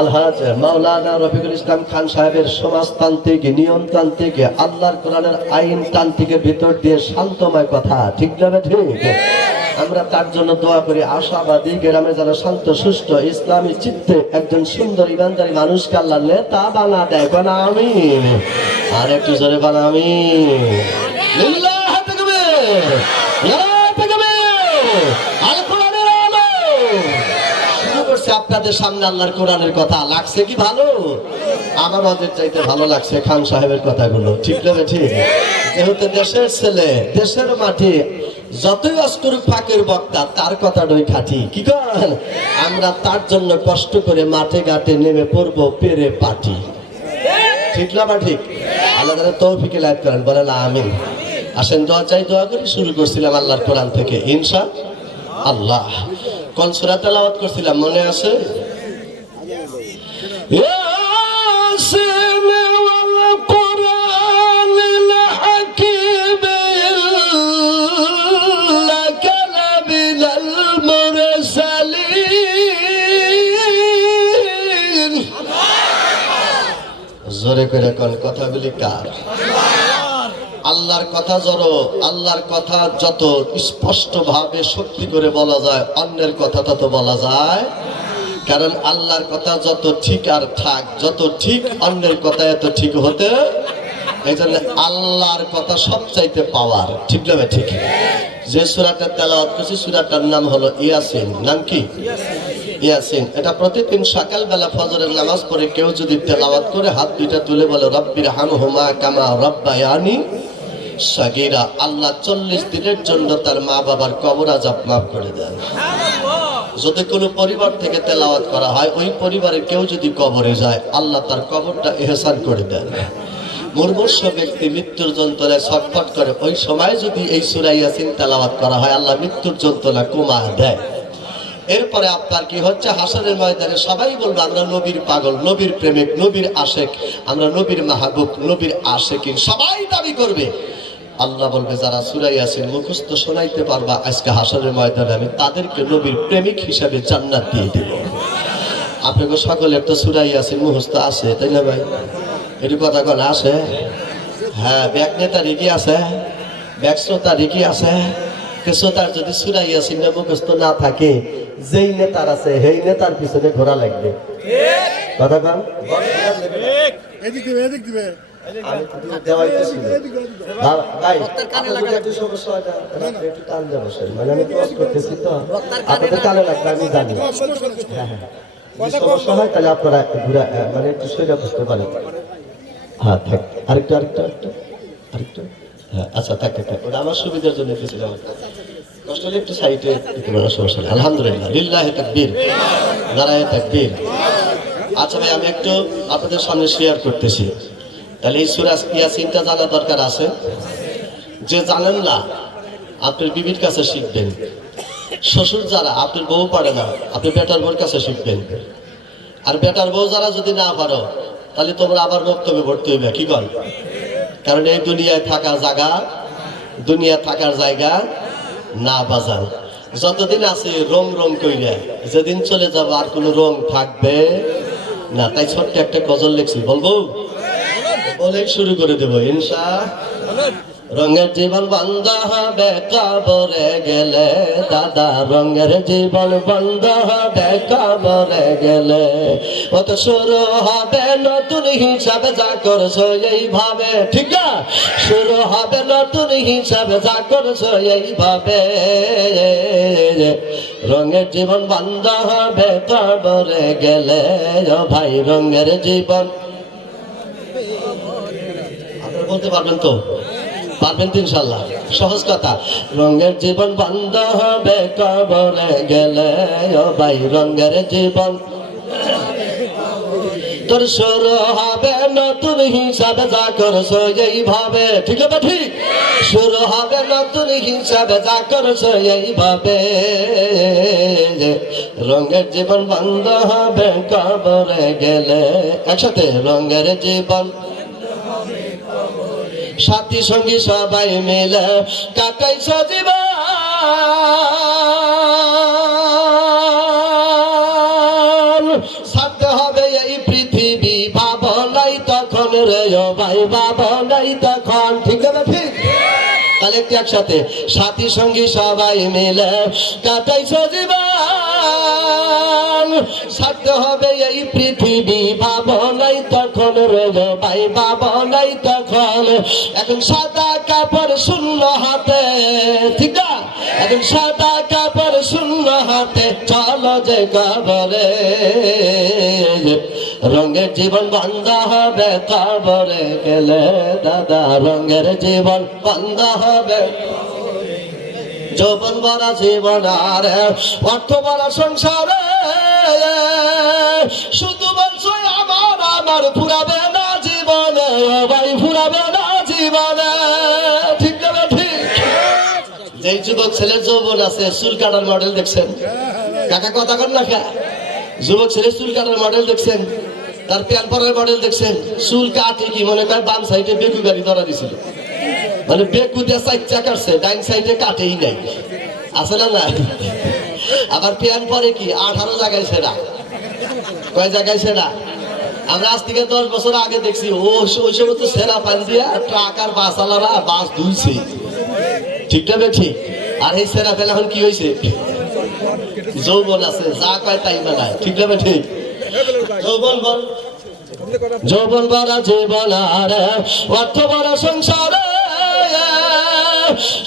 আলহাজ মাওলানা রফিকুল ইসলাম খান সাহেবের সমাজতান্ত্রিক নিয়মতান্ত্রিক আল্লাহর কোরআনের আইন তান্ত্রিকের ভিতর দিয়ে শান্তময় কথা, ঠিক না ঠিক? আমরা তার জন্য দোয়া করি, আশাবাদী গ্রামে যেন শান্ত সুষ্ঠ ইসলামী চিত্তে একজন সুন্দর ইমানদারি মানুষকে আল্লাহ নেতা বানা দেয়। বানা আমিন। আর একটু জোরে বানা আমিন। লিল্লাহি তাকবীর, নারায়ে তাকবীর। আল কোরআনের আলো শুরু করছে আপনাদের সামনে। আল্লাহর কোরআনের কথা লাগছে কি ভালো? আমার ওদের চাইতে ভালো লাগছে খান সাহেবের কথাগুলো, ঠিক না ঠিক? যেহেতু দেশের ছেলে, দেশের মাটি, যতই অস্করুক ফাঁকের বক্তা, তার কথাটাই খাঁটি। কি করেন? আমরা তার জন্য কষ্ট করে মাঠে ঘাটে নেমে পড়বো পেরে পাটি, ঠিক না বা ঠিক? আল্লাহ তাআলা তৌফিক এনায়েত করেন, বলেন আমিন। আসেন দোয়া চাই, দোয়া করি। শুরু করছিলাম আল্লাহর কোরআন থেকে ইনশাআল্লাহ। কোন সূরা তেলাওয়াত করছিলাম মনে আছে? জোরে করে কোন কথাগুলি কার? আল্লাহর কথা জড়ো, আল্লাহর কথা যত স্পষ্ট ভাবে শক্তি করে বলা যায়, অন্যের কথা তত বলা যায়। কারণ আল্লাহর কথা যত ঠিক আর থাক, যত ঠিক অন্যের কথা এত ঠিক হতে, এই জন্য আল্লাহর কথা সবচাইতে পাওয়ার, ঠিক না ঠিক? যে সূরাটা তেলাওয়াত করছি সূরাটার নাম হলো ইয়াসিন। নাম কি? ইয়াসিন। এটা প্রতিদিন সকালবেলা ফজরের নামাজ পড়ে কেউ যদি তেলাওয়াত করে হাত দুইটা তুলে বলে রব্বির হামহুমা কামা রব্বায়ানি সাগীরা, আল্লাহ 40 দিনের জন্য তার মা বাবার কবর আযাব মাফ করে দেন। যদি কোনো পরিবার থেকে তেলাওয়াত করা হয়, ওই পরিবারের কেউ যদি কবরে যায়, আল্লাহ তার কবরটা ইহসান করে দেন। মুমূর্ষ ব্যক্তি মৃত্যুর যন্ত্রণায় ছটফট করে, ওই সময় যদি এই সূরা ইয়াসিন তেলাওয়াত করা হয়, আল্লাহ মৃত্যুর যন্ত্রণা কমায় দেয়। এরপরে আপনার কি হচ্ছে? হাসরের ময়দানে সবাই বলবে আমরা নবীর পাগল, নবীর প্রেমিক, নবীর আশেক, আমরা নবীর মাহবুব, নবীর আশেকিন, সবাই দাবি করবে। আল্লাহ বলবে যারা সূরা ইয়াসিন মুখস্থ শোনাইতে পারবা, আজকে হাসরের ময়দানে আমি তাদেরকে নবীর প্রেমিক হিসাবে জান্নাত দিয়ে দেব। আপনাকে সকলের তো সূরা ইয়াসিন মুখস্থ আছে, তাই না ভাই? এটি কথা কোন আছে? হ্যাঁ, ব্যাক নেতা রেখি আছে, ব্যাক শ্রোতা রেখি আছে। শ্রোতার যদি সূরা ইয়াসিন মুখস্থ না থাকে, যেই নেতার আছে সেই নেতার পিছনে ঘোরা লাগবে। কথা কন? এদিক দিবে, এদিক দিবে। আমি দেওয়াইতেছি ভাই, আপনাদের একটু সমস্যা হয় না, একটু টান দেবো মানে আমি ক্রস করতেছি তো আপনাদের কানে লাগবে, আমি জানি। হ্যাঁ হ্যাঁ, যদি সমস্যা হয় তাহলে আপনারা ঘুরা মানে একটু সইরা বুঝতে পারেন। হ্যাঁ থাক, আরেকটু আরেকটু আরেকটু আরেকটু। হ্যাঁ আচ্ছা থাক থাক, ওটা আমার সুবিধার জন্য এসেছিলাম। কষ্ট হলে একটু সাইডে দিতে পারো, সমস্যা নেই। আলহামদুলিল্লাহ, লিল্লাহি তাকবীর, নারায়ে তাকবীর। আচ্ছা ভাই, আমি একটু আপনাদের সামনে শেয়ার করতেছি। তাহলে এই সূরা ইয়াসিনটা জানা দরকার আছে। যে জানেন না, আপনার বিবির কাছে শিখবেন। শ্বশুর যারা, আপনার বউ পারে না, আপনি বেটার বউর কাছে শিখবেন। আর বেটার বউ যারা যদি না পারো, তাহলে তোমরা আবার বক্তব্যে ভর্তি হইবে। কি কর? কারণ এই দুনিয়ায় থাকা জায়গা, দুনিয়া থাকার জায়গা না বাজান। যতদিন আছে রং রং কইরা, যেদিন চলে যাব আর কোনো রং থাকবে না। তাই ছোট্ট একটা গজল লিখছি, বলবো? বলে শুরু করে দেবো ইনশাআল্লাহ। রঙের জীবন বন্ধ হবে কবরে গেলে, দাদা রঙের জীবন বন্ধ হবে কবরে গেলে। কত শুরু হবে নতুন হিসাবে, যা করছো এইভাবে, ঠিক না? শুরু হবে নতুন হিসাবে, যা করছো এইভাবে। রঙের জীবন বন্ধ হবে কবরে গেলে, ও ভাই রঙের জীবন। আপনারা বলতে পারবেন তো? পারবেন তো ইনশাআল্লাহ? সহজ কথা। রঙের জীবন বন্ধ হবে কবরে গেলে, ও ভাই রঙের জীবন তোর শুরু হবে নতুন হিসাবে, যা করছো এইভাবে, ঠিক না ঠিক? শুরু হবে নতুন হিসাবে, যা করছো এইভাবে। রঙের জীবন বন্ধ হবে কবরে গেলে, একসাথে রঙের জীবন। সাথী সঙ্গী সবাই মিলে কাটাইছ জীবন, ছাড়তে হবে এই পৃথিবী, ভাবনাই তখন রে ও ভাই, ভাবনাই তখন। ঠিক না ঠিক? তাহলে একটু একসাথে, সাথী সঙ্গী সবাই মিলে কাটাইছো জীবন, ছাড়তে হবে এই পৃথিবী, ভাবনাই তখন রে ও ভাই, ভাবনাই তখন। এখন সাদা কাপড় শূন্য হাতে, ঠিক না? এখন সাদা কাপড় শূন্য হাতে চলো যে কবরে, রঙের জীবন বন্ধ হবে কবরে গেলে দাদা, রঙের জীবন বন্ধ হবে। যৌবন ভরা জীবন আর অর্থ ভরা সংসারে, শুধু বলছো আমার আমার, ফুরাবে না জীবনে ও ভাই, ফুরাবে না জীবনে। ঠিক না ঠিক? যেই যুবক ছেলের যৌবন আছে, চুল কাটার মডেল দেখছেন কাকা, কথা কর না খা, যুবক ছেলের চুল কাটার মডেল দেখছেন, তার প্যান পরার মডেল দেখছেন, চুল কাটে কি মনে করে বাম সাইডে বেকু গাড়ি ধরা দিছিল, মানে বেকু দিয়ে সাইড কাটছে, ডাইন সাইডে কাটেই নাই, আছে না না? আবার প্যান পরে কি 18 জায়গায় সেরা, কয় জায়গায় সেরা? আমরা আজ থেকে 10 বছর আগে দেখছি ওই সমস্ত সেরা পান দিয়া ট্রাক আর বাস আলারা বাস ধুইছে। ঠিক না ঠিক? আর এই সেরা ফেলা এখন কি হয়েছে? যৌবন আছে, যা কয় তাই বানায়। ঠিক না ঠিক? যৌবন বল, যৌবন ভরা জীবন আর অর্থ ভরা সংসারে,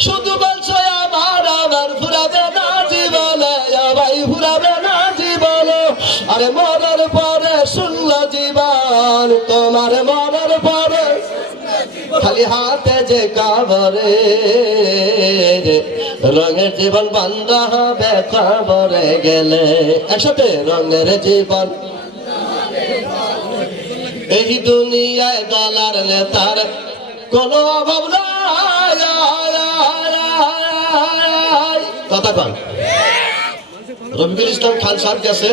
শুধু বলছো আমার আমার, ফুরাবে না জীবনে ভাই, ফুরাবে না জীবনে। আরে মরার পরে শূন্য জীবন, তোমার মরার পরে খালি হাতে যে কবরে, রঙের জীবন বন্ধ হবে কবরে গেলে। একসাথে, রঙের জীবন। এই দুনিয়ায় দলার নেতার কোনো অভাব নাই। কথা কন। রফিকুল ইসলাম খান সাহেব গেছে,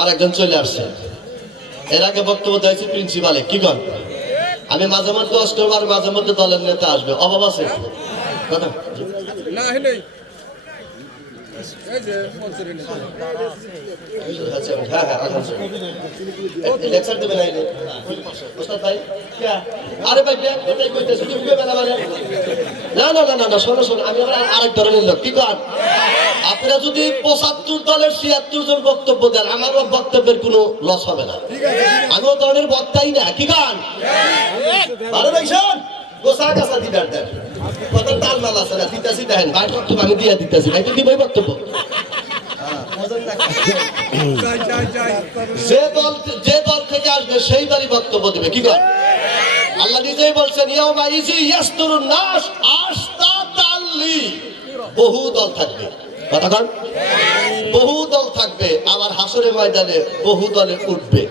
আর একজন চলে আসছে। এর আগে বক্তব্য দিয়েছি প্রিন্সিপালে, কি কন? আমি মাঝে মধ্যে কষ্ট করবো, আর মাঝে মধ্যে দলের নেতা আসবে, অভাব আছে কথা আরে ভাই না না না না, শোনো শোনো, আমি আরেক ধরনের লোক। কি কর? আপনারা যদি 75 দলের 76 জন বক্তব্য দেন, আমারও বক্তব্যের কোনো লস হবে না, আমিও ধরনের বক্তাই না। কি গান ভালো লাগছেন? গোসা কাছা দিদার দেন, কত তাল মাল আছে না, দিতাছি দেখেন ভাই, বক্তব্য আমি দিয়ে দিতেছি ভাই, তুই দিবই বক্তব্য। যে দল থেকে আসবে সেই বারই বক্তব্য দিবে। কি কর? আল্লাহ নিজেই বলছেন, ইয়াউমা ইজি ইয়াসতুরুন নাস আশতাতাল্লি, বহু দল থাকবে। কথা কন, বহু দল থাকবে, আবার হাসরের ময়দানে বহু দলে উঠবে।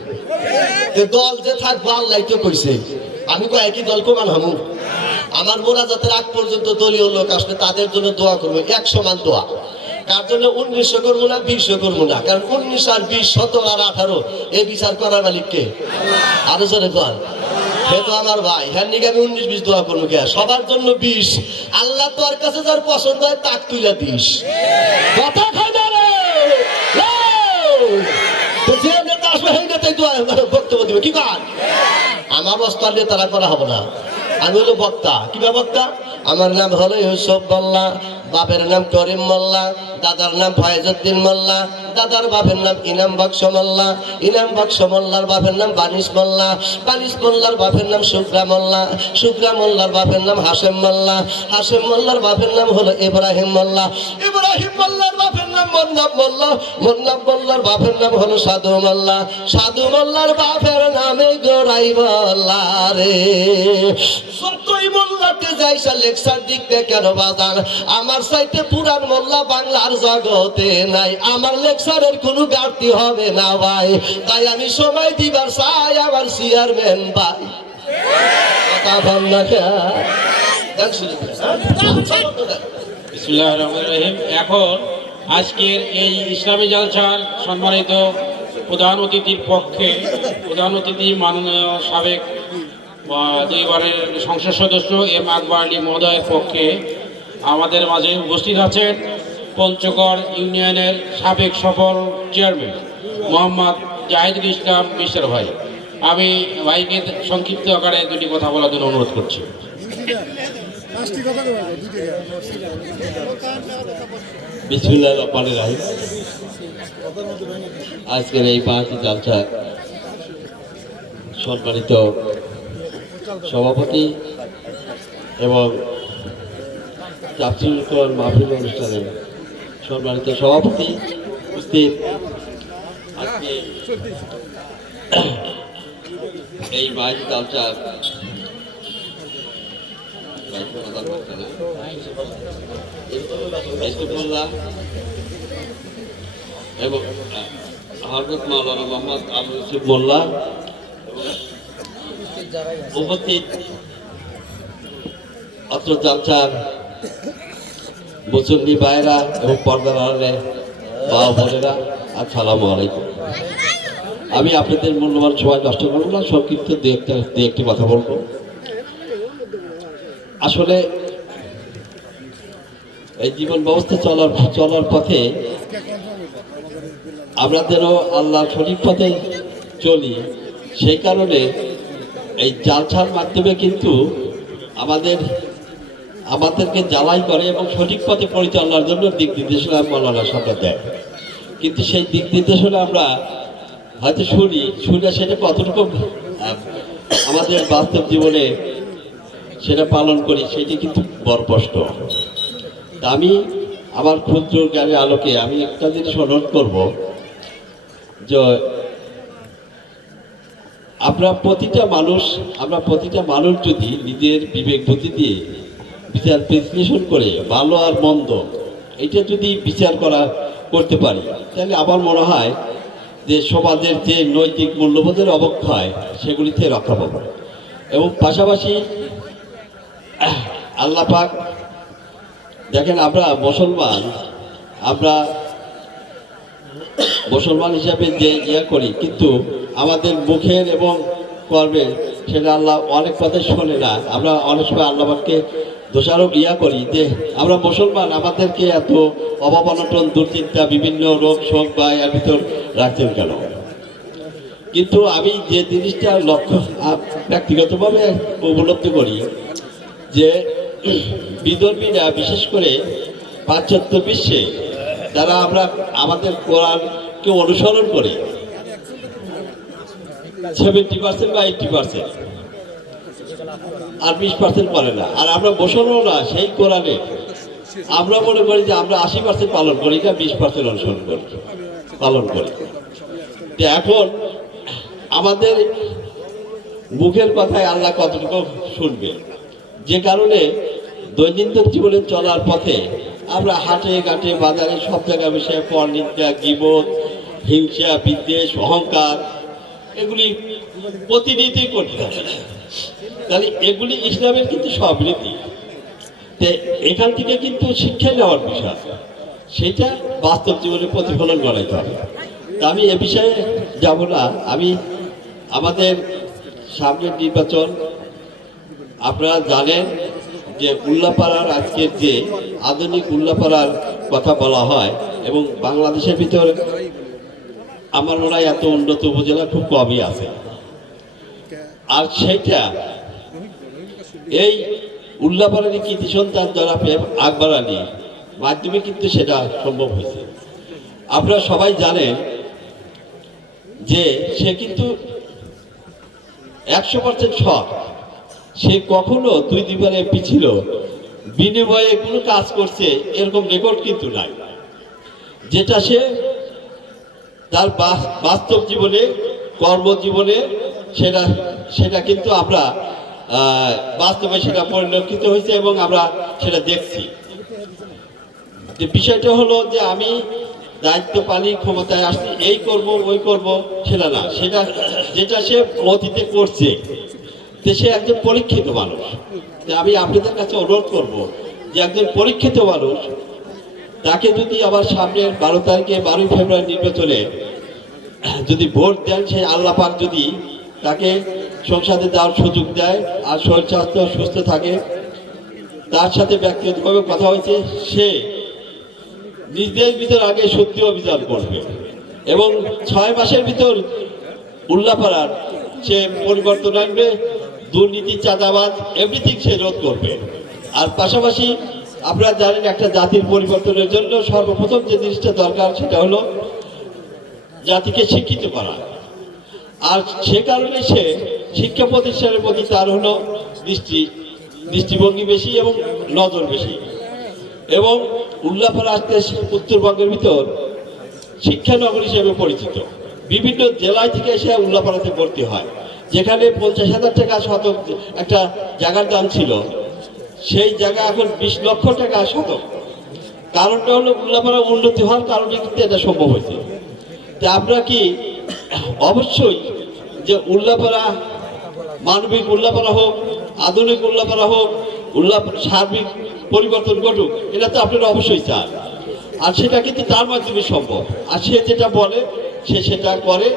দল যে থাকবে আল্লাহই তো কইছে, আমি কই একই দল কমান হামু। আমার মোনাজাতের আগ পর্যন্ত দলীয় লোক আসলে তাদের জন্য দোয়া করবো, 100 মান দোয়া। কার জন্য? 1900 করবো না, 20 করবো না, কারণ 19 আর 20, 17 আর 18 এই বিচার করার মালিককে আরো জোরে কর। সে তো আমার ভাই, হ্যাঁ নিকে আমি 19-20 দোয়া করবো কে? সবার জন্য 20। আল্লাহ তোর কাছে যার পছন্দ হয় তাক তুইলা দিস। কথা খাই না রে, যে নেতা আসবে সেই নেতাই দোয়া বক্তব্য দিবে। কি কর? আমার বস্তার নেতারা করা হবে না, আমি হলো বক্তা। কিবা বক্তা? আমার নাম হলো ইউসুফ মোল্লা, বাপের নাম করিম মোল্লা, দাদার নাম ফয়েজউদ্দিন মোল্লা, দাদার বাপের নাম ইনাম বক্স মোল্লা, ইনাম বক্স মোল্লার বাপের নাম বানিস মোল্লা, বানিস মোল্লার বাপের নাম শুক্রা মোল্লা, শুক্রা মোল্লার বাপের নাম হাশেম মোল্লা, হাশেম মোল্লার বাপের নাম হলো ইব্রাহিম মোল্লা, ইব্রাহিম মোল্লার বাপের নাম মোন্নাব মোল্লা, মোন্নাব মোল্লার বাপের নাম হলো সাধু মোল্লা, সাধু মোল্লার বাপের নামে গোরাই মোল্লা রে। সত্যই মোল্লাকে যাইসা লেকচার দিকতে কেন বাজান? আমার চাইতে পুরান মোল্লা বাংলার জগতে নাই, আমার লেকচারের কোনো ঘাটতি হবে না ভাই। তাই আমি সময় দিবার চাই আমার চেয়ারম্যান ভাই। কথা বল না বিসমিল্লাহির রহমানির রহিম। এখন আজকের এই ইসলামী জালসার সম্মানিত প্রধান অতিথির পক্ষে, প্রধান অতিথি মাননীয় সাবেক 2 বারের সংসদ সদস্য এম আকবর আলী মহোদয়ের পক্ষে আমাদের মাঝে উপস্থিত আছেন পঞ্চগড় ইউনিয়নের সাবেক সফল চেয়ারম্যান মোহাম্মদ জাহিদুল ইসলাম মিস্টার ভাই। আমি ভাইকে সংক্ষিপ্ত আকারে দুটি কথা বলার জন্য অনুরোধ করছি। বিসমিল্লাহির রহমানির রহিম। আজকের এই পাঁচটি জালসা সম্মানিত সভাপতি এবং চাপসুলকর মাহফিল অনুষ্ঠানে সম্মানিত সভাপতি উপস্থিত, আজকে এই পাঁচটি জালসা এবং হযরত মাওলানা মোহাম্মদ আবু ইউসুফ মোল্লা উপস্থিত অত্র জালসার মুসল্লি ভাইরা এবং পর্দার আড়ালে মা ও বোনেরা, আসসালামু আলাইকুম। আমি আপনাদের মূল্যবান সময় নষ্ট করবো না, সংক্ষিপ্ত দু একটি কথা বলবো। আসলে এই জীবন ব্যবস্থা চলার পথে আমরা যেন আল্লাহর সঠিক পথে চলি, সেই কারণে এই জালসার মাধ্যমে কিন্তু আমাদেরকে জ্বালাই করে এবং সঠিক পথে পরিচালনার জন্য দিক নির্দেশনা মাওলানা সামনে দেয়। কিন্তু সেই দিক নির্দেশনা আমরা হয়তো শুনে সেটা কতটুকু আমাদের বাস্তব জীবনে সেটা পালন করি, সেটি কিন্তু বড় প্রশ্ন। তা আমি আমার ক্ষুদ্র জ্ঞানের আলোকে আমি একটা জিনিস অনুরোধ করব যে আমরা প্রতিটা মানুষ যদি নিজের বিবেক বুদ্ধি দিয়ে বিচার বিশ্লেষণ করে ভালো আর মন্দ এটা যদি বিচার করতে পারি, তাহলে আমার মনে হয় যে সমাজের যে নৈতিক মূল্যবোধের অবক্ষয় সেগুলিতে রক্ষা পাবো। এবং পাশাপাশি আল্লাহ পাক দেখেন, আমরা মুসলমান হিসাবে যে করি, কিন্তু আমাদের মুখের এবং কর্মের সেটা আল্লাহ অনেক কথা শোনে না। আমরা অনেক সময় আল্লাহ পাককে দোষারোপ করি যে আমরা মুসলমান, আমাদেরকে এত অভাব অনটন দুশ্চিন্তা বিভিন্ন রোগ শোক বা এর ভিতর রাখছেন কেন? কিন্তু আমি যে জিনিসটা ব্যক্তিগতভাবে উপলব্ধি করি যে বিধর্মীরা বিশেষ করে পাশ্চাত্য বিশ্বে যারা আমাদের কোরআনকে অনুসরণ করে 70% বা 80% আর 20% করে না, আর আমরা বসানো না সেই কোরআনে আমরা মনে করি যে আমরা 80% পালন করি না, 20% অনুসরণ করি পালন করি। এখন আমাদের মুখের কথায় আল্লাহ কতটুকু শুনবে, যে কারণে দৈনন্দিন জীবনে চলার পথে আমরা হাটে ঘাটে বাজারে সব জায়গায় বিষয়ে পরনিন্দা, গীবত, হিংসা, বিদ্বেষ, অহংকার এগুলি প্রতিনিধি করতে হবে। তাহলে এগুলি ইসলামের কিন্তু সব রীতি, এখান থেকে কিন্তু শিক্ষা নেওয়ার বিষয়, সেটা বাস্তব জীবনে প্রতিফলন ঘটাইতে হবে। তা আমি এ বিষয়ে যাব না। আমি আমাদের সামনের নির্বাচন, আপনারা জানেন যে উল্লাপাড়ার আজকের যে আধুনিক উল্লাপাড়ার কথা বলা হয়, এবং বাংলাদেশের ভিতর আমার মনে হয় এত উন্নত উপজেলা খুব কমই আছে। আর সেইটা এই উল্লাপাড়ারই কৃতি সন্তান যারা আকবর আলী মাধ্যমে কিন্তু সেটা সম্ভব হয়েছে। আপনারা সবাই জানেন যে সে কিন্তু 100% সৎ। সে কখনো দুইবারে পিছিল বিনিময়ে কোনো কাজ করছে এরকম রেকর্ড কিন্তু নাই। যেটা সে তার বাস্তব জীবনে কর্মজীবনে সেটা কিন্তু আমরা বাস্তবে সেটা পরিলক্ষিত হয়েছে এবং আমরা সেটা দেখছি। যে বিষয়টা হলো যে আমি দায়িত্ব পালি, ক্ষমতায় আসছি, এই করব ওই করব, সেটা না। সেটা যেটা সে অতীতে করছে, সে একজন পরীক্ষিত মানুষ। আমি আপনাদের কাছে অনুরোধ করব যে একজন পরীক্ষিত মানুষ তাকে যদি আবার সামনের 12 তারিখে 12 ফেব্রুয়ারি নির্বাচনে যদি ভোট দেন, সে আল্লাহ পাক যদি তাকে সংসদে যাওয়ার সুযোগ দেয় আর শরীর স্বাস্থ্য সুস্থ থাকে, তার সাথে ব্যক্তিগতভাবে কথা হয়েছে, সে নিজের ভিতর আগে সত্যি অভিযান করবে এবং 6 মাসের ভিতর উল্লাপাড়ার সে পরিবর্তন আনবে, দুর্নীতি, চাঁদাবাজ এভরিথিং সে রোধ করবে। আর পাশাপাশি আপনারা জানেন একটা জাতির পরিবর্তনের জন্য সর্বপ্রথম যে জিনিসটা দরকার সেটা হলো জাতিকে শিক্ষিত করা। আর সে কারণে সে শিক্ষা প্রতিষ্ঠানের প্রতি তার হলো দৃষ্টিভঙ্গি বেশি এবং নজর বেশি। এবং উল্লাপাড়া আসতে উত্তরবঙ্গের ভিতর শিক্ষানগর হিসেবে পরিচিত। বিভিন্ন জেলায় থেকে এসে উল্লাপাড়াতে ভর্তি হয়, যেখানে 50,000 টাকা শতক একটা জায়গার দাম ছিল, সেই জায়গা এখন 20 লক্ষ টাকা শতক। কারণটা হলো উল্লাপাড়া উন্নতি হওয়ার কারণে কিন্তু এটা সম্ভব হয়েছে। তা আমরা কি অবশ্যই যে উল্লাপাড়া মানবিক উল্লাপাড়া হোক, আধুনিক উল্লাপাড়া হোক, সার্বিক পরিবর্তন ঘটুক, এটা তো আপনারা অবশ্যই চান। আর সেটা কিন্তু তার মাধ্যমে সম্ভব। আর সে যেটা বলে সে সেটা করে।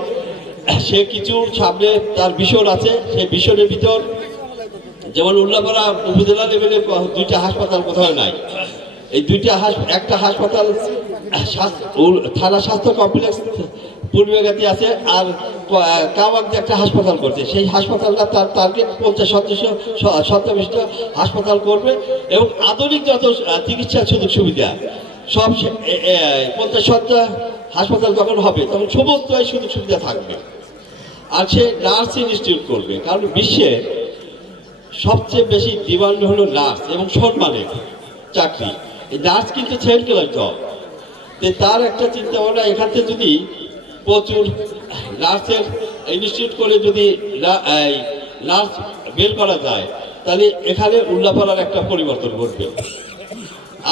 সে কিছু সামনে তার বিষয় আছে, সেই বিষয়ের ভিতর যেমন উল্লাপাড়া উপজেলা লেভেলে 2টা হাসপাতাল কোথাও নাই। এই 2টা একটা হাসপাতাল থানা স্বাস্থ্য কমপ্লেক্স পূর্বগাতি আছে, আর কাওয়াগতে একটা হাসপাতাল করছে। সেই হাসপাতালটা তার টার্গেট 50-57টা হাসপাতাল করবে এবং আধুনিক যত চিকিৎসা সুযোগ সুবিধা সব 50-60টা হাসপাতাল যখন হবে তখন সমস্ত সুযোগ সুবিধা থাকবে। আর সে নার্স ইনস্টিটিউট করবে, কারণ বিশ্বে সবচেয়ে বেশি ডিমান্ড হলো নার্স এবং সম্মানের চাকরি। এই নার্স কিন্তু সেন্ট্রাল জব। তার একটা চিন্তা ভাবনা, এখান থেকে যদি প্রচুর নার্সের ইনস্টিটিউট করে যদি নার্স বের করা যায়, তাহলে এখানে উল্লাপাড়ার একটা পরিবর্তন ঘটবে।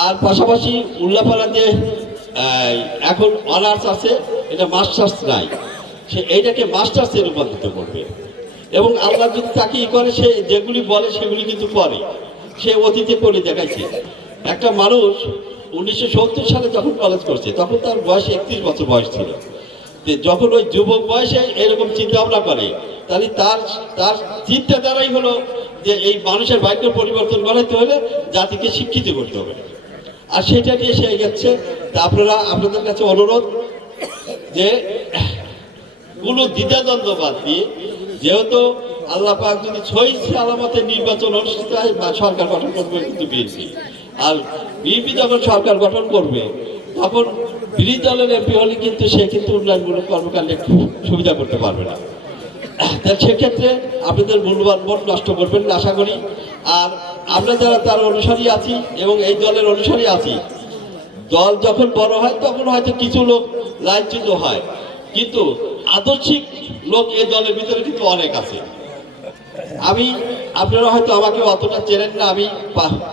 আর পাশাপাশি উল্লাপাড়াতে এখন অনার্স আছে, এটা মাস্টার্স নাই, সে এইটাকে মাস্টার্সে রূপান্তরিত করবে। এবং আল্লাহ যদি তাকে করে, সে যেগুলি বলে সেগুলি কিন্তু করে। সে অতীতে করে দেখাইছে। একটা মানুষ 1970 সালে যখন কলেজ করছে তখন তার বয়স 31 বছর বয়স ছিল। যখন ওই যুবক বয়সে এরকম চিন্তা ভাবনা করে, তাহলে তার চিন্তা দ্বারাই হলো যে এই মানুষের ভাগ্য পরিবর্তন করাইতে হলে জাতিকে শিক্ষিত করতে হবে। আর সেটা নিয়ে সে গেছে। তা আপনাদের কাছে অনুরোধ যে কোনো দ্বিধাদ্বন্দ্ব বাদ দিয়ে, যেহেতু আল্লাহ পাক যদি সহি আলামতে নির্বাচন অনুষ্ঠিত হয় বা সরকার গঠন করবে কিন্তু বিএনপি, আর বিএনপি যখন সরকার গঠন করবে তখন বিরোধী দলের এমপি হলে কিন্তু সে কিন্তু উন্নয়নমূলক কর্মকাণ্ডে সুবিধা করতে পারবে না। তাই সেক্ষেত্রে আপনাদের মূল্যবান ভোট নষ্ট করবেন না আশা করি। আর আমরা যারা তার অনুসারী আছি এবং এই দলের অনুসারী আছি, দল যখন বড় হয় তখন হয়তো কিছু লোক লাইনচ্যুত হয়, কিন্তু আদর্শিক লোক এই দলের ভিতরে কিন্তু অনেক আছে। আপনারা হয়তো আমাকে অতটা চেনেন না, আমি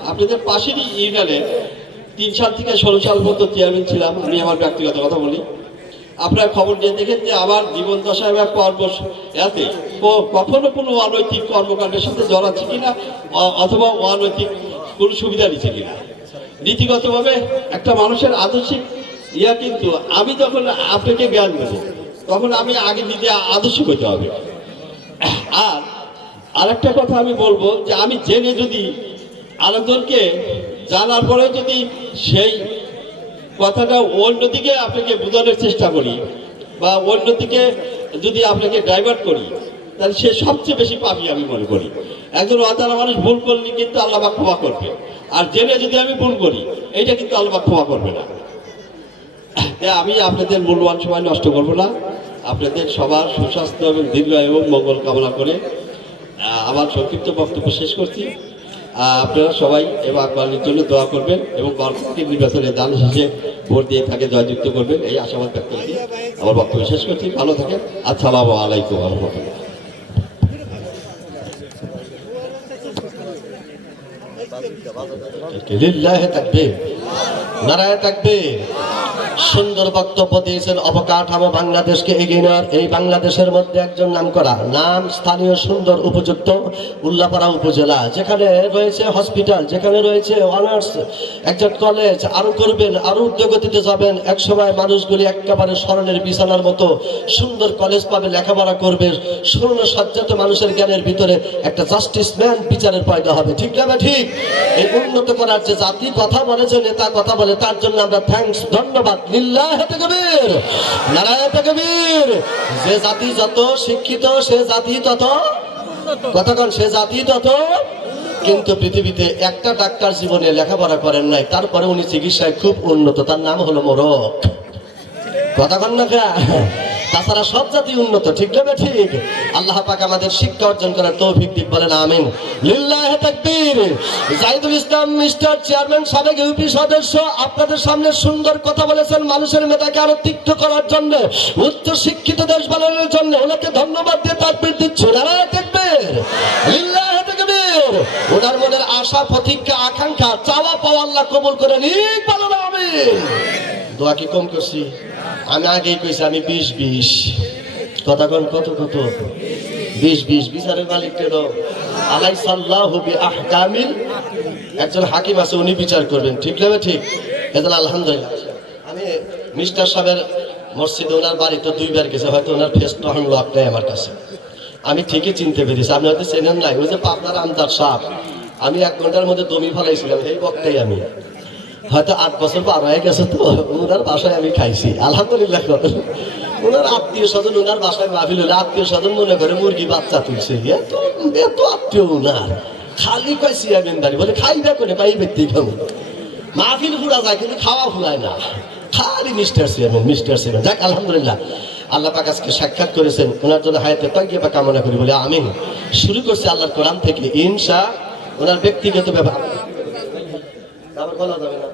আপনাদের পাশেরই ইউনিয়নে 3 সাল থেকে 16 সাল পর্যন্ত চেয়ারম্যান ছিলাম। আমি আমার ব্যক্তিগত কথা বলি, আপনারা খবর নিয়ে দেখেন যে আমার জীবন দশায় বা এতে কখনো কোনো অনৈতিক কর্মকাণ্ডের সাথে জড়াচ্ছে কিনা, অথবা অনৈতিক কোনো সুবিধা নিচ্ছে কিনা। নীতিগতভাবে একটা মানুষের আদর্শিক কিন্তু আমি যখন আপনাকে জ্ঞান দেবো তখন আমি আগে নিজে আদর্শিক হতে হবে। আর একটা কথা আমি বলবো যে আমি জেনে যদি আরেকজনকে জানার পরে যদি সেই কথাটা অন্যদিকে আপনাকে বোঝানোর চেষ্টা করি বা অন্যদিকে যদি আপনাকে ডাইভার্ট করি, তাহলে সে সবচেয়ে বেশি পাপী আমি মনে করি। একজন অজানা মানুষ ভুল করলে কিন্তু আল্লাহ পাক ক্ষমা করবে, আর জেনে যদি আমি ভুল করি এইটা কিন্তু আল্লাহ পাক ক্ষমা করবে না। আমি আপনাদের মূল্যবান সময় নষ্ট করবো না। আপনাদের সবার সুস্বাস্থ্য এবং দীর্ঘ এবং মঙ্গল কামনা করে আমার সংক্ষিপ্ত বক্তব্য শেষ করছি। আপনারা সবাই এবার আকবরের জন্য দোয়া করবেন এবং গণতান্ত্রিক নির্বাচনে দান শেষে ভোট দিয়ে থাকে জয়যুক্ত করবেন, এই আশাবাদ ব্যক্ত করি আমার বক্তব্য শেষ করছি। ভালো থাকেন। আসসালামু আলাইকুম ওয়া রাহমাতুল্লাহ। লিল্লাহি তাকবীর, নারায়ে তাকবীর। সুন্দর বক্তব্য দিয়েছেন। অবকাঠামো বাংলাদেশকে এগিয়ে নেওয়ার, এই বাংলাদেশের মধ্যে একজন নাম করা নাম স্থানীয় সুন্দর উপযুক্ত উল্লাপাড়া উপজেলা, যেখানে রয়েছে হসপিটাল, যেখানে রয়েছে অনার্স একটা কলেজ, আরো করবেন, আরো উদ্যোগতিতে যাবেন। একসময় মানুষগুলি একেবারে স্মরণের বিছানার মতো সুন্দর কলেজ পাবে, লেখাপড়া করবে, শূন্য সজ্জাত মানুষের জ্ঞানের ভিতরে একটা জাস্টিস ম্যান বিচারের পয়দা হবে। ঠিক না ঠিক? এই উন্নত করার যে জাতি কথা বলে, যে নেতা কথা বলে, তার জন্য আমরা থ্যাঙ্কস, ধন্যবাদ লিল্লাহি তাকবীর, নারায়ে তাকবীর। যে জাতি যত শিক্ষিত সে জাতি তত কতক্ষণ সে জাতি তত, কিন্তু পৃথিবীতে একটা ডাক্তার জীবনে লেখাপড়া করেন নাই, তারপরে উনি চিকিৎসায় খুব উন্নত, তার নাম হলো মোরক। কতক্ষণ না কা? তাছাড়া সব জাতি উন্নত, ঠিক না ঠিক? আল্লাহ পাক আমাদের শিক্ষা অর্জন করার তৌফিক দিক, বলেন আমিন। লিল্লাহি তাকবীর। জাহিদুল ইসলাম মিস্টার চেয়ারম্যান, সাবেক ইউপি সদস্য, আপনাদের সামনে সুন্দর কথা বলেছেন মানুষের মেধাকে আরো তীক্ষ্ণ করার জন্য, উচ্চ শিক্ষিত দেশ বানানোর জন্য। ওনাকে ধন্যবাদ দিয়ে তাকবীর দিচ্ছি। নারায়ে তাকবীর, লিল্লাহি তাকবীর। ওনার মনের আশা, প্রতীক্ষা, আকাঙ্ক্ষা, চাওয়া পাওয়া আল্লাহ কবুল করে নিক, বলেন আমিন। দোয়া কি কম করছি? আমি আগেই কইছি আমি 20-20 কথা কোন, কত কত 20-20 বিচারের মালিক কেন? আলাইসাল্লাহু বিআহকামিল, একজন হাকিম আছে, উনি বিচার করবেন, ঠিক না ঠিক? এজন্য আলহামদুলিল্লাহ আমি মিস্টার সাহেবের মসজিদে ওনার বাড়িতে 2 বার গেছে, হয়তো ওনার ফেস তখন লক নেই আমার কাছে, আমি ঠিকই চিনতে পেরেছি। আপনি হয়তো চেনেন নাই, ওই যে পাবনার আমদার সাহেব, আমি 1 ঘন্টার মধ্যে দমি ফেলাইছিলাম, এই বক্তাই আমি। হয়তো 8 বছর পার হয়ে গেছে, তো ওনার বাসায় আমি খাইছি আলহামদুলিল্লাহ। ওনার আত্মীয় স্বজন, ওনার বাসায় মাহফিল হলে আত্মীয় স্বজন মনে করে মুরগি বাচ্চা তুলছে, এত এত আত্মীয় ওনার, খালি কয় চেয়ারম্যানদারি বলে, খাইবা করে পাই ব্যক্তি খাবো। মাহফিল ফুরা যায় কিন্তু খাওয়া ফুরায় না, খালি মিস্টার চেয়ারম্যান। যাক আলহামদুলিল্লাহ, আল্লাহ পাক আজকে সাক্ষাৎ করেছেন, ওনার জন্য হায়াতে তাইয়্যিবা কামনা করি, বলে আমিন। শুরু করছে আল্লাহর কোরআন থেকে ইনশা, ওনার ব্যক্তিগত ব্যাপার আবার বলা যাবে না,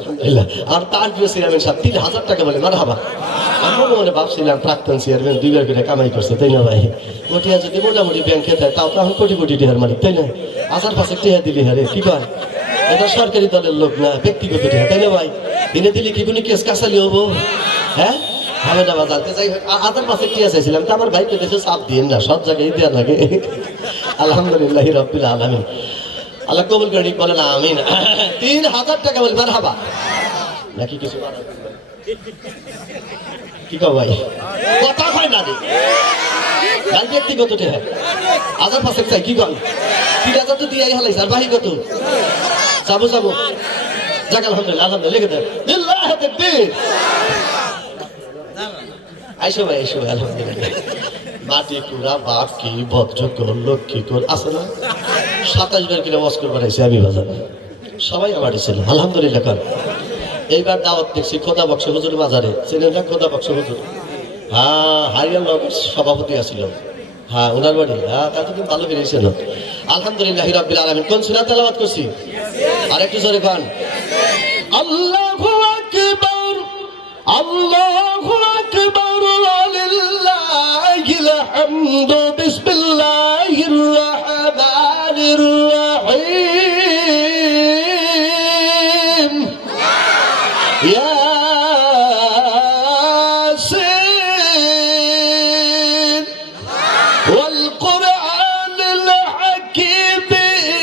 আলহামদুলিল্লাহ। আর তার প্রিয় চেয়ারম্যান সাহেব 3000 টাকা বলে, মারহাবা। আমি মনে ভাবছিলাম প্রাক্তন চেয়ারম্যান 2 বার করে কামাই করছে, তাই না ভাই? কোটিয়া যদি মোটামুটি ব্যাংকে দেয়, তাও তো এখন কোটি কোটি টাকার মালিক, তাই না? 1000-500 টাকা দিলি, হ্যাঁ রে, কি কয়? এটা সরকারি দলের লোক না, ব্যক্তিগত টাকা, তাই না ভাই? দিনে দিলে কি কোনো কেস কাছালি হবো? হ্যাঁ, হবে না বাজারতে যাই। 1000-500 টাকা চাইছিলাম, তো আমার ভাইকে দেশে চাপ দিন না, সব জায়গায় দেওয়া লাগে। আলহামদুলিল্লাহ রাব্বিল আলামিন, আল্লাহ কবুল করে নিক, বলেন আমিন। 3000 টাকা বলে, মারহাবা। নাকি কিছু কি কও ভাই? কথা হয় না রে ভাই, ব্যক্তিগত টাকা 1000-500 চাই, কি কন? 3000 তো দিয়াই হালাইছে, আর বাহি কত? যাবো যাক আলহামদুলিল্লাহ, লিখে দেন লিল্লাহি তাকবীর। আইসো ভাই, আলহামদুলিল্লাহ। মাটি কুড়া বাপ কি ভদ্র কর, লক্ষ্মী কর, আছে না? 27 বার কিলো ওয়াজ করে বানাইছি আমি বাজার, সবাই আমার ছিল আলহামদুলিল্লাহ। কর এইবার দাওয়াত দেখছি খোদা বক্স হুজুর বাজারে, চেনেন না খোদা বক্স হুজুর? হ্যাঁ, হারিয়ান নগর সভাপতি আছিল, হ্যাঁ ওনার বাড়ি, হ্যাঁ তা তো কিন্তু ভালো বেরিয়েছিল। আলহামদুলিল্লাহ রাব্বিল আলামিন। কোন সূরা তেলাওয়াত করছি? আর একটু জোরে গান। আল্লাহু আকবার, আল্লাহু আকবার, ওয়ালিল্লাহিল হামদু, বিসমিল্লাহির রহমানির রহিম। ইয়াসিন ওয়াল কুরআনিল হাকীম,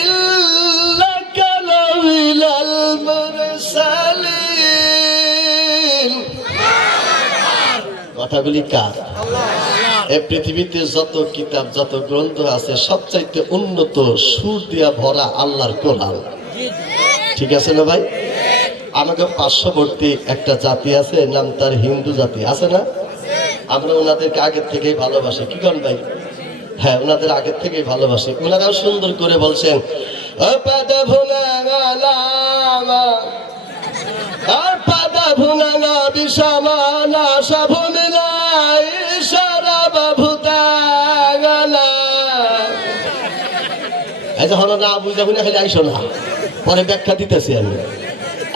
ইন্নাকা লামিনাল মুরসালিন। কথাগুলি কার? এই পৃথিবীতে যত কিতাব, যত গ্রন্থ আছে, সবচাইতে উন্নত সুর দিয়া ভরা আল্লাহর কোরআন, ঠিক আছে না ভাই? আমাকে পার্শ্ববর্তী একটা জাতি আছে, নাম তার হিন্দু জাতি, আছে না? আমরা ওনাদেরকে আগের থেকেই ভালোবাসি, কি করেন ভাই? হ্যাঁ, ওনাদের আগের থেকেই ভালোবাসি। ওনারাও সুন্দর করে বলছেন, না বুঝা বুঝা খালি আইসো না, পরে ব্যাখ্যা দিতেছি আমি।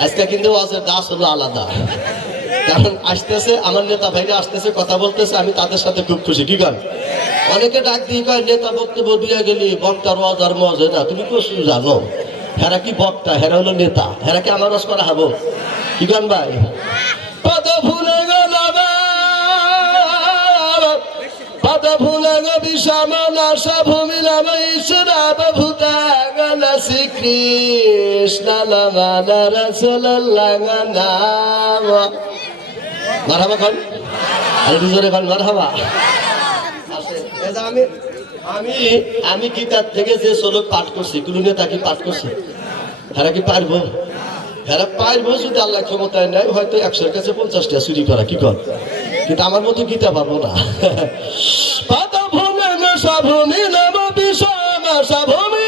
আজকে কিন্তু ওয়াজের দাস হলো আলাদা, কারণ আসতেছে আমার নেতা ভাইরা আসতেছে, কথা বলতেছে, আমি তাদের সাথে খুব খুশি, কি কন? অনেকে ডাক দিয়ে কয় নেতা বক্তব্য দিয়ে গেলি, বক্তার ওয়াজ আর মজ হয় না, তুমি কষ্ট জানো? হেরা কি বক্তা, হেরা হলো নেতা, হেরা কি আমার ওয়াজ করা হবো? কি কন ভাই? পদ ভুলে গেল, পদ ভুলে গে বিষমনা সভূমিলাম ঈশ্বরাব ভূতাগণ শ্রীকৃষ্ণ নাম রাসূলুল্লাহ নাম। মারহাবা খান, আরে জোরে খান, মারহাবা। আমি গীতার থেকে যে শ্লোক পাঠ করছি, কোন নেতা কি পাঠ করছে? তারা কি পারবো? এরা পাইব যদি আল্লাহ ক্ষমতায় নেয় হয়তো 100-এর কাছে 50টা চুরি করা কি কর, কিন্তু আমার মতো গীতা পারবো না। পাতা ভূমি নেশা ভূমি নাম বিষয় নেশা ভূমি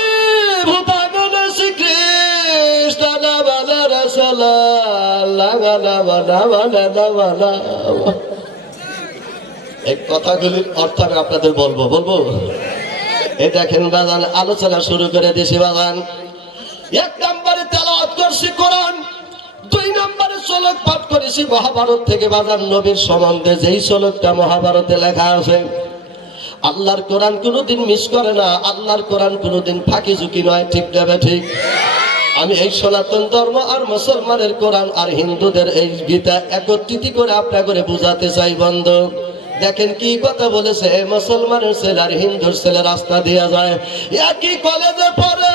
ভূতাগণ শ্রীকৃষ্ণ নামালা রসলা লাগালা বানা বানা বানা। এই কথাগুলির অর্থ আমি আপনাদের বলবো। এই দেখেন বাজান, আলোচনা শুরু করে দিয়েছি বাজান। 1 নম্বরে তেলাওয়াত করছি কোরআন, 2 নম্বরে শ্লোক পাঠ করেছি মহাভারত থেকে বাজান, নবীর সম্বন্ধে যেই শ্লোকটা মহাভারতে লেখা আছে। আল্লাহর কোরআন কোনোদিন মিস করে না, আল্লাহর কোরআন কোনোদিন ফাঁকি ঝুঁকি নয়, ঠিক যাবে ঠিক। আমি এই সনাতন ধর্ম আর মুসলমানের কোরআন আর হিন্দুদের এই গীতা একত্রিত করে আপনার করে বুঝাতে চাই বন্ধু। দেখেন কি কথা বলেছে, মুসলমানের ছেলে আর হিন্দুর ছেলে রাস্তা দিয়া যায়, একই কলেজে পড়ে।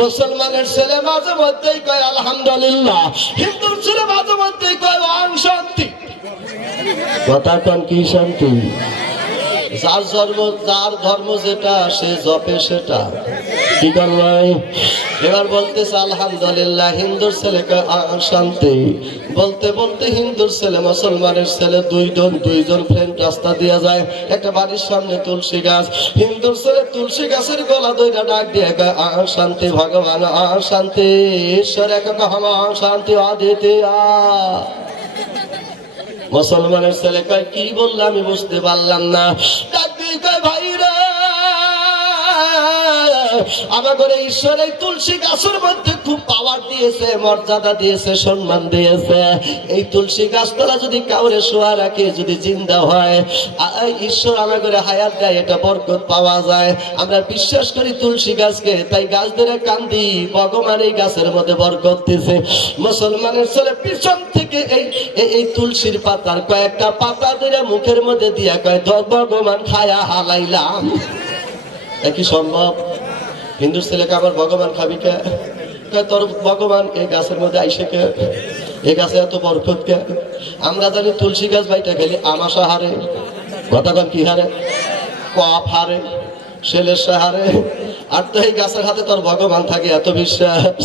মুসলমানের ছেলে মাঝে মধ্যেই কয় আলহামদুলিল্লাহ, হিন্দুর ছেলে মাঝে মধ্যেই কয় ওয়াং শান্তি। কথা কন কি শান্তি? যার ধর্ম যেটা সে জপে সেটা, কি করলাই? এবার বলতেছে আলহামদুলিল্লাহ, হিন্দুর ছেলেকে শান্তি বলতে বলতে হিন্দুর ছেলে মুসলমানের ছেলে দুইজন ফ্রেন্ড রাস্তা দিয়ে যায়, একটা বাড়ির সামনে তুলসী গাছ, হিন্দুর ছেলে তুলসী গাছের গলা ধইরা ডাক দিয়ে শান্তি ভগবান শান্তি ঈশ্বর এক শান্তি অদ্বিতীয়। মুসলমানের ছেলে কয় কি বললাম আমি বুঝতে পারলাম না, ডাক দিয়ে কয় ভাইরা আমার ঘরে ঈশ্বর এই তুলসী গাছের মধ্যে খুব পাওয়ার দিয়েছে, মর্যাদা দিয়েছে, সম্মান দিয়েছে। এই তুলসী গাছতলা যদি কাউরে শোয়া রাখে, যদি জিন্দা হয়, ঈশ্বর আমার ঘরে হায়াত দেয়, এটা বরকত পাওয়া যায়। আমরা বিশ্বাস করি তুলসী গাছকে, তাই গাছ ধরে কান্দি, ভগবান এই গাছের মধ্যে বরকত দিয়েছে। মুসলমানের ছেলে পিছন থেকে এই তুলসীর পাতার কয়েকটা পাতা ধরে মুখের মধ্যে দিয়া কয় ভগবান খায়া হালাইলাম। একই সম্ভব? হিন্দুর ছেলেকে আবার ভগবান খাবি কে? তোর ভগবান এই গাছের মধ্যে আইসে কে? এই গাছে এত বরকত কে? আমরা জানি তুলসী গাছ বাইটা গেলে আমাশা হারে, গতকাল কি হারে, কফ হারে, ছেলের হারে, আর তো এই গাছের হাতে তোর ভগবান থাকে, এত বিশ্বাস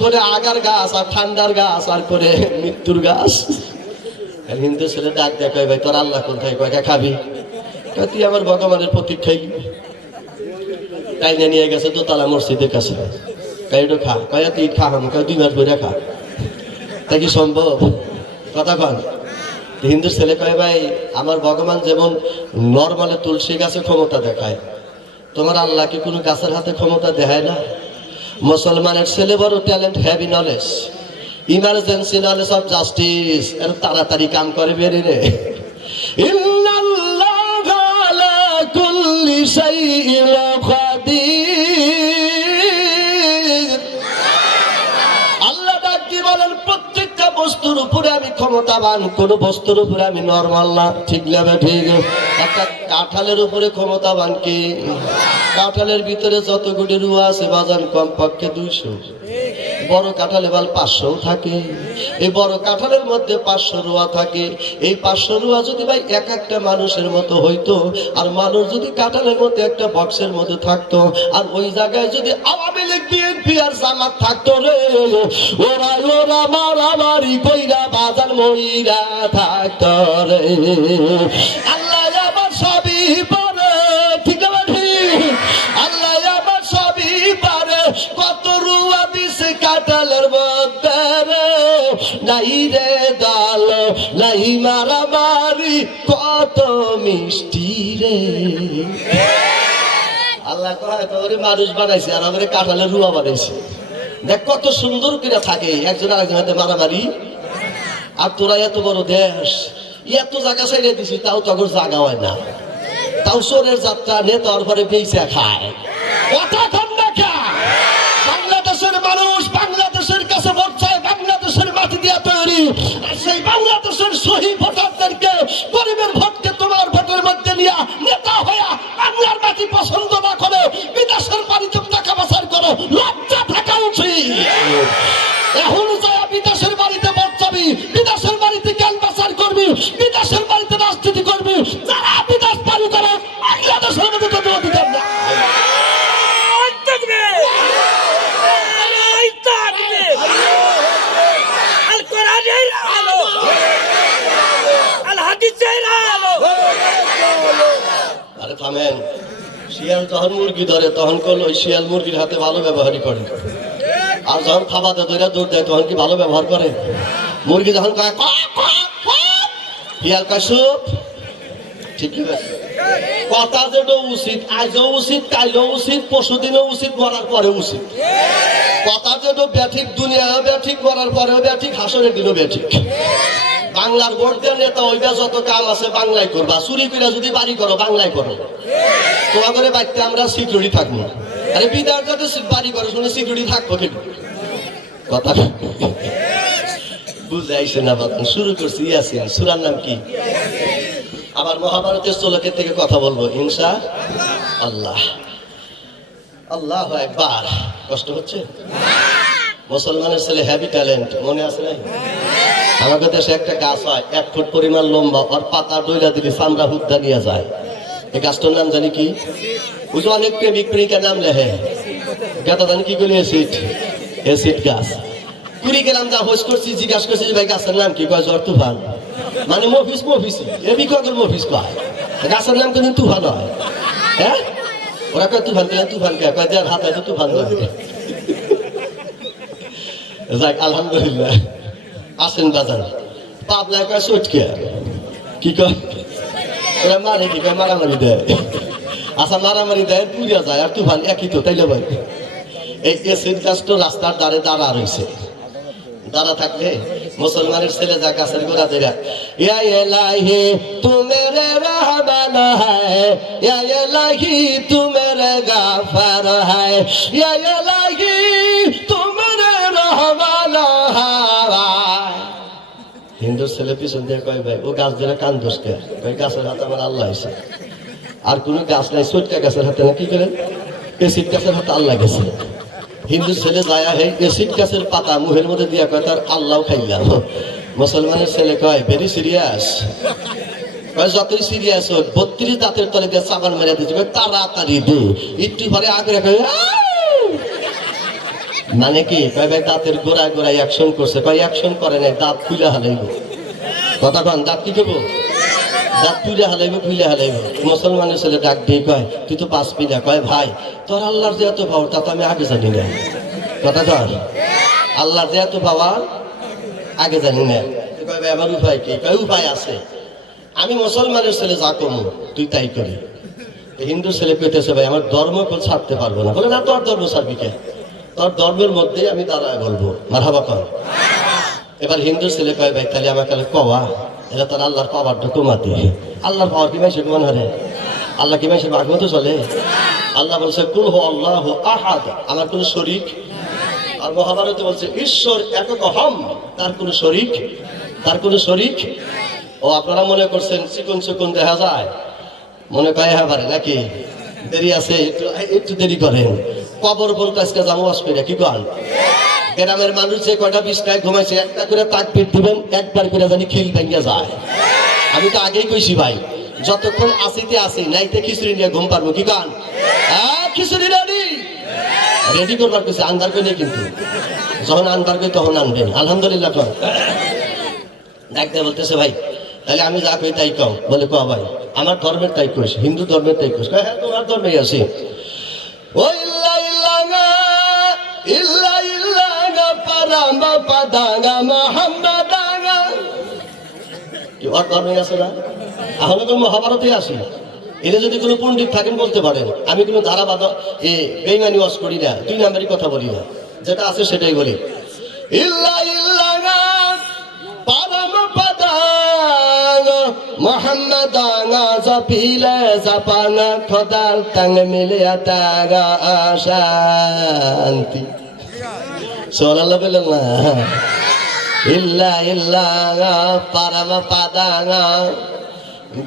করে আগার গাছ আর ঠান্ডার গাছ আর করে মৃত্যুর গাছ। হিন্দু ছেলে ডাক দেখায় ভাই তোর আল্লাহ কোথায়, কয়টা খাবি? তুই আমার ভগবানের প্রতীক খাই। টাইনে নিয়ে গেছে দোতলা মসজিদের কাছে, কাইটো খা, কয়া তুই খা, হাম 2 মাস ধরে খা। তাই কি সম্ভব? কথা কন। হিন্দুর ছেলে কয় ভাই আমার ভগবান যেমন নর্মালে তুলসী গাছে ক্ষমতা দেখায়, তোমার আল্লাহ কি কোনো গাছের হাতে ক্ষমতা দেখায় না? মুসলমানের ছেলে বড় talent, heavy knowledge, emergency knowledge of justice, এর তাড়াতাড়ি কাম করে বেরিয়ে রে। কুল্লি শাইইন কাদির। আল্লাহ ডাক দিয়ে বলেন প্রত্যেকটা বস্তুর উপরে আমি ক্ষমতাবান, কোন বস্তুর উপরে আমি নরমাল না, ঠিক না ঠিক? একটা কাঁঠালের উপরে ক্ষমতাবান কি? কাঁঠালের ভিতরে যতগুলি রুয়া আছে বাজান কমপক্ষে 200, বড় কাঁঠালে বাল 500 থাকে। এই বড় কাঁঠালের মধ্যে 500 রুয়া থাকে। এই 500 রুয়া যদি ভাই এক একটা মানুষের মতো হইতো, আর মানুষ যদি কাঁঠালের মধ্যে একটা বক্সের মধ্যে থাকতো, আর ওই জায়গায় যদি আওয়ামী লীগ বিএনপি আর জামাত থাকতো রে, ওরা মারামারি কইরা বাজার মইরা থাকতো রে। আল্লাহ আমার সবই পারে, ঠিক আছে? আল্লাহ আমার সবই পারে। কত রুয়া দিছে কাঁঠালের মধ্যে রে, নাই রে দাল, নাই মারামারি, কত মিষ্টি রে। আল্লাহ কয় তোরে মানুষ বানাইছে আর আমাদের কাঁঠালের রুয়া বানাইছে। দেখ কত সুন্দর করে থাকে, একজন আরেকজন হাতে মারামারি। আর তোরা এত বড় দেশ, এত জায়গা ছেড়ে দিছি, তাও তখন জায়গা হয় না, তাও চোরের যাত্রা নেতার পরে বেঁচে খায়। বাংলাদেশের মানুষ বাংলাদেশের কাছে ভোট চায়, বাংলাদেশের মাটি দিয়া তৈরি, আর সেই বাংলাদেশের শহীদ ভোটারদেরকে, গরিবের ভোটকে তোমার ভোটের মধ্যে নিয়ে নেতা হইয়া বাংলার মাটি পছন্দ না করে বিদেশের বাড়িতে টাকা পাচার করো, লজ্জা থাকা উচিত। এখন যায় বিদেশের বাড়িতে ভোট চাবি, বিদেশের বাড়িতে জ্ঞান পাচার করবি, বিদেশের বাড়িতে রাজনীতি করবি, যারা বিদেশ পারি করে বাংলাদেশের মধ্যে তো অধিকার না। থামেন। শিয়াল যখন মুরগি ধরে তখন করলো ওই শিয়াল মুরগির হাতে ভালো ব্যবহারই করে, আর যখন খাবাতে ধরে দৌড় দেয় তখন কি ভালো ব্যবহার করে? মুরগি যখন কয় কক, কক, কক, শিয়াল কয় চুপ। ঠিক আছে, কথা যেটা উচিত, আজও উচিত, কাইলেও উচিত, পরশুদিনও উচিত, মরার পরেও উচিত। কথা যেটা ব্যাঠিক, দুনিয়াও ব্যাঠিক, মরার পরেও ব্যাঠিক, হাসরের দিনও ব্যাঠিক। বাংলার ভোট দেওয়ার নেতা ওইটা যত কাম আছে বাংলায় করবা, চুরি করে যদি বাড়ি করো বাংলায় করো। তোমার করে বাড়িতে আমরা সিকিউরিটি থাকবো, আরে বিদার যাতে বাড়ি করো শুনে সিকিউরিটি থাকবো কিন্তু কথা বুঝাইছে না। বাবা শুরু করছি ইয়াসিন, সূরার নাম কি? আবার মহাভারতের শ্লোকের থেকে কথা বলবো ইনশা আল্লাহ। আল্লাহ একবার। কষ্ট হচ্ছে? মুসলমানের ছেলে হ্যাভি ট্যালেন্ট, মনে আছে নাই? আমাদের দেশে একটা গাছ হয় 1 ফুট পরিমাণ লম্বা, আর পাতা ডইলা দিলে চামড়া হুদ্দা নিয়ে যায়। এই গাছটার নাম জানি কি? বুঝো অনেক প্রেমিক প্রেমিকা নাম লেহে, গাতা জানি কি করে? এসিড, এসিড গাছ। কুড়ি গেলাম, যা হোস করছি, জিজ্ঞাসা করছি ভাই গাছের নাম কি? কয় জ্বর তুফান। মানে মফিস মফিস এ বিকল মফিস কয়, গাছের নাম কিন্তু তুফান হয়। হ্যাঁ, ওরা কয় তুফান দিলেন, তুফান কে কয় দেড় হাত হয়তো তুফান ধরে। যাক আলহামদুলিল্লাহ। আসেন বাজান, পাবলা কয় চটকে, কি কয়? ওরা মারে কি কয়? মারামারি দেয়। আচ্ছা মারামারি দেয়, পুড়িয়া যায়, আর তুফান একই তো, তাইলে ভাই। এই এসিড গাছ তো রাস্তার ধারে দাঁড়া রয়েছে, দাঁড়া থাকলে মুসলমানের ছেলে যা গাছের গোড়া দেয়া, ইয়া ইলাহি তু মেরে রহমান হ্যায়, ইয়া ইলাহি তু মেরে গাফার হ্যায়, ইয়া ইলাহি তু মেরে রহমান হ্যায়। হিন্দুর ছেলে পিছন দিয়ে কয় ভাই ও গাছ দিয়ে কান দোষকে, ওই গাছের হাতে আমার আল্লাহ আছে। আর কোনো গাছ নাই, চটকা গাছের হাতে না, কি করে? এসিড গাছের হাতে আল্লাহ গেছে। হিন্দু ছেলে যায় হে এসিড গাছের পাতা মুখের মধ্যে দিয়া কয় তার আল্লাহ খাইলাম। মুসলমানের ছেলে কয় ভেরি সিরিয়াস, কয় যতই সিরিয়াস হোক 32 দাঁতের তলে দিয়ে চাবান মেরে দিচ্ছে, তাড়াতাড়ি দে। একটু পরে আগে কয় মানে কি? কয় ভাই দাঁতের গোড়ায় গোড়ায় অ্যাকশন করছে, কয় অ্যাকশন করে নাই, দাঁত খুলে হালাইব। কথা কন, দাঁত কি করবো? দাঁত তুলে হালাইব, খুলে হালাইব। মুসলমানের ছেলে ডাক দিয়ে কয় তুই তো পাসবি না। কয় ভাই তোর আল্লাহর যে এত পাওয়ার তা তো আমি আগে জানি না। কথা কর, আল্লাহর যে এত পাওয়ার আগে জানি না। কয় ভাই আমার উপায় কি? কয় উপায় আছে, আমি মুসলমানের ছেলে যা কমু তুই তাই করি। হিন্দু ছেলে পেতেছে ভাই আমার ধর্ম কেউ ছাড়তে পারবো না। বলে না, তোর ধর্ম ছাড়বি কে? তোর ধর্মের মধ্যেই আমি দাঁড়ায় বলবো মারহাবা কর। এবার হিন্দু ছেলে কয় ভাই তাহলে আমার কালে কওয়া, এটা তার আল্লাহর পাওয়ারটা কমাতে। আল্লাহর পাওয়ার কি মাইসে কমান হারে? আল্লাহ কি মাইসে বাঘ মতো চলে? আল্লাহ বলছে কুল হু আল্লাহু আহাদ, আমার কোনো শরীক। আর মহাভারতে বলছে ঈশ্বর একক হম, তার কোনো শরীক, তার কোনো শরীক। ও আপনারা মনে করছেন চিকন চিকন দেখা যায়, মনে কয় হ্যাঁ পারে নাকি? দেরি আছে, একটু একটু দেরি করেন। কবর বলতে আজকে যাবো আসবে কি কন? গ্রামের মানুষ যে কয়টা বিছনায় ঘুমাইছে একটা করে তাক পিট দিবেন, একবার করে জানি খিল ভেঙে যায়। আমি তো আগেই কইছি ভাই, যতক্ষণ আসিতে আসি নাইতে খিচুড়ি নিয়ে ঘুম পারবো, কি কান? হ্যাঁ খিচুড়ি রেডি, রেডি করবার কিছু আন্ধার করে কিন্তু যখন আন্ধার করে তখন আনবেন। আলহামদুলিল্লাহ কর। ডাকতে বলতেছে ভাই তাহলে আমি যা কই তাই কও। বলে ক ভাই আমার ধর্মের তাই কইস, হিন্দু ধর্মের তাই কইস। হ্যাঁ তোমার ধর্মেই আছি। ও ইল্লা ইল্লাঙ্গা ইল্লা ইল্লাঙ্গা পারামা পাদাঙ্গা মুহাম্মাদাঙ্গা, কি ওর ধর্মে আছে না? এখন কোন মহাভারতে আসি। এরা যদি কোনো পণ্ডিত থাকেন বলতে পারেন, আমি কোনো ধারাবাধ বেইমানি ওয়াজ করি না, 2 নাম্বারই কথা বলি না, যেটা আছে সেটাই বলি। ইল্লা ইল্লাঙ্গা পারামা পাদাঙ্গা মুহাম্মাদাঙ্গা জাপিলে জাপানা খোদাল তাঙ্গ মিলিয়া তাগা শান্তি। সুবহানাল্লাহ বলেন না। ইল্লা ইল্লাঙ্গা পারামা পাদাঙ্গা,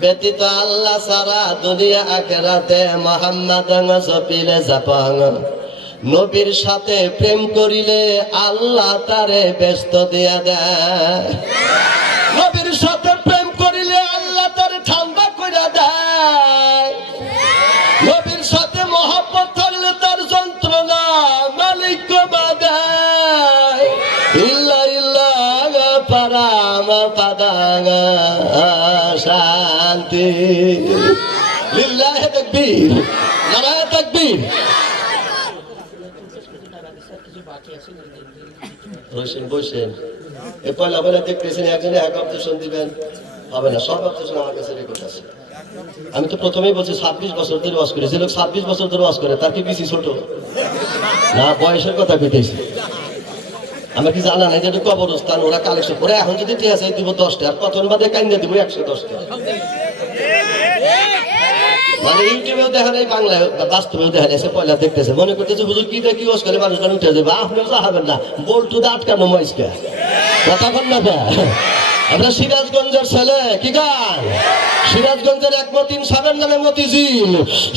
ব্যতীত আল্লাহ সারা দুনিয়া আখিরাতে মুহাম্মাদ জপিলে জাপাং। নবীর সাথে প্রেম করিলে আল্লাহ তারে ব্যস্ত দিয়া দেয়। নবীর সাথে প্রেম করিলে আল্লাহ তারে ঠান্ডা করে দেয়। নবীর সাথে মহব্বত থাকলে তার যন্ত্রণা মালিক কমা দেয়। ইল্লা ইল্লা পারামা পাদাঙ্গা শান্তি। লিল্লাহি তাকবীর, নারায়ে তাকবীর। বসেন বসেন, এ পয়লা পয়লা দেখতেছেন একজনে এক অবজেকশন দিবেন, হবে না। সব অবজেকশন আমার কাছে রেকর্ড আছে। আমি তো প্রথমেই বলছি 26 বছর ধরে ওয়াজ করি। যে লোক 26 বছর ধরে ওয়াজ করে তার কি বেশি ছোট না? বয়সের কথা কইতেছি। আমার কি জানা নাই যে কবরস্থান ওরা কালেকশন করে। এখন যদি ঠিক আছে দিব 10টা, আর কতক্ষণ বাদে কাইন্দা দিব 110টা। মানে ইউটিউবেও দেখা নাই, বাংলায় বাস্তবেও দেখা নাই। পয়লা দেখতেছে মনে করতেছে হুজুর কি দেখি ওয়াজ করে মানুষজন উঠে যাবে। আপনিও যাবেন না, বল্টু দা আটকানো মহিষকে কথা বল না। আমরা সিরাজগঞ্জের ছেলে, কি গান? সিরাজগঞ্জের এক মতিন সাহেবের নামে মতিঝিল।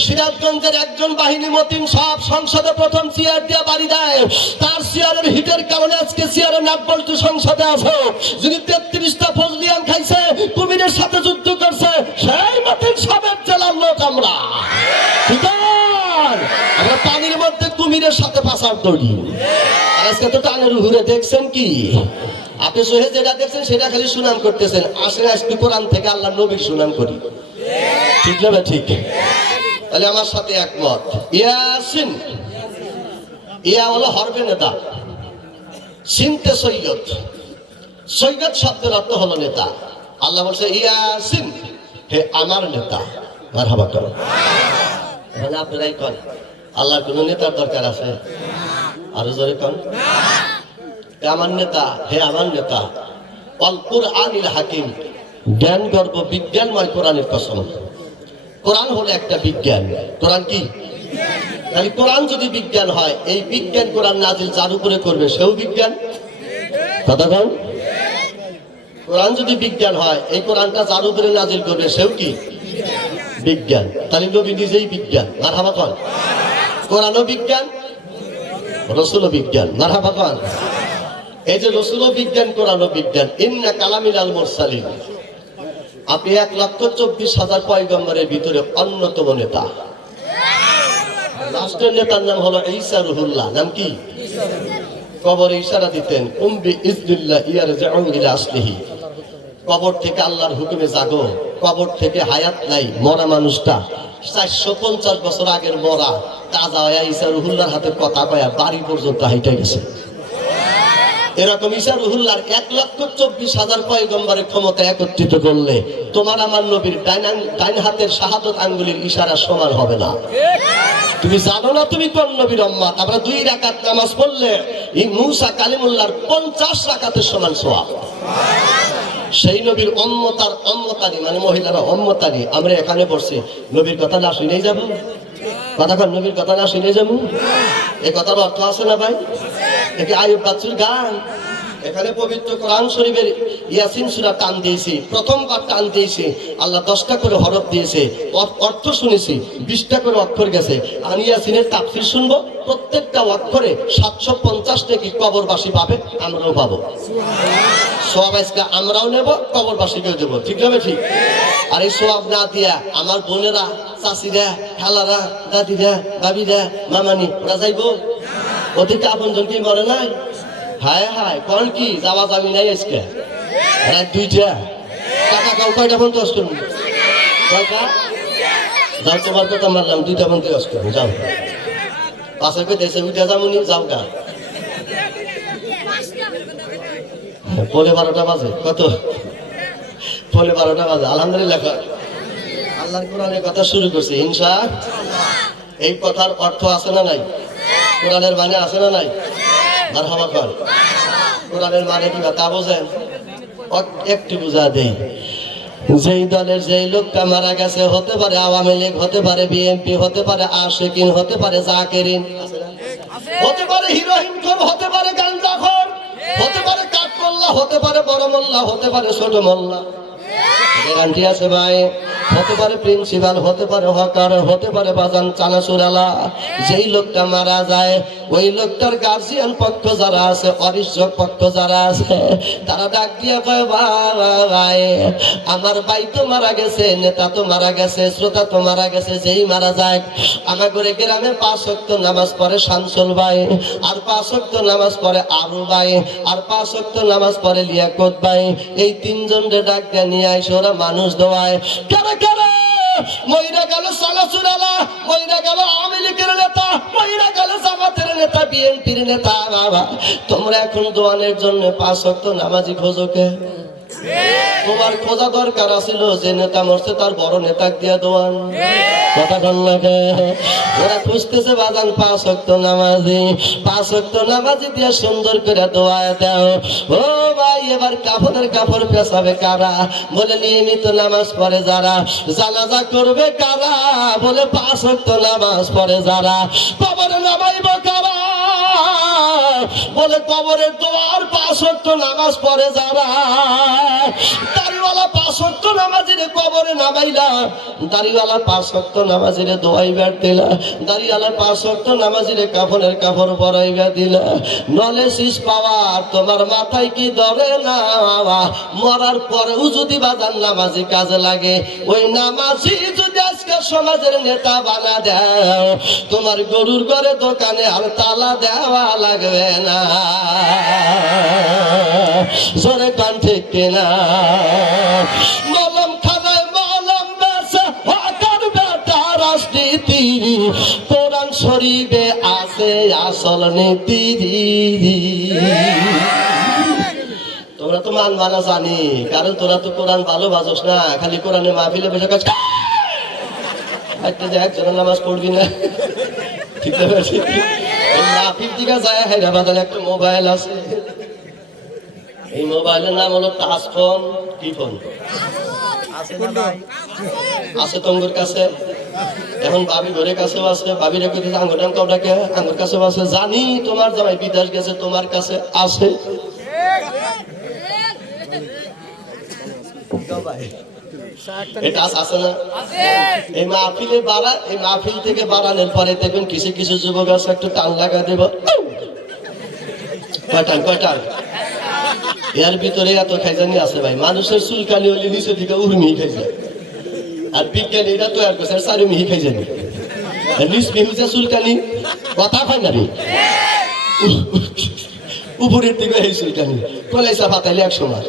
সিরাজগঞ্জের একজন বাহিনী মতিন সাহেব সংসদে প্রথম চেয়ার দিয়া বাড়ি দেয়। তার চেয়ারের হিটের কারণে আজকে চেয়ারে নাক বল্টু সংসদে আছে। যিনি 33টা ফজলিয়ান খাইছে, কুমিরের সাথে যুদ্ধ করছে, সেই মতিন সাহেবের জেলার লোক আমরা। ঠিক আছে, আমরা পানির মধ্যে কুমিরের সাথে পাচার দৌড়ি। আর আজকে তো টানের ঘুরে দেখছেন কি? আপনি সোহে যেটা দেখছেন সেটা খালি সুনাম করতেছেন। আসলে আজকে কোরআন থেকে আল্লাহ নবীর সুনাম করি, ঠিক না? ঠিক। তাহলে আমার সাথে একমত। ইয়াসিন, ইয়া হলো হরবে নেতা, সিনতে সৈয়দ। সৈয়দ শব্দের অর্থ হলো নেতা। আল্লাহ বলছে ইয়াসিন, হে আমার নেতা। মারহাবা করো। মানে আপনারাই কন, আল্লাহর কোন নেতার দরকার আছে? আরো জোরে কন, আমার নেতা, হে আমার নেতা। অল কুরআনিল হাকিম, জ্ঞান গর্ব বিজ্ঞানময় কোরআনের কসম। কোরআন হলো একটা বিজ্ঞান। কোরআন কি? তাহলে কোরআন যদি বিজ্ঞান হয়, এই বিজ্ঞান কোরআন নাজিল যার উপরে করবে সেও বিজ্ঞান। কথা বল। কোরআন যদি বিজ্ঞান হয়, এই কোরআনটা যার উপরে নাজিল করবে সেও কি? বিজ্ঞান। তাহলে নবী নিজেই বিজ্ঞান। মারহাবা কন। কোরআনও বিজ্ঞান, রাসূলও বিজ্ঞান। মারহাবা কন। এই যে রসুলও বিজ্ঞান, কোরআনও বিজ্ঞান। ইন্না কালামিনাল মুরসালিন, আপনি 1,24,000 পয়গম্বরের ভিতরে অন্যতম নেতা। লাস্টের নেতার নাম হলো ঈসা রুহুল্লাহ। নাম কি? কবরে ইশারা দিতেন, উম্বি ইজনিল্লাহ ইয়ারজাউ ইলা আসলিহি। কবর থেকে আল্লাহর হুকুমে জাগো। কবর থেকে হায়াত নাই, মরা মানুষটা 450 বছর আগের মরা তাজা হয়ে ঈসা রুহুল্লাহর হাতে কথা কয়া বাড়ি পর্যন্ত হাইটে গেছে। এরকম ঈসা রুহুল্লাহর 1,24,000 পয়গম্বরের ক্ষমতা একত্রিত করলে তোমার আমার নবীর ডাইন হাতের শাহাদত আঙ্গুলের ইশারা সমান হবে না। তুমি জানো না তুমি কোন নবীর উম্মত? আমরা 2 রাকাত নামাজ পড়লে এই মূসা কালিমুল্লাহর 50 রাকাতের সমান সওয়াব। সেই নবীর উম্মতানি মানে মহিলারা উম্মতানি। আমরা এখানে পড়ছি, নবীর কথা না শুনেই যাব? কথা কন, নবীর কথা না শুনে যাবো? এই কথার অর্থ আছে না ভাই? একে আইয়ুব বাচ্চুর গান। এখানে পবিত্র কোরআন শরীফের ইয়াসিন সূরা টান দিয়েছি, প্রথমবার টান দিয়েছি। আল্লাহ 10টা করে হরফ দিয়েছে, অর্থ শুনেছি, 20টা করে অক্ষর গেছে। আর ইয়াসিনের তাফসীর শুনবো, প্রত্যেকটা অক্ষরে 750 টাকা কবরবাসী পাবে, আমরাও পাবো। সওয়াব আজকে আমরাও নেব, কবরবাসীকেও দেবো। ঠিক না? ঠিক। আর এই সওয়াব না দিয়া আমার বোনেরা, চাচিরা, খালারা, দাদিরা, ভাবিরা, মামানি ওরা যাইবো? ওদিকে আপনজন কি মরে নাই? হায় হায়, কোন কি যাওয়া যাবি নাই আজকে? রাত 2টা। টাকা কাউ কয়টা পর্যন্ত অস করুন? কয়টা? যাও, তোমার কথা মারলাম, 2টা পর্যন্ত অস করুন। যাও, পাশে পেতেছে উঠে যাবনি, যাও গা। পৌনে 12টা বাজে। কত? পৌনে 12টা বাজে। আলহামদুলিল্লাহ, আল্লাহর কোরআনের কথা শুরু করছে ইনশাআল্লাহ। এই কথার অর্থ আছে না নাই? কোরআনের মানে আছে না নাই? মারহাবা কর। কোরআনের মানে কি তা বোঝেন? একটু বুঝা দেই। যেই দলের যেই লোকটা মারা গেছে, হতে পারে আওয়ামী লীগ, হতে পারে বিএনপি, হতে পারে আশিকিন, হতে পারে জাকিরিন, হতে পারে হিরোইন খোর, হতে পারে গাঞ্জাখোর, হতে পারে কাঠ মোল্লা, হতে পারে বড় মোল্লা, হতে পারে ছোট মোল্লা। গ্যারান্টি আছে ভাই। হতে পারে প্রিন্সিপাল, হতে পারে হকার, হতে পারে বাজান চানাচুরালা। যেই লোকটা মারা যায়, ওই লোকটার গার্জিয়ান পক্ষ যারা আছে, অরিষ্যক পক্ষ যারা আছে, তারা ডাক দিয়ে কয়, ভাই আমার ভাই তো মারা গেছে, নেতা তো মারা গেছে, শ্রোতা তো মারা গেছে। যেই মারা যায়, আমার করে গ্রামে 5 ওয়াক্ত নামাজ পড়ে শামসুল ভাই, আর 5 ওয়াক্ত নামাজ পড়ে আরু ভাই, আর 5 ওয়াক্ত নামাজ পড়ে লিয়াকত ভাই। এই 3 জনকে ডাক দিয়ে নিয়ে আইসে ওরা মানুষ দোয়ায়। কারা কারা মইরা গেল সালাসুরালা, মইরা গেল আওয়ামী লীগের নেতা, মইরা গেল জামাতের নেতা, বিএনপির নেতা। বাবা তোমরা এখন দোয়ানের জন্য 5 ওয়াক্ত নামাজি খোঁজোকে। তোমার খোঁজা দরকার ছিল যে নেতা মরছে তার বড় নেতা দিয়া দোয়ান। কথা কন লাগে ওরা খুঁজতেছে বাজান 5 ওয়াক্ত নামাজি, 5 ওয়াক্ত নামাজি দিয়ে সুন্দর করে দোয়া দাও। ও ভাই এবার কাফনের কাপড় পেছাবে কারা? বলে নিয়মিত নামাজ পড়ে যারা। জানাজা করবে কারা? বলে 5 ওয়াক্ত নামাজ পড়ে যারা। কবরে নামাইব কারা? বলে কবরের দোয়ার 5 ওয়াক্ত নামাজ পড়ে যারা। দাড়িওয়ালা 5 ওয়াক্ত নামাজের কবরে নামাইলা, দাড়িওয়ালা 5 ওয়াক্ত নামাজের দোয়াইবার দিলা, দাড়িওয়ালা 5 ওয়াক্ত নামাজের কাফনের কাপড় পরাইবা দিলা। নলেজ পাওয়ার তোমার মাথায় কি ধরে না? মরার পরেও যদি বাজান নামাজি কাজে লাগে, ওই নামাজি যদি আজকে সমাজের নেতা বানা দাও, তোমার গরুর ঘরে দোকানে আর তালা দেওয়া লাগবে না। জোরে কান ঠিক কিনা? মলম খানায় মলম বেছে হকার বেটা রাজনীতি, কোরআন শরীফে আছে আসল নীতি। তোমরা তো মান মানা জানি, কারণ তোরা তো কোরআন ভালোবাসোস না, খালি কোরআনে মাহফিলে বসে কাজ একটা যে একজন নামাজ পড়বি না। ঠিক আছে মাহফিল দিকে যায় হায়দ্রাবাদের একটা মোবাইল আছে, এই মোবাইলের নাম হলো টাচ ফোন। কি ফোন আছে তোমার কাছে? এখন ভাবি ঘরের কাছেও আছে, ভাবি রেখে দিয়েছে আঙ্গুর নাম কাউটাকে, আঙ্গুর কাছেও আছে। জানি তোমার জামাই বিদেশ গেছে, তোমার কাছে আছে। এটা আছে না? এই মাহফিলে বাড়া, এই মাহফিল থেকে বাড়ানোর পরে দেখবেন কিছু কিছু যুবক আছে একটু টান লাগা দেব। কয়টান কয়টান এর ভিতরে এত খাইজানি আছে ভাই। মানুষের চুলকানি হলে নিচে দিকে উর্মি খাইছে, আর বিজ্ঞানী এটা তৈরি করছে চারি মিহি খাইজানি। নিচ মিহুছে চুলকানি, কথা হয় না রে, উপরের দিকে এই চুলকানি কলাইসা ফাতাইলে 100 মার,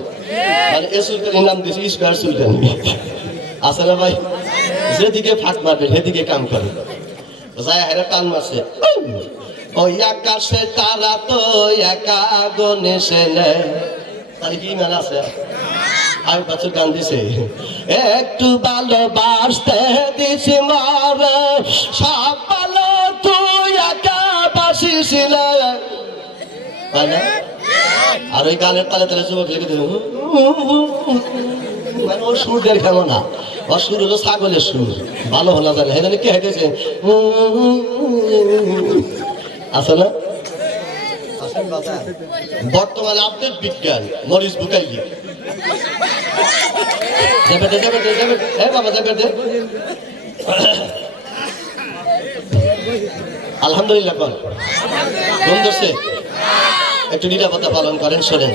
মানে এই চুলকানির নাম দিয়েছে স্কোয়ার চুলকানি। আছে না ভাই? যেদিকে ফাঁক মারবে সেদিকে কাম করে, যায় হেরা টান মারছে। ওই আকাশে তারা তো একা গনেছে না, তাহলে কি মেলা আছে? আমি বছর গান দিছে, একটু ভালোবাসতে দিছি মারে, সব ভালো তুই একা বাসিস না। আর ওই গানের তালে তালে যুবক লিখে দিল, মানে ওর সুর দের কেমন না, ওর সুর হলো ছাগলের সুর, ভালো হলো জানে। হেদানি কে হেঁটেছে আছে না? বর্তমানে আপডেট বিজ্ঞান মরিস বুকাইলি আলহামদুলিল্লাহ একটু নিরাপত্তা পালন করেন। শোনেন,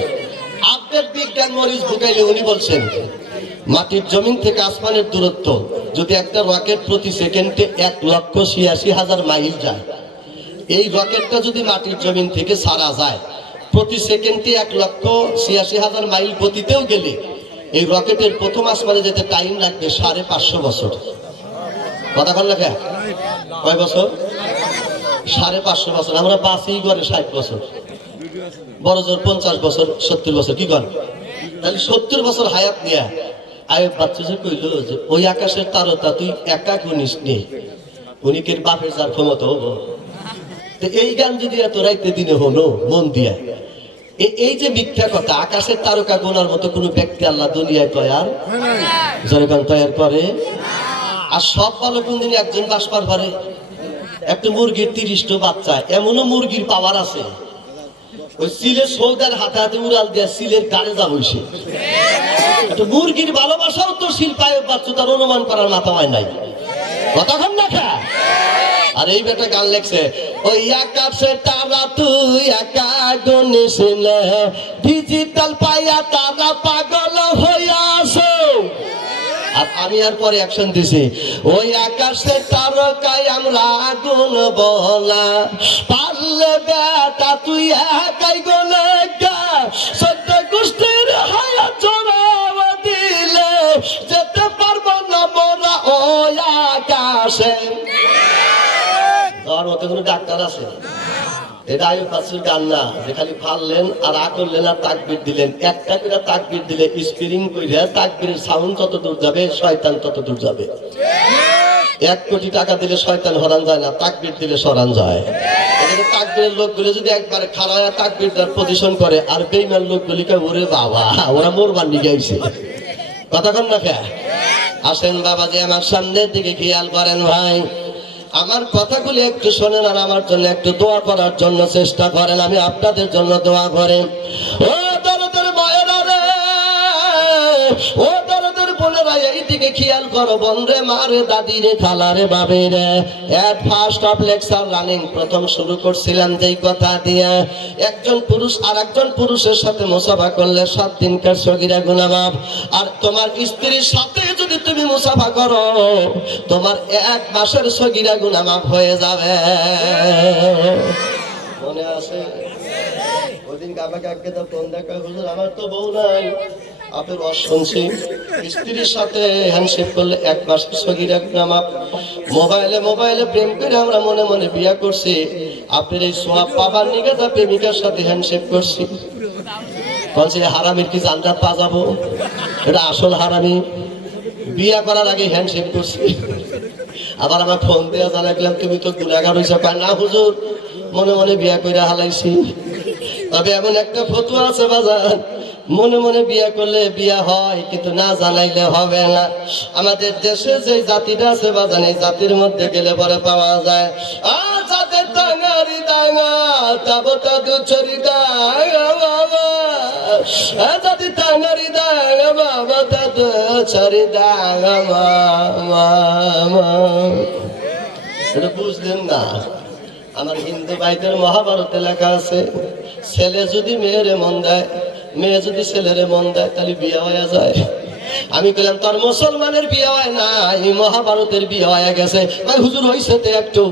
আপডেট বিজ্ঞান মরিস বুকাইলি উনি বলছেন মাটির জমিন থেকে আসমানের দূরত্ব যদি একটা রকেট প্রতি সেকেন্ডে 1,86,000 মাইল যায়, এই রকেটটা যদি মাটির জমিন থেকে ছাড়া যায় প্রতি সেকেন্ডে 1,86,000 মাইল গতিতেও গেলে এই রকেটের প্রথম আসমানে যেতে টাইম লাগবে 550 বছর। কথা বল না কে? কয় বছর? 550 বছর। আমরা বাঁচি করে 60 বছর, বড় জোর 50 বছর, 70 বছর। কি কর? তাহলে 70 বছর হায়াত নিয়ে আয়ব বাচ্চা যে কইল যে ওই আকাশের তারতা তুই একা গুনিস নি, উনিকের বাপের যার ক্ষমতা হবো। তো এই গান যদি এত রাইতে দিনে হলো মন দিয়া, এই যে মিথ্যা কথা, আকাশের তারকা গোনার মতো কোন ব্যক্তি আল্লাহ দুনিয়ায় তৈয়ার জনগণ তৈয়ার করে। আর সব ভালো কোনদিন একজন বাসপার পারে? একটা মুরগির 30টা বাচ্চা, এমনও মুরগির পাওয়ার আছে ওই সিলের সৌদার হাতে হাতে উড়াল দিয়া সিলের গাড়ে যা বসে। একটা মুরগির ভালোবাসাও তো শিল পায় বাচ্চা, তার অনুমান করার মাথা হয় নাই। কতক্ষণ দেখা। আর এই বেটা গান লেখছে, ওই আকাশে তারা তুই একা গনিস না, ডিজিটাল পাইয়া তারা পাগল হইয়াছে। আর আমি আর পরে অ্যাকশন দিছি, ওই আকাশে তারকায় আমরা আগুন বলা, পারলে বেটা তুই একাই গলে গা, সত্য গোষ্ঠীর হায়া চড়াওয়া দিলে যেতে পারবো না মোরা ওই আকাশে। আর ওতে কোনো ডাক্তার আছে? এটা আইয়ুব বাচ্চুর গান না যে খালি ফাললেন আর আ করলেন আর তাকবীর দিলেন। একটা করে তাকবীর দিলে স্প্রিং কইরা তাকবীরের সাউন্ড যত দূর যাবে শয়তান তত দূর যাবে। 1 কোটি টাকা দিলে শয়তান হরান যায় না, তাকবীর দিলে সরান যায়। এখানে তাকবীরের লোকগুলো যদি একবারে খাড়ায়া তাকবীরটার পজিশন করে আর বেঈমান লোকগুলিকে ওরে বাবা ওরা মরবার নিয়ে গেছে। কথা কন না কে? আসেন বাবাজি আমার সামনের দিকে খেয়াল করেন ভাই, আমার কথাগুলি একটু শোনেন আর আমার জন্য একটু দোয়া করার জন্য চেষ্টা করেন। আমি আপনাদের জন্য দোয়া করি। ও দরদের মায়েরা রে, ও দরদের বোনেরা, এইদিকে খেয়াল করো। বন্ধে মারে, দাদি রে, খালা রে, বাবি রে। At first of lecture running, প্রথম শুরু করছিলাম যেই কথা দিয়ে, একজন পুরুষ আর একজন পুরুষের সাথে মুসাফা করলে 7 দিনকার সগীরা গুনাহ মাফ। আর তোমার স্ত্রীর সাথে যদি তুমি মুসাফা করো তোমার 1 মাসের সগীরা গুনাহ মাফ হয়ে যাবে। মনে আছে ওদিন আমাকে আজকে তো ফোন দেখা, হুজুর আমার তো বউ নাই, আপনার ওয়াজ শুনছি, স্ত্রীর সাথে হ্যান্ডশেক করলে 1 মাসের সগীরা গুনাহ মাফ। মোবাইলে প্রেম করে আমরা মনে মনে বিয়া করছি, আপনার এই সওয়াব পাবার নিগে যা প্রেমিকার সাথে হ্যান্ডশেক করছি। বলছে হারামির কি জান্নাত পা যাবো? এটা আসল হারামি। বিয়া করার আগে হ্যান্ডশেক করছি। আবার আমার ফোন দিয়ে জানাইলাম তুমি তো গুনাহগার হইছো। কয় না হুজুর, মনে মনে বিয়া কইরা হালাইছি। তবে এমন একটা ফতোয়া আছে বাজার, মনে মনে বিয়া করলে বিয়া হয় কিন্তু না জানাইলে হবে না। আমাদের দেশে যে জাতিটা আছে বাজান, এই জাতির মধ্যে গেলে পরে পাওয়া যায় যাদের টাঙ্গারি দাঙ্গা তাবতা দুচরি দাঙ্গা বাবা, যাদের টাঙ্গারি দাঙ্গা বাবা তা দুচরি দাঙ্গা মামা। এটা বুঝলেন না? আমার হিন্দু ভাইদের মহাভারতে লেখা আছে, ছেলে যদি মেয়েরে মন দেয়, মেয়ে যদি ছেলেরে মন দেয় তাহলে বিয়ে হয়ে যায়। আমি বললাম তোর মুসলমানের বিয়ে হয় না, এই মহাভারতের বিয়ে হয়ে গেছে। ভাই হুজুর হইছে তো একটু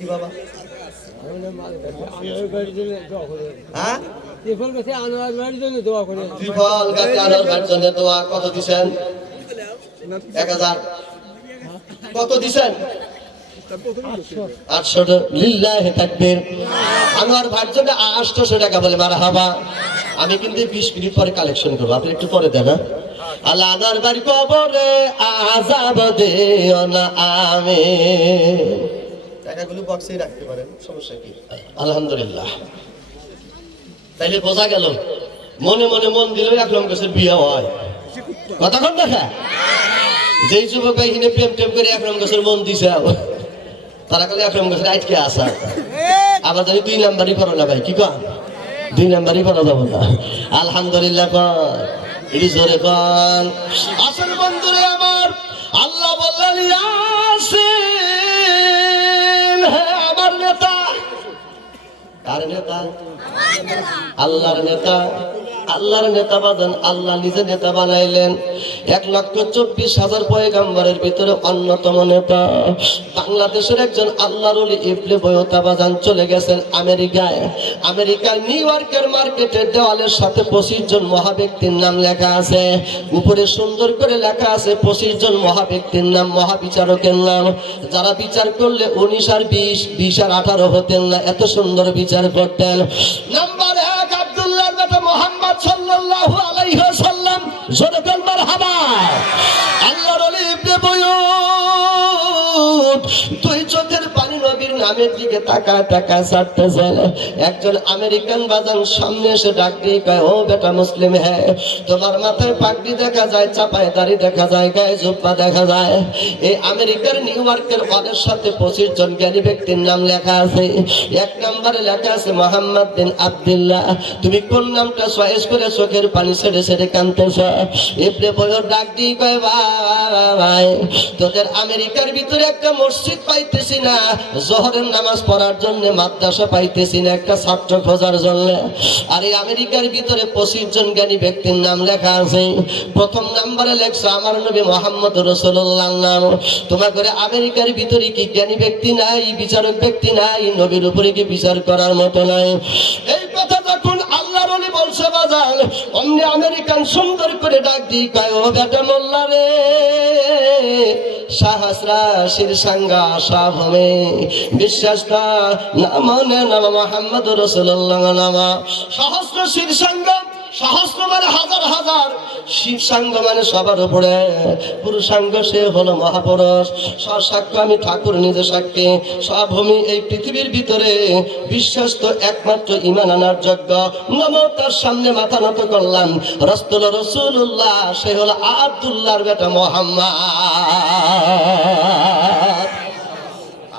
কি বাবা? হ্যাঁ ত্রিফল গাছে আনোয়ার ভাইয়ের জন্য দোয়া করে। ত্রিফল গাছে আনোয়ার ভাইয়ের জন্য দোয়া। কত দিছেন? 1000। কত দিছেন? 800 লিল্লাহি তাকবীর। আনোয়ার ভাইয়ের জন্য 800 টাকা বলে মারহাবা। আমি কিন্তু 20 মিনিট পরে কালেকশন করব, আপনি একটু পরে দেন। আল্লাহ আনোয়ার বাড়ি কবরে আযাব দিও না আমিন। টাকাগুলো বক্সে রাখতে পারেন, সমস্যা কি? আলহামদুলিল্লাহ। তাইলে বোঝা গেল মনে মনে মন দিলেও 1 লক্ষ গাছের বিয়ে হয়। কথা কন দেখা, যেই যুবক এখানে প্রেম টেম করে 1 লক্ষ গাছের মন দিছে তারা কালে 1 লক্ষ গাছের আজকে আসা। আবার জানি 2 নাম্বারই করো না ভাই, কি কন? 2 নাম্বারই করা যাবো না। আলহামদুলিল্লাহ কন, এটি জোরে কন। আসল বন্ধুরে আমার, আল্লাহ বললেন ইয়াসিন, আমার নেতা। কার নেতা? আল্লাহর নেতা। আল্লাহর নেতা বানান, আল্লাহ নিজে নেতা বানাইলেন। 1,24,000 পয়গম্বরের ভিতরে অন্যতম নেতা বাংলাদেশের একজন আল্লাহর ওলি ইবনে বয়তা বাজান চলে গেছেন আমেরিকায়। আমেরিকার নিউ ইয়র্কের মার্কেটের দেওয়ালের সাথে 25 জন মহাব্যক্তির নাম লেখা আছে। উপরে সুন্দর করে লেখা আছে 25 জন মহাব্যক্তির নাম, মহাবিচারকের নাম, যারা বিচার করলে 19 আর 20, 20 আর 18 হতেন না, এত সুন্দর বিচার করতেন। নাম্বার 1 আব্দুল্লাহর বেটা মুহাম্মদ সাল্লাল্লাহু আলাইহি ওয়াসাল্লাম। জোরে বল মারহাবা। আল্লাহর ওলি ইবনে বয়ুত 2 চোখের পানি নবীর নামের দিকে তাকায় তাকায় ছাড়তেছেন। একজন আমেরিকান বাজান সামনে এসে ডাক দিয়ে কয়, ও বেটা মুসলিম, হ্যাঁ তোমার মাথায় পাগড়ি দেখা যায়, চাপায় দাড়ি দেখা যায়, গায়ে জুব্বা দেখা যায়। এই আমেরিকার নিউ ইয়র্কের ওয়ালের সাথে 25 জন জ্ঞানী ব্যক্তির নাম লেখা আছে। 1 নম্বরে লেখা আছে মোহাম্মদ বিন আব্দুল্লাহ। তুমি কোন নামটা চয়েস করে চোখের পানি ছেড়ে ছেড়ে কাঁদতেছ? ইবনে বয়ুত ডাক দিয়ে কয়, ভাই তোদের আমেরিকার ভিতরে একটা মসজিদ পাইতেছি না, জোহরের নামাজ পড়ার জন্য মাদ্রাসা পাইতেছি না, একটা ছাত্র খোঁজার জন্য। আর এই আমেরিকার ভিতরে 25 জন জ্ঞানী ব্যক্তির নাম লেখা আছে। প্রথম নম্বরে লেখছে আমার নবী মুহাম্মদ রাসূলুল্লাহর নাম। তোমার করে আমেরিকার ভিতরে কি জ্ঞানী ব্যক্তি নাই, বিচারক ব্যক্তি নাই, নবীর উপরে কি বিচার করার মতো নাই? এই কথা যখন আল্লাহর ওলি বলছে বাজান, অমনি আমেরিকান সুন্দর করে ডাক দিয়ে কয়, ও বেটা মোল্লা রে, সহস্রাশির সঙ্গ সভমে বিশ্বাস না মনে নাম মোহাম্মদ রাসূলুল্লাহ নাম সহস্রাশির সঙ্গ সহস্র মানে হাজার হাজার শিব সাঙ্গ মানে সবার উপরে পুরুষাঙ্গ সে হলো মহাপুরুষ সাক্ষ্য আমি ঠাকুর নিজে সাক্ষী সভূমি এই পৃথিবীর ভিতরে বিশ্বস্ত একমাত্র ঈমান আনার যোগ্য নমতার সামনে মাথা নত করলাম রাসূলুল্লাহ সে হলো আব্দুল্লাহর বেটা মুহাম্মদ।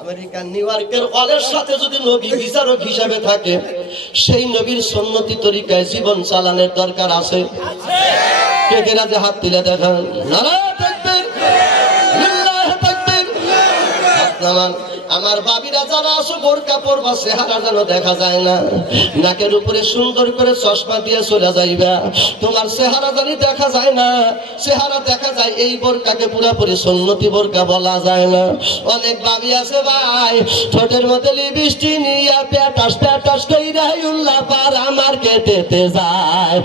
আমেরিকার নিউ ইয়র্কের ওয়ালের সাথে যদি নবী বিচারক হিসাবে থাকে সেই নবীর সুন্নতি তরিকায় জীবন চালানোর দরকার আছে। কে কে রাজে হাত তুলে দেখান নারায়ে তাকবীর লিল্লাহি তাকবীর। আমার বাবিরা যারা আছো বোরকা পরবা চেহারা যেন দেখা যায় না, নাকের উপরে সুন্দর করে চশমা দিয়ে চলে যাইবা, তোমার চেহারা জানি দেখা যায় না। চেহারা দেখা যায় এই বোরকাকে পুরোপুরি সুন্নতি বোরকা বলা যায় না। অনেক বাবি আছে ভাই ঠোঁটের মধ্যে লিপস্টিক নিয়ে প্যাটাস প্যাটাস কইরা উল্লাহ পার আমার কেটেতে যায়,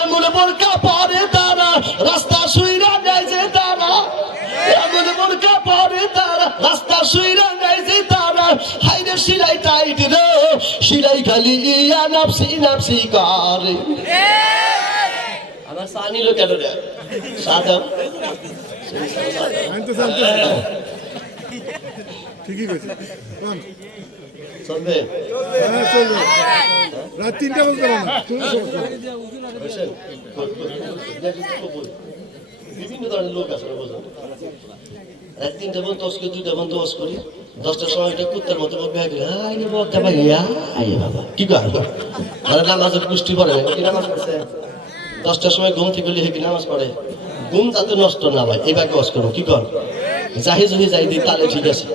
এমন বোরকা পরে তারা রাস্তা শুইরা যায় যে তারা, এমন বোরকা পরে তারা রাস্তা শুইরা যায় যে তারা। হাইরে সিলাই টাইট রে সিলাই খালি ইয়া নাফসি নাফসি করে। আমার সানি লোক কেন রে সাদা ঠিকই কইছে কোন চলবে রাত 3টা বলতে না বিভিন্ন ধরনের লোক আছে বুঝলেন। রাত 3টা বন্ধ করি 2টা বন্ধ করি 10টার সময় এটা কুত্তার মতো বলবে আই রে বক্তা ভাই আই বাবা কি কর আর নামাজের পুষ্টি পড়ে না কি নামাজ পড়ছে 10টার সময় ঘুম থেকে উঠে কি নামাজ পড়ে ঘুম যাতে নষ্ট না হয় এবার ওয়াজ করো কি কর জাহি জহি যাই দিই তাহলে ঠিক আছে।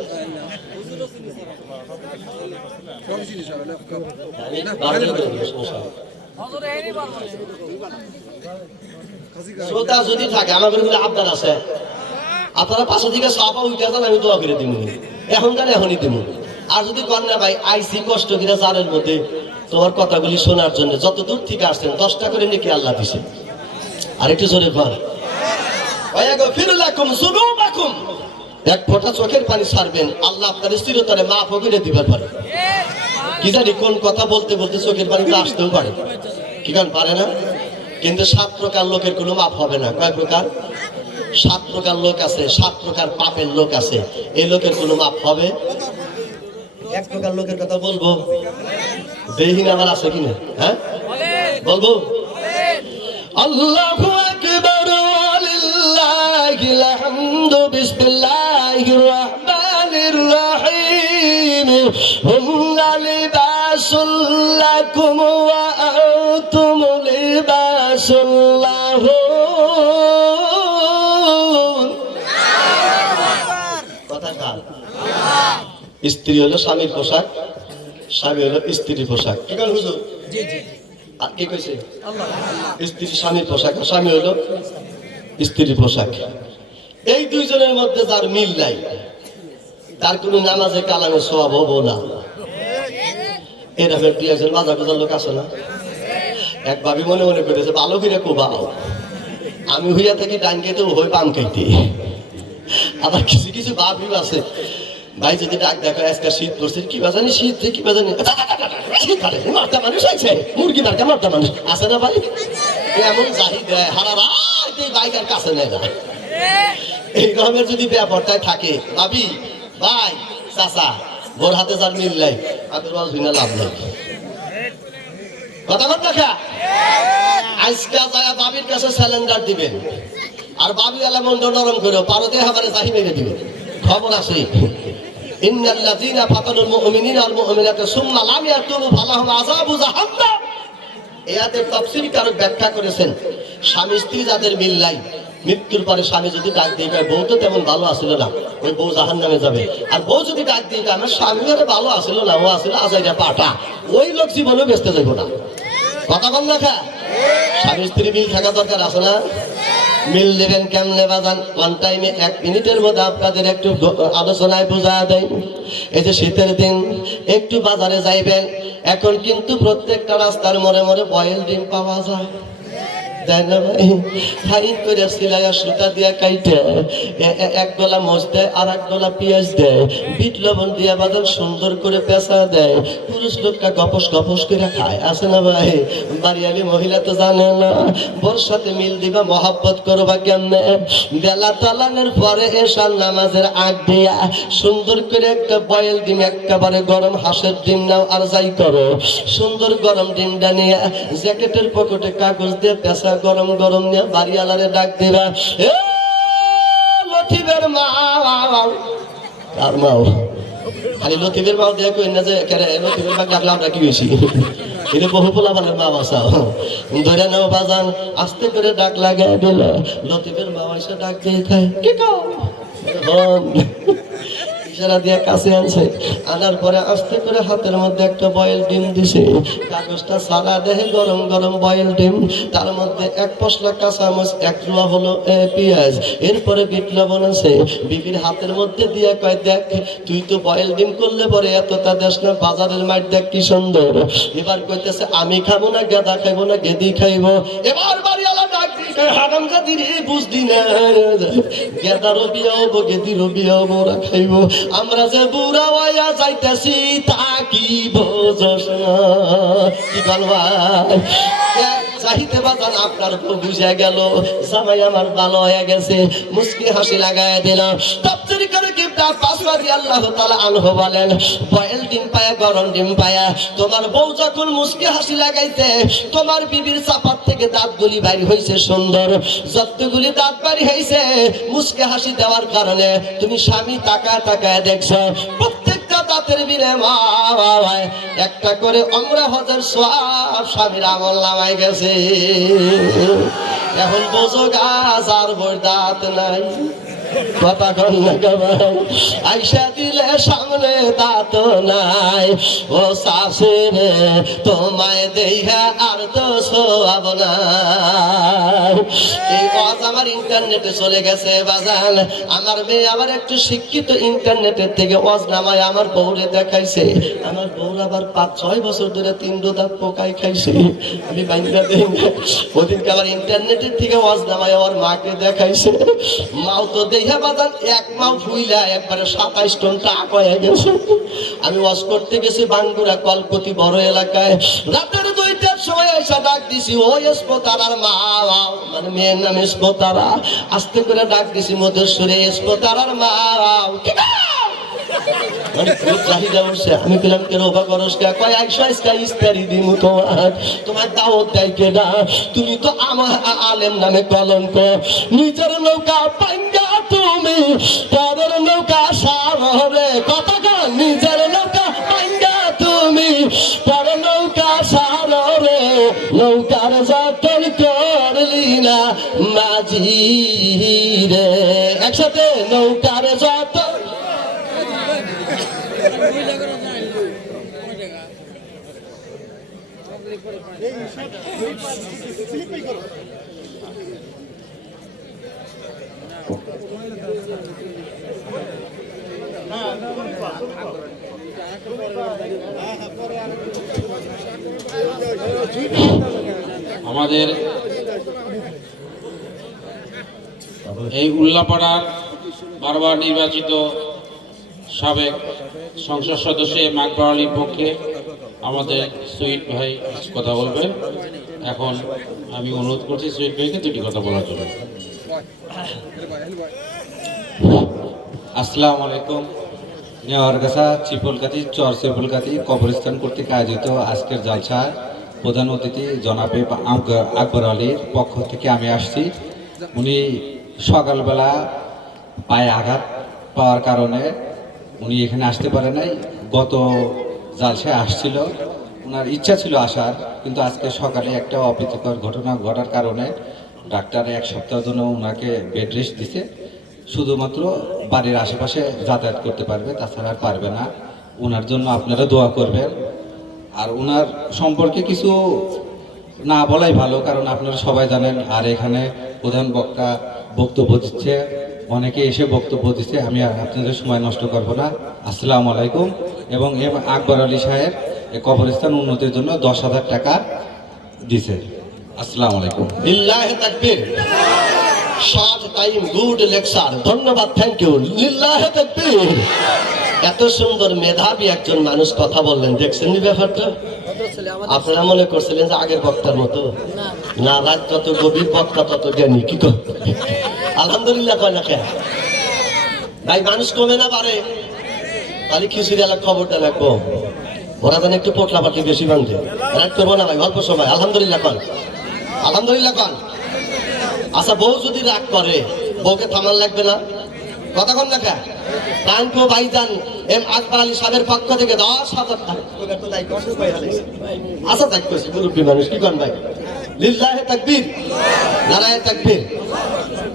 শ্রোতা যদি থাকে আমার ঘরে আবদার আছে আপনারা পাশের দিকে সাফা উঠে যান আমি দোয়া করে দিব এখন জানি এখনই দিব। আর যদি কর না ভাই আইসি কষ্ট করে জানের মধ্যে তোমার কথাগুলি শোনার জন্য যত দূর থেকে আসছেন 10টা করে নাকি আল্লাহ দিছে। আর একটু জোরে কর এক ফোঁটা চোখের পানি ছাড়বেন আল্লাহ আপনার স্থিরতারে মাফ করে দিবার পারে। কি জানি কোন কথা বলতে বলতে চোখের পানিতে আসতেও পারে কি কারণ পারে না। কিন্তু 7 প্রকার লোকের কোনো মাপ হবে না। কয় প্রকার? 7 প্রকার লোক আছে, 7 প্রকার পাপের লোক আছে, এই লোকের কোনো মাপ হবে। এক প্রকার লোকের কথা বলবো দেহিন আমার আছে কিনা হ্যাঁ বলবো আল্লাহু আকবার ওয়ালিল্লাহিল হামদু বিসমিল্লাহির রহমানির রহিম হুন্না লিবাসুল লাকুম ওয়া আনতুম লিবাসুল লাহুম। কথা কার? স্ত্রী হলো স্বামীর পোশাক, স্বামী হলো স্ত্রীর পোশাক। কি কারণ হুজুর? জি জি। আর কি কইছে? আল্লাহ। স্ত্রী স্বামীর পোশাক আর স্বামী হলো স্ত্রীর পোশাক। এই দুইজনের মধ্যে যার মিল নাই তার কোনো নামাজে কালামে সওয়াব হবো না। এরকম দুই একজন বাজার বাজার লোক আছে না, এক ভাবি মনে মনে করেছে ভালো করে কোবাও, আমি হইয়া থাকি ডান খাইতে ও হই বাম খাইতে। আবার কিছু কিছু ভাবিও আছে ভাই যদি ডাক দেখো আজকে শীত পড়ছে কি বাজানি শীত কি বাজানি মারতা মানুষ আছে মুরগি মার্কা মারতা মানুষ আছে না ভাই এমন জাহি দেয় হারা রাত এই বাইকের কাছে নেয় না। এই রকমের যদি ব্যাপারটাই থাকে ভাবি ভাই চাচা ভোর হাতে যার মিল নাই হাতের বাস ভিনা লাভ নাই। কথা বল দেখা আজকে যায় বাবির কাছে সিলিন্ডার দিবেন আর বাবি আলা মন নরম করে পারতে হাবারে জাহি মেরে দিবেন। খবর আছে ইন্নাল্লাযীনা ফাতানুল মুমিনিনা ওয়াল মুমিনাতি সুম্মা লাম ইয়াতুবু ফালাহুম আযাবু জাহান্নাম। এয়াতে তাফসীর কারক ব্যাখ্যা করেছেন স্বামী স্ত্রী যাদের মিল নাই মৃত্যুর পরে স্বামী যদি ডাক দিয়ে কয় বউ তো তেমন ভালো আসিল না ওই বউ জাহান্নামে যাবে, আর বউ যদি ডাক দিয়ে কয় আমার স্বামী আরে ভালো আসিল না ও আসিল আজাইরা পাটা ওই লোক জীবনে বেঁচতে যাইব না। কথা বল না খা স্বামী স্ত্রী মিল থাকা দরকার আছে না। মিল দেবেন কেমনে বাজান ওয়ান টাইমে 1 মিনিটের মধ্যে আপনাদের একটু আলোচনায় বোঝা দেয়। এই যে শীতের দিন একটু বাজারে যাইবেন, এখন কিন্তু প্রত্যেকটা রাস্তার মোড়ে মোড়ে বয়েল ডিম পাওয়া যায়। দেয় না ভাই, ফাইন করে সিলাইয়া সুতা দিয়া কাইটে এক গলা মরিচ দেয় আর এক গলা পেঁয়াজ দেয়, বিট লবণ দিয়া বাদল সুন্দর করে পেঁচা দেয়, পুরুষ লোকটা গপস গপস করে খায়, আছে না ভাই? বাড়িয়ালি মহিলা তো জানে না বোর সাথে মিল দিবা মহাব্বত করবা কেমনে। বেলা তালানের পরে এশার নামাজের আগ দিয়া সুন্দর করে একটা বয়েল ডিম, একেবারে গরম হাঁসের ডিম নাও আর যাই করো, সুন্দর গরম ডিমটা নিয়ে জ্যাকেটের পকেটে কাগজ দিয়ে পেঁচা গরম গরম নিয়ে বাড়িওয়ালারে ডাক দিবা, এ লতিফের মা। কার মাও? খালি লতিফের মাও দিয়ে কই না যে লতিফের মা ডাকলে আমরা কি হয়েছি? এটা বহু পোলাপানের মা বাসাও ধরে নাও বাজান, আস্তে করে ডাক লাগাই দিল, লতিফের মা এসে ডাক দিয়ে খায়, কি কও? ইশারা দিয়ে কাছে আনছে, আনার পরে আস্তে করে হাতের মধ্যে একটা বয়েল ডিম দিছে, কাগজটা সারা দেহে গরম গরম বয়েল ডিম, তার মধ্যে এক পশলা কাঁচামচ, এক রুয়া হলো পেঁয়াজ, এরপরে বিট লবণ আছে, বিবির হাতের মধ্যে দিয়ে কয়, দেখ তুই তো বয়েল ডিম করলে পরে এতটা দেশ না, বাজারের মাঠ দেখ কি সুন্দর। এবার কইতেছে আমি খাবো না, গেদা খাইবো না, গেদি খাইবো। এবার বাড়িওয়ালা ডাক দিয়ে কয়, হারামজাদি রে বুঝদি না, গেদারও বিয়ে হবো, গেদিরও বিয়ে হবো, ওরা খাইবো, আমরা যে বুড়া হইয়া যাইতেছি তা কি বোঝস না? কি বল ভাই? চাহিতে বাজান আপনার বুঝে গেল জামাই আমার ভালো হয়ে গেছে, মুস্কি হাসি লাগায় দিলাম। তাফসীর করে কিবলা পাসওয়ারি আল্লাহ তাআলা আনহু বলেন, বয়েল ডিম পায়া, গরম ডিম পায়া তোমার বউ যখন মুস্কি হাসি লাগাইছে, তোমার বিবির চাপাত থেকে দাঁতগুলি বাইর হইছে সুন্দর, যতগুলি দাঁত বাইর হইছে মুস্কি হাসি দেওয়ার কারণে তুমি স্বামী তাকায় তাকায় দেখছো, প্রত্যেকটা দাঁতের বিনিময়ে একটা করে ওমরা হজের সওয়াব স্বামীর আমল নামায় গেছে। এখন বোঝো গাছ আর বই দাঁত নাই, কথা কন না ভাই, আইসা দিলে সামনে দাঁত নাই, ও শাশে রে তোমায় দেখা আর তো সওয়াব নাই। এই কথা আমার ইন্টারনেটে চলে গেছে বাজান, আমার মেয়ে আবার একটু শিক্ষিত, ইন্টারনেটের থেকে ওয়াজ নামায় আমার বউরে দেখাইছে, আমার বউর আবার 5-6 বছর ধরে 3 দাঁত পোকাই খাইছে, আমি বাইন্দা দেই না। ওদিনকে আবার ইন্টারনেটের থেকে ওয়াজ নামায় আমার মাকে দেখাইছে, মাও তো দেখা বাজান এক মাও ফুইলা একবারে 27 টন টাক হয়ে গেছে। আমি ওয়াজ করতে গেছি বাঙ্গুরা কলপতি বড় এলাকায়, রাতের 2টার সময় এসে ডাক দিছি, ও এসপোতারার মা, মানে মেয়ের নাম এসপোতারা, আস্তে করে ডাক দিছি মধুসূরে, এসপোতারার মা। আমি পেলাম কে রোবা করস কে, কয় 100 ইস্তারি দিমু তোমার দাওয়াত দেয় কে না, তুমি তো আমার আলেম নামে কলঙ্ক, নিজের নৌকা পাঙ্গা তুমি পরের নৌকা সারে, কথা কন, নিজের নৌকা পাঙ্গা তুমি পরের নৌকা সারে, নৌকার যতন করলি না মাঝি রে, একসাথে নৌকার যতন। আমাদের এই উল্লাপাড়ার বারবার নির্বাচিত সাবেক সংসদ সদস্য আকবর আলীর পক্ষে আমাদের সুইট ভাই কথা বলবেন। এখন আমি অনুরোধ করছি সুইট ভাইকে 2টি কথা বলার জন্য। আসসালামু আলাইকুম। নেওয়ারগাছা চিপলকাতি চর চিপলকাতি কবরস্থান কর্তৃক আয়োজিত আজকের জালসায় প্রধান অতিথি জনাবে আকবর আলীর পক্ষ থেকে আমি আসছি। উনি সকালবেলা পায়ে আঘাত পাওয়ার কারণে উনি এখানে আসতে পারে নাই, গত জালসায় আসছিল, ওনার ইচ্ছা ছিল আসার, কিন্তু আজকে সকালে একটা অপ্রীতিকর ঘটনা ঘটার কারণে ডাক্তার 1 সপ্তাহের জন্য ওনাকে বেড রেস্ট দিছে, শুধুমাত্র বাড়ির আশেপাশে যাতায়াত করতে পারবে, তাছাড়া আর পারবে না। ওনার জন্য আপনারা দোয়া করবেন। আর ওনার সম্পর্কে কিছু না বলাই ভালো, কারণ আপনারা সবাই জানেন, আর এখানে প্রধান বক্তা বক্তব্য দিচ্ছে, অনেকে এসে বক্তব্য দিচ্ছে, আমি আর আপনাদের সময় নষ্ট করব না। আসসালামু আলাইকুম। এবং আকবর আলী সাহেব কবরস্থান উন্নতির জন্য 10,000 টাকা দিছে। আসসালামু আলাইকুম। লিল্লাহি তাকবীর। শর্ট টাইম গুড লেকচার, ধন্যবাদ, থ্যাংক ইউ। লিল্লাহি তাকবীর। এত সুন্দর মেধাবী একজন মানুষ কথা বললেন, দেখছেন নি ব্যাপারটা? আপনারা মনে করছিলেন যে আগের বক্তার মতো? না, রাত যত গভীর বক্তা তত জ্ঞানী। কি কর, আলহামদুলিল্লাহ কয় না কেন ভাই? মানুষ কমে না পারে, তাহলে খিচুড়ি এলাকা খবরটা রাখবো, ওরা যেন একটু পোটলা পাটি বেশি বান্ধে। রাত করবো না ভাই, অল্প সময়। আলহামদুলিল্লাহ কন, আলহামদুলিল্লাহ কন। আচ্ছা, বউ যদি রাগ করে, বউকে থামান লাগবে না? কথা কন না কে? টানকো ভাইজান এম আকবর আলী সাহেবের পক্ষ থেকে 10,000 টাকা। আচ্ছা, তাই কইছি মুরব্বী মানুষ, কি কন ভাই? লিল্লাহি তাকবীর, নারায়ে তাকবীর।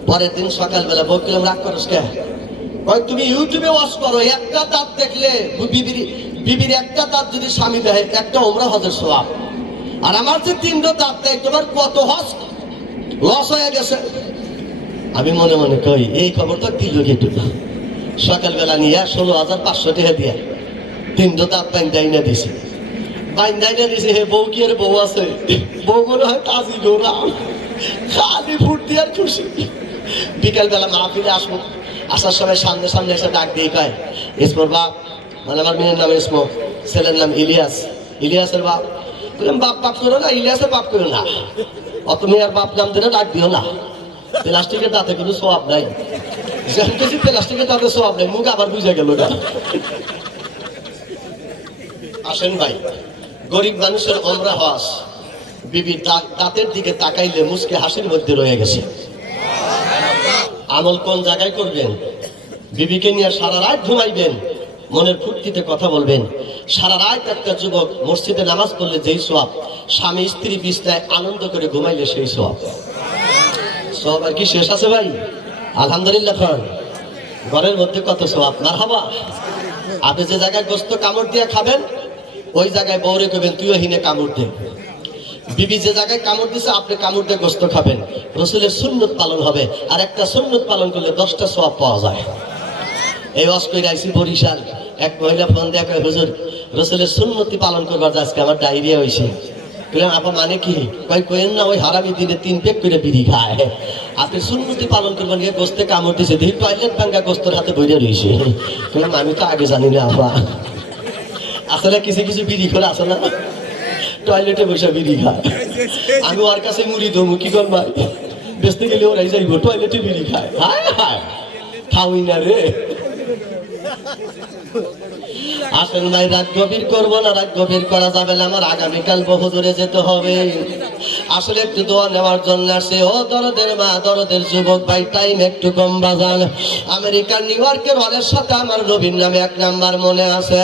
পরের দিন সকালবেলা বউ কিরম রাগ করস কে? কয় তুমি ইউটিউবে ওয়াচ করো, একটা দাঁত দেখলে বিবির একটা দাঁত যদি স্বামী দেয়, একটা ওমরা হজের সওয়াব। আর আমার যে 3টা দাঁত দেয়, তোমার কত হজ লস হয়ে গেছে। আমি মনে মনে কই এই খবর তো দিল কেটু। সকালবেলা নিয়ে 16,500 টাকা দিয়া 3টা দাঁত বাইন্দাইনা দিছে। বাইন্দাইনা দিছে, হে বউ কি আর বউ আছে? বউ মনে হয় কাজী গোরা, খালি ফুর্তি আর খুশি। বিকালবেলা মাহফিলে আসবো, আসার সময় সামনে সামনে এসে ডাক দিয়ে কয়, ইসমোর বাপ, মানে আমার মেয়ের নাম ইসমো, ছেলের নাম ইলিয়াস। ইলিয়াসের বাপ। বললাম বাপ বাপ করো না, ইলিয়াসের বাপ করো না, অত মেয়ের বাপ নাম দিলে ডাক দিও না। প্লাস্টিকের দাঁতে কোনো সোয়াব নাই। প্লাস্টিকের দাঁতে সোয়াব নাই, মুখ আবার বুঝে গেল। আসেন ভাই, গরিব মানুষের ওমরা হজ, বিবি দাঁতের দিকে তাকাইলে মুচকে হাসির মধ্যে রয়ে গেছে। আমল কোন জায়গায় করবেন? বিবিকে নিয়ে সারা রাত ঘুমাইবেন, মনের ফুর্তিতে কথা বলবেন। সারা রাত একটা যুবক মসজিদে নামাজ পড়লে যেই সওয়াব, স্বামী স্ত্রী বিছনায় আনন্দ করে ঘুমাইলে সেই সওয়াব। সওয়াব আর কি শেষ আছে ভাই? আলহামদুলিল্লাহ খান। ঘরের মধ্যে কত সওয়াব, মারহাবা। আপনি যে জায়গায় গোস্ত কামড় দিয়ে খাবেন, ওই জায়গায় বউরে কইবেন তুইও হিনে কামড় দে। বিবি যে জায়গায় কামড় দিছে, আপনি কামড় দিয়ে গোস্ত খাবেন। রসুলের সুন্নত পালন হবে, আর একটা সুন্নত পালন করলে 10টা সওয়াব পাওয়া যায়। এই ওয়াজ কইরা আইছি বরিশাল, এক মহিলা ফোন দিয়ে কয়, হুজুর রসুলের সুন্নতি পালন করবার আজকে আমার ডায়রিয়া হয়েছে। আপা মানে কি? কইেন না, ওই হারামি দিনে 3 পেক করে বিড়ি খায়। আপনি সুন্নতি পালন করবেন, গিয়ে গোস্তে কামড় দিছে, দেখি টয়লেট ভাঙ্গা গোস্তর হাতে বইরে রয়েছে। আমি তো আগে জানি না আপা। আসলে কিছু কিছু বিড়ি করে আসে না, টয়লেটে বসে বিড়ি খায়। আমি ওর কাছে মুড়ি দমু, কি কর ভাই? বেচতে গেলে ওরাই যাইব, টয়লেটে বিড়ি খায়। হায় হায়, খাওই না রে। আসেন ভাই, রাত গভীর করবো না, রাত গভীর করা যাবে না, আমার আগামীকাল বহুদূরে যেতে হবে। আসলে একটু দোয়া নেওয়ার জন্য আসে। ও দরদের মা, দরদের যুবক ভাই, টাইম একটু কম বাজান। আমেরিকার নিউ ইয়র্কের হলের সাথে আমার নবীর নামে 1 নাম্বার মনে আছে।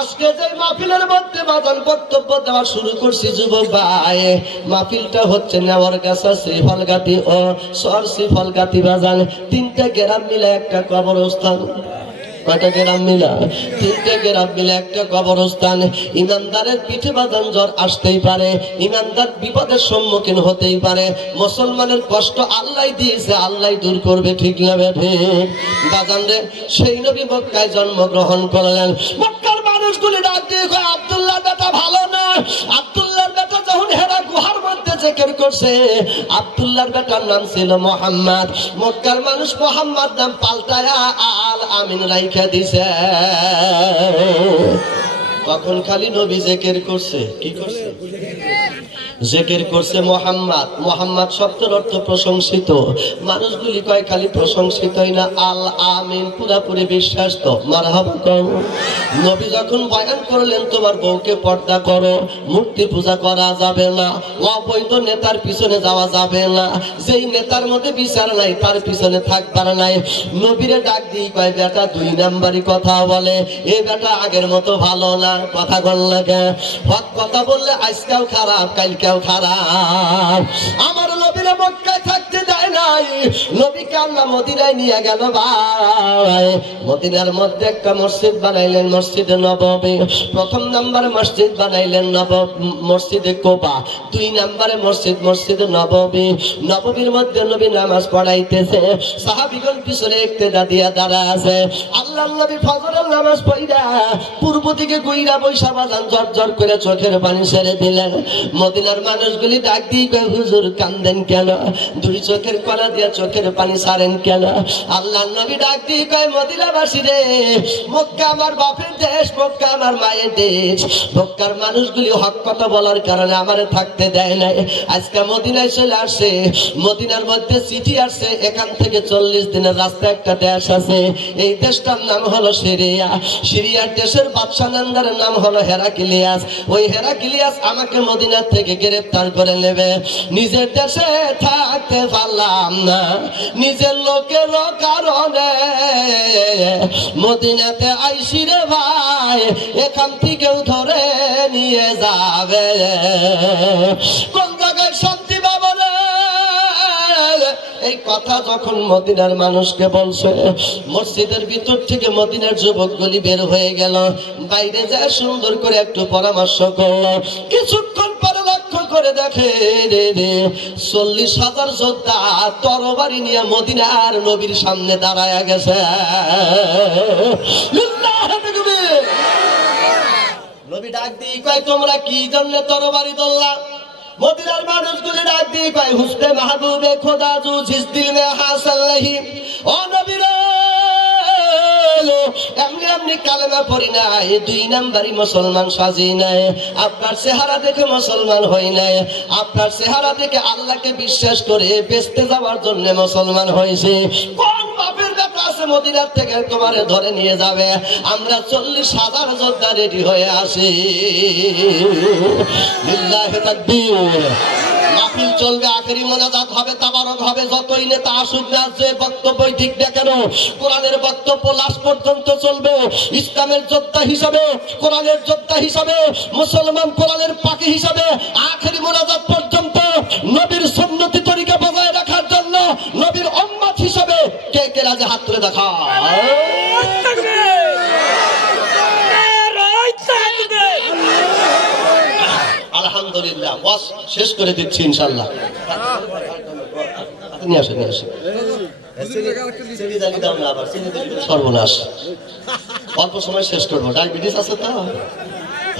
আজকে যে মাহফিলের মধ্যে বাজান বক্তব্য দেওয়া শুরু করছি যুবক ভাই, মাহফিলটা হচ্ছে নেওয়ারগাছা, শ্রীফলগাতি ও সর শ্রীফলগাতি বাজান। 3টা গ্রাম মিলে একটা কবরস্থান। কয়টা গ্রাম মিলা? 3টে গ্রাম মিলে একটা কবরস্থান। ইমানদারের পিঠে বাজান জ্বর আসতেই পারে, ইমানদার বিপদের সম্মুখীন হতেই পারে। মুসলমানের কষ্ট আল্লাহ দিয়েছে, আল্লাহ দূর করবে, ঠিক না বেঠে বাজান রে? সেই নবী মক্কায় জন্মগ্রহণ করলেন। মক্কার মানুষগুলি ডাক দিয়ে কয়, আব্দুল্লাহর বেটা ভালো না। আব্দুল্লাহর বেটা যখন হেরা গুহার মধ্যে জিকির করছে, আব্দুল্লাহর বেটার নাম ছিল মুহাম্মদ। মক্কার মানুষ মুহাম্মদ নাম পাল্টায়া আল আমিন রাইখা দিছে। তখন খালি নবী জিকির করছে, কি করছে? জিকির করছে মুহাম্মদ। মুহাম্মদ শব্দের অর্থ প্রশংসিত। মানুষগুলি কয় খালি প্রশংসিতই না, আল আমিন, পুরাপুরি বিশ্বাস। তো মারহাবা কও। নবী যখন বয়ান করলেন, তোমার বউকে পর্দা করো, মূর্তি পূজা করা যাবে না, অবৈধ নেতার পিছনে যাওয়া যাবে না, যেই নেতার মধ্যে বিচার নাই তার পিছনে থাকবার নাই। নবীরে ডাক দিয়ে কয়, বেটা 2 নাম্বারি কথা বলে, এ বেটা আগের মতো ভালো না। কথা বল লাগে, হক কথা বললে আজকেও খারাপ, কালকেও খারাপ। আমার নবীরে মক্কায় থাকতে দেয় না, ভাই নবীকে আল্লাহ মদিনায় নিয়ে গেল ভাই। মদিনার মধ্যে একটা মসজিদ বানাইলেন, মসজিদে নববী। প্রথম নম্বরে মসজিদ বানাইলেন মসজিদে কোবা। 2 নম্বরে মসজিদে নববী। নববীর মধ্যে নবী নামাজ পড়াইতেছে, সাহাবীগণ পিছনে ইক্তেদা দিয়া দাঁড়া আছে। আল্লাহর নবী ফজরের নামাজ পড়া পূর্ব দিকে গুইরা বৈশা বাজান ঝরঝর করে চোখের পানি ছেড়ে দিলেন। মদিনার মানুষগুলি ডাক দিয়ে কয়, হুজুর কান্দেন কেন? 2 চোখের কলা দিয়া চোখের পানি ছাড়েন কেন? আল্লাহর নবী ডাক দিয়ে কয়, মদিনাবাসী রে, মক্কা আমার বাপের দেশ, মক্কা আমার মায়ের দেশ। মক্কার মানুষগুলি হক কথা বলার কারণে আমারে থাকতে দেয় নাই। আজকে মদিনায় চলে আসছে, মদিনার মধ্যে চিঠি আসছে, এখান থেকে 40 দিনের রাস্তা একটা দেশ আছে, এই দেশটার নাম হলো সিরিয়া। সিরিয়ার দেশের বাদশা নান্দারের নাম হলো হেরাক্লিয়াস। ওই হেরাক্লিয়াস আমাকে মদিনা থেকে গ্রেফতার করে নেবে। নিজের দেশে থাকতে পারলাম না, নিজের লোকের কারণে মদিনাতে আইসি রে ভাই, এখান থেকেও ধরে নিয়ে যাবে। কোন জায়গায় শান্তি পাবো রে? এই কথা যখন মদিনার মানুষকে বলছে, মসজিদের ভিতর থেকে মদিনার যুবকগুলি বের হয়ে গেল, বাইরে যায় সুন্দর করে একটু পরামর্শ করলো। কিছুক্ষণ পরে লক্ষ্য করে দেখে রে 40,000 যোদ্ধা তরবারি নিয়ে মদিনার নবীর সামনে দাঁড়ায় গেছে। নবী ডাক দিয়ে কয়, তোমরা কি জন্য তরবারি ধরলা? মদিনার মানুষগুলি ডাক দিয়ে কয়, হুসনে মাহবুবে খোদা জু জিস দিল মে হাসাল্লাহি। ও নবী রে, এমনি এমনি কালেমা পড়ি নাই, 2 নাম্বারই মুসলমান সাজি নাই। আপনার চেহারা দেখে মুসলমান হই নাই, আপনার চেহারা দেখে আল্লাহকে বিশ্বাস করে বেঁচতে যাওয়ার জন্য মুসলমান হয়েছে। কোন বাপের বেটা আছে মদিনার থেকে তোমারে ধরে নিয়ে যাবে? আমরা 40,000 যোদ্ধা রেডি হয়ে আসি। লিল্লাহি তাকবীর। মাহফিল চলবে, আখেরি মোনাজাত হবে, তাবারক হবে, যতই নেতা আসুক না, যে বক্তব্যই ঠিক না কেন, কোরআনের বক্তব্য লাস্ট পর্যন্ত চলবে। ইসলামের যোদ্ধা হিসাবে, কোরআনের যোদ্ধা হিসাবে, মুসলমান কোরআনের পাখি হিসাবে আখেরি মোনাজাত পর্যন্ত নবীর সুন্নতি তরিকা বজায় রাখার জন্য নবীর উম্মত হিসাবে কে কে রাজি? হাত তুলে দেখা। আলহামদুলিল্লাহ, ওয়াজ শেষ করে দিচ্ছি ইনশাআল্লাহ। নিয়ে আসেন, নিয়ে আসেন। সর্বনাশ, অল্প সময় শেষ করবো। ডায়াবেটিস আছে তো,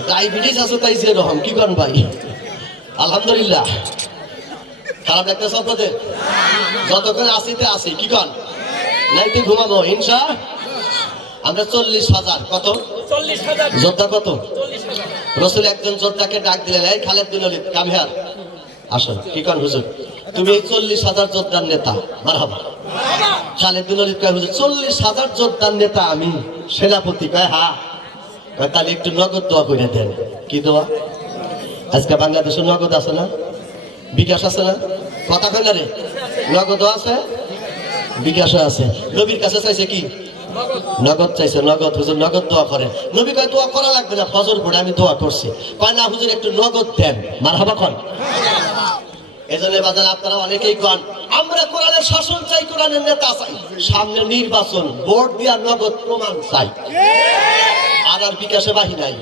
ডায়াবেটিস আছে তাই যে রকম কি করেন ভাই? আলহামদুলিল্লাহ। খারাপ লাগতেছে আপনাদের? যতক্ষণ আসিতে আসি কি কন নাইতে ঘুমাবো ইনশা। আমরা 40,000 কত যোদ্ধা, কত রসুল একজন যোদ্ধাকে ডাক দিলেন, এই খালেদ বিন ওলীদ কামিহার আসো। কি কন হুজুর? তুমি এই 40,000 যোদ্ধার নেতা। মারহাবা। খালেদ বিন ওলীদ কয়, হুজুর 40,000 যোদ্ধার নেতা আমি, সেনাপতি। কয় হ্যাঁ। কয় তাহলে একটু নগদ দোয়া করে দেন। কি দোয়া? আজকে বাংলাদেশে নগদ আছে না, বিকাশ আছে না? কথা কয় না রে, নগদ আছে, বিকাশ আছে। নবীর কাছে চাইছে কি? নগদ চাইছে, নগদ। হুজুর নগদ দোয়া করে। নবী কয় দোয়া করা লাগবে না, ফজর পড়ে আমি দোয়া করছি। কয় না হুজুর একটু নগদ দেন। মারহাবা কন। এজন্য বাজার আপনারা অনেকেই কন আমরা কোরআনের শাসন চাই, কোরআনের নেতা চাই। সামনে নির্বাচন, ভোট দিয়া নগদ প্রমাণ চাই, আর বিকাশে বাহি নাই।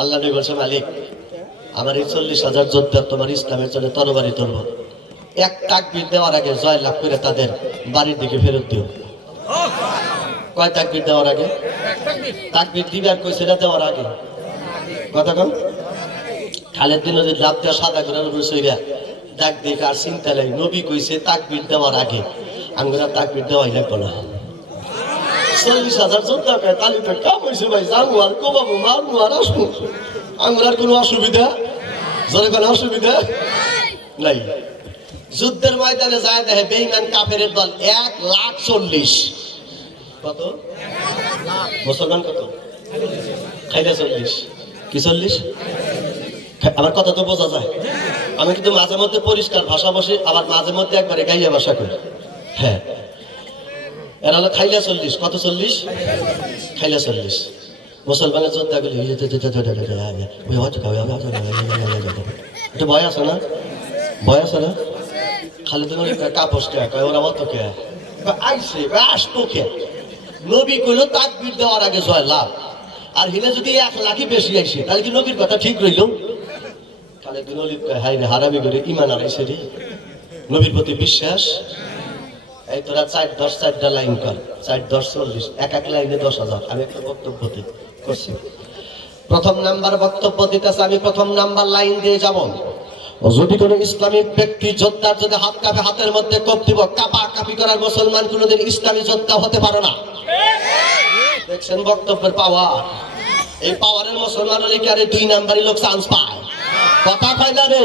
আল্লাহ নবী বলছে, মালিক আমার এই 40,000 যোদ্ধা তোমার ইসলামের জন্য তরবারি ধরবো, এক তাকবীর দেওয়ার আগে জয় লাভ করে তাদের বাড়ির দিকে ফেরত দিও। কয় তাকবীর দেওয়ার আগে? তাকবীর দিবার কইছে না দেওয়ার আগে। কথা কম। খালেদ বিন ওলীদ লাভ দেওয়া সাদা করে রসইরা ডাক দিয়ে আর চিন্তা নাই, নবী কইছে তাকবীর দেওয়ার আগে, আঙ্গুরা তাকবীর দেওয়াই লাগবো না। 40,000 যোদ্ধা কয় তালি তো কাম হয়েছে ভাই, যাবো আর কোবাবো, মারবো আর আসবো, আঙ্গুরার কোনো অসুবিধা? জোরে কোনো অসুবিধা নাই। যুদ্ধের ময়দানে যায় দেখে বেঈমান কাফেরের দল 1,40,000। কত? মুসলমান কত? খাইলে 40। কি 40? আবার কথা তো বোঝা যায়। আমি কিন্তু মাঝে মধ্যে পরিষ্কার ভাষা বসে, আবার মাঝে মধ্যে একবারে গাইয়া ভাষা করি। হ্যাঁ, এরা হলো খাইলা 40। কত 40? খাইলা 40। মুসলমানের যোদ্ধা গুলি একটু ভয় আছে না? ভয় আছে না? খালি তুমি কাপস কে ওরা মতো কে আইসে আসতো কে? নবী কইল তাকবীর দেওয়ার আগে জয় লাভ, আর হিলে যদি 1 লাখই বেশি আইসে তাহলে কি নবীর কথা ঠিক রইল? খালি দিন হাই রে হারামি করে ইমান আনাইছে রে, নবীর প্রতি বিশ্বাস। এই তোরা 4-10 লাইন কর, 4-10 40, এক লাইনে 10,000। আমি একটা বক্তব্য করছি, প্রথম নাম্বার বক্তব্য দিতেছে, আমি প্রথম নাম্বার লাইন দিয়ে যাব। যদি কোনো ইসলামিক ব্যক্তি যোদ্ধার যদি হাত কাঁপে, হাতের মধ্যে কোপ দিব, কাপা কাপি করার মুসলমান কোনোদিন ইসলামী যোদ্ধা হতে পারে না। দেখছেন বক্তব্যের পাওয়ার? এই পাওয়ারের মুসলমান হলে কি আরে 2 নাম্বারই লোক চান্স পায়? কথা কয় না রে।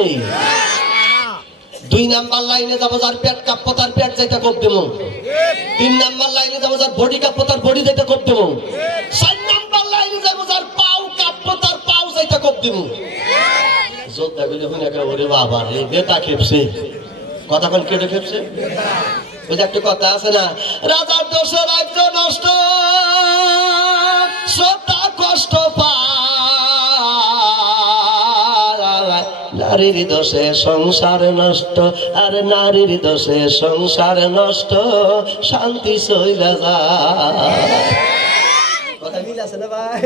2 নাম্বার লাইনে যাবো যার পেট কাঁপবো তার পেট যাইতে কোপ দেবো। 3 নাম্বার লাইনে যাবো যার বডি কাঁপবো তার বডি যাইতে কোপ দেবো। 4 নাম্বার লাইনে যাবো যার পাও কাঁপবো তার পাও যাইতে কোপ দেবো। যোদ্ধা গুলো শুনে ওরে বাবা রে বেটা খেপছে। কথা কোন কেটে খেপছে? ওই যে একটা কথা আছে না, রাজার দোষে রাজ্য নষ্ট, শ্রদ্ধা কষ্ট পায়, নারীর দোষে সংসার নষ্ট, আর নারীর দোষে সংসার নষ্ট, শান্তি চইলা যায়। কথা মিল আছে না ভাই?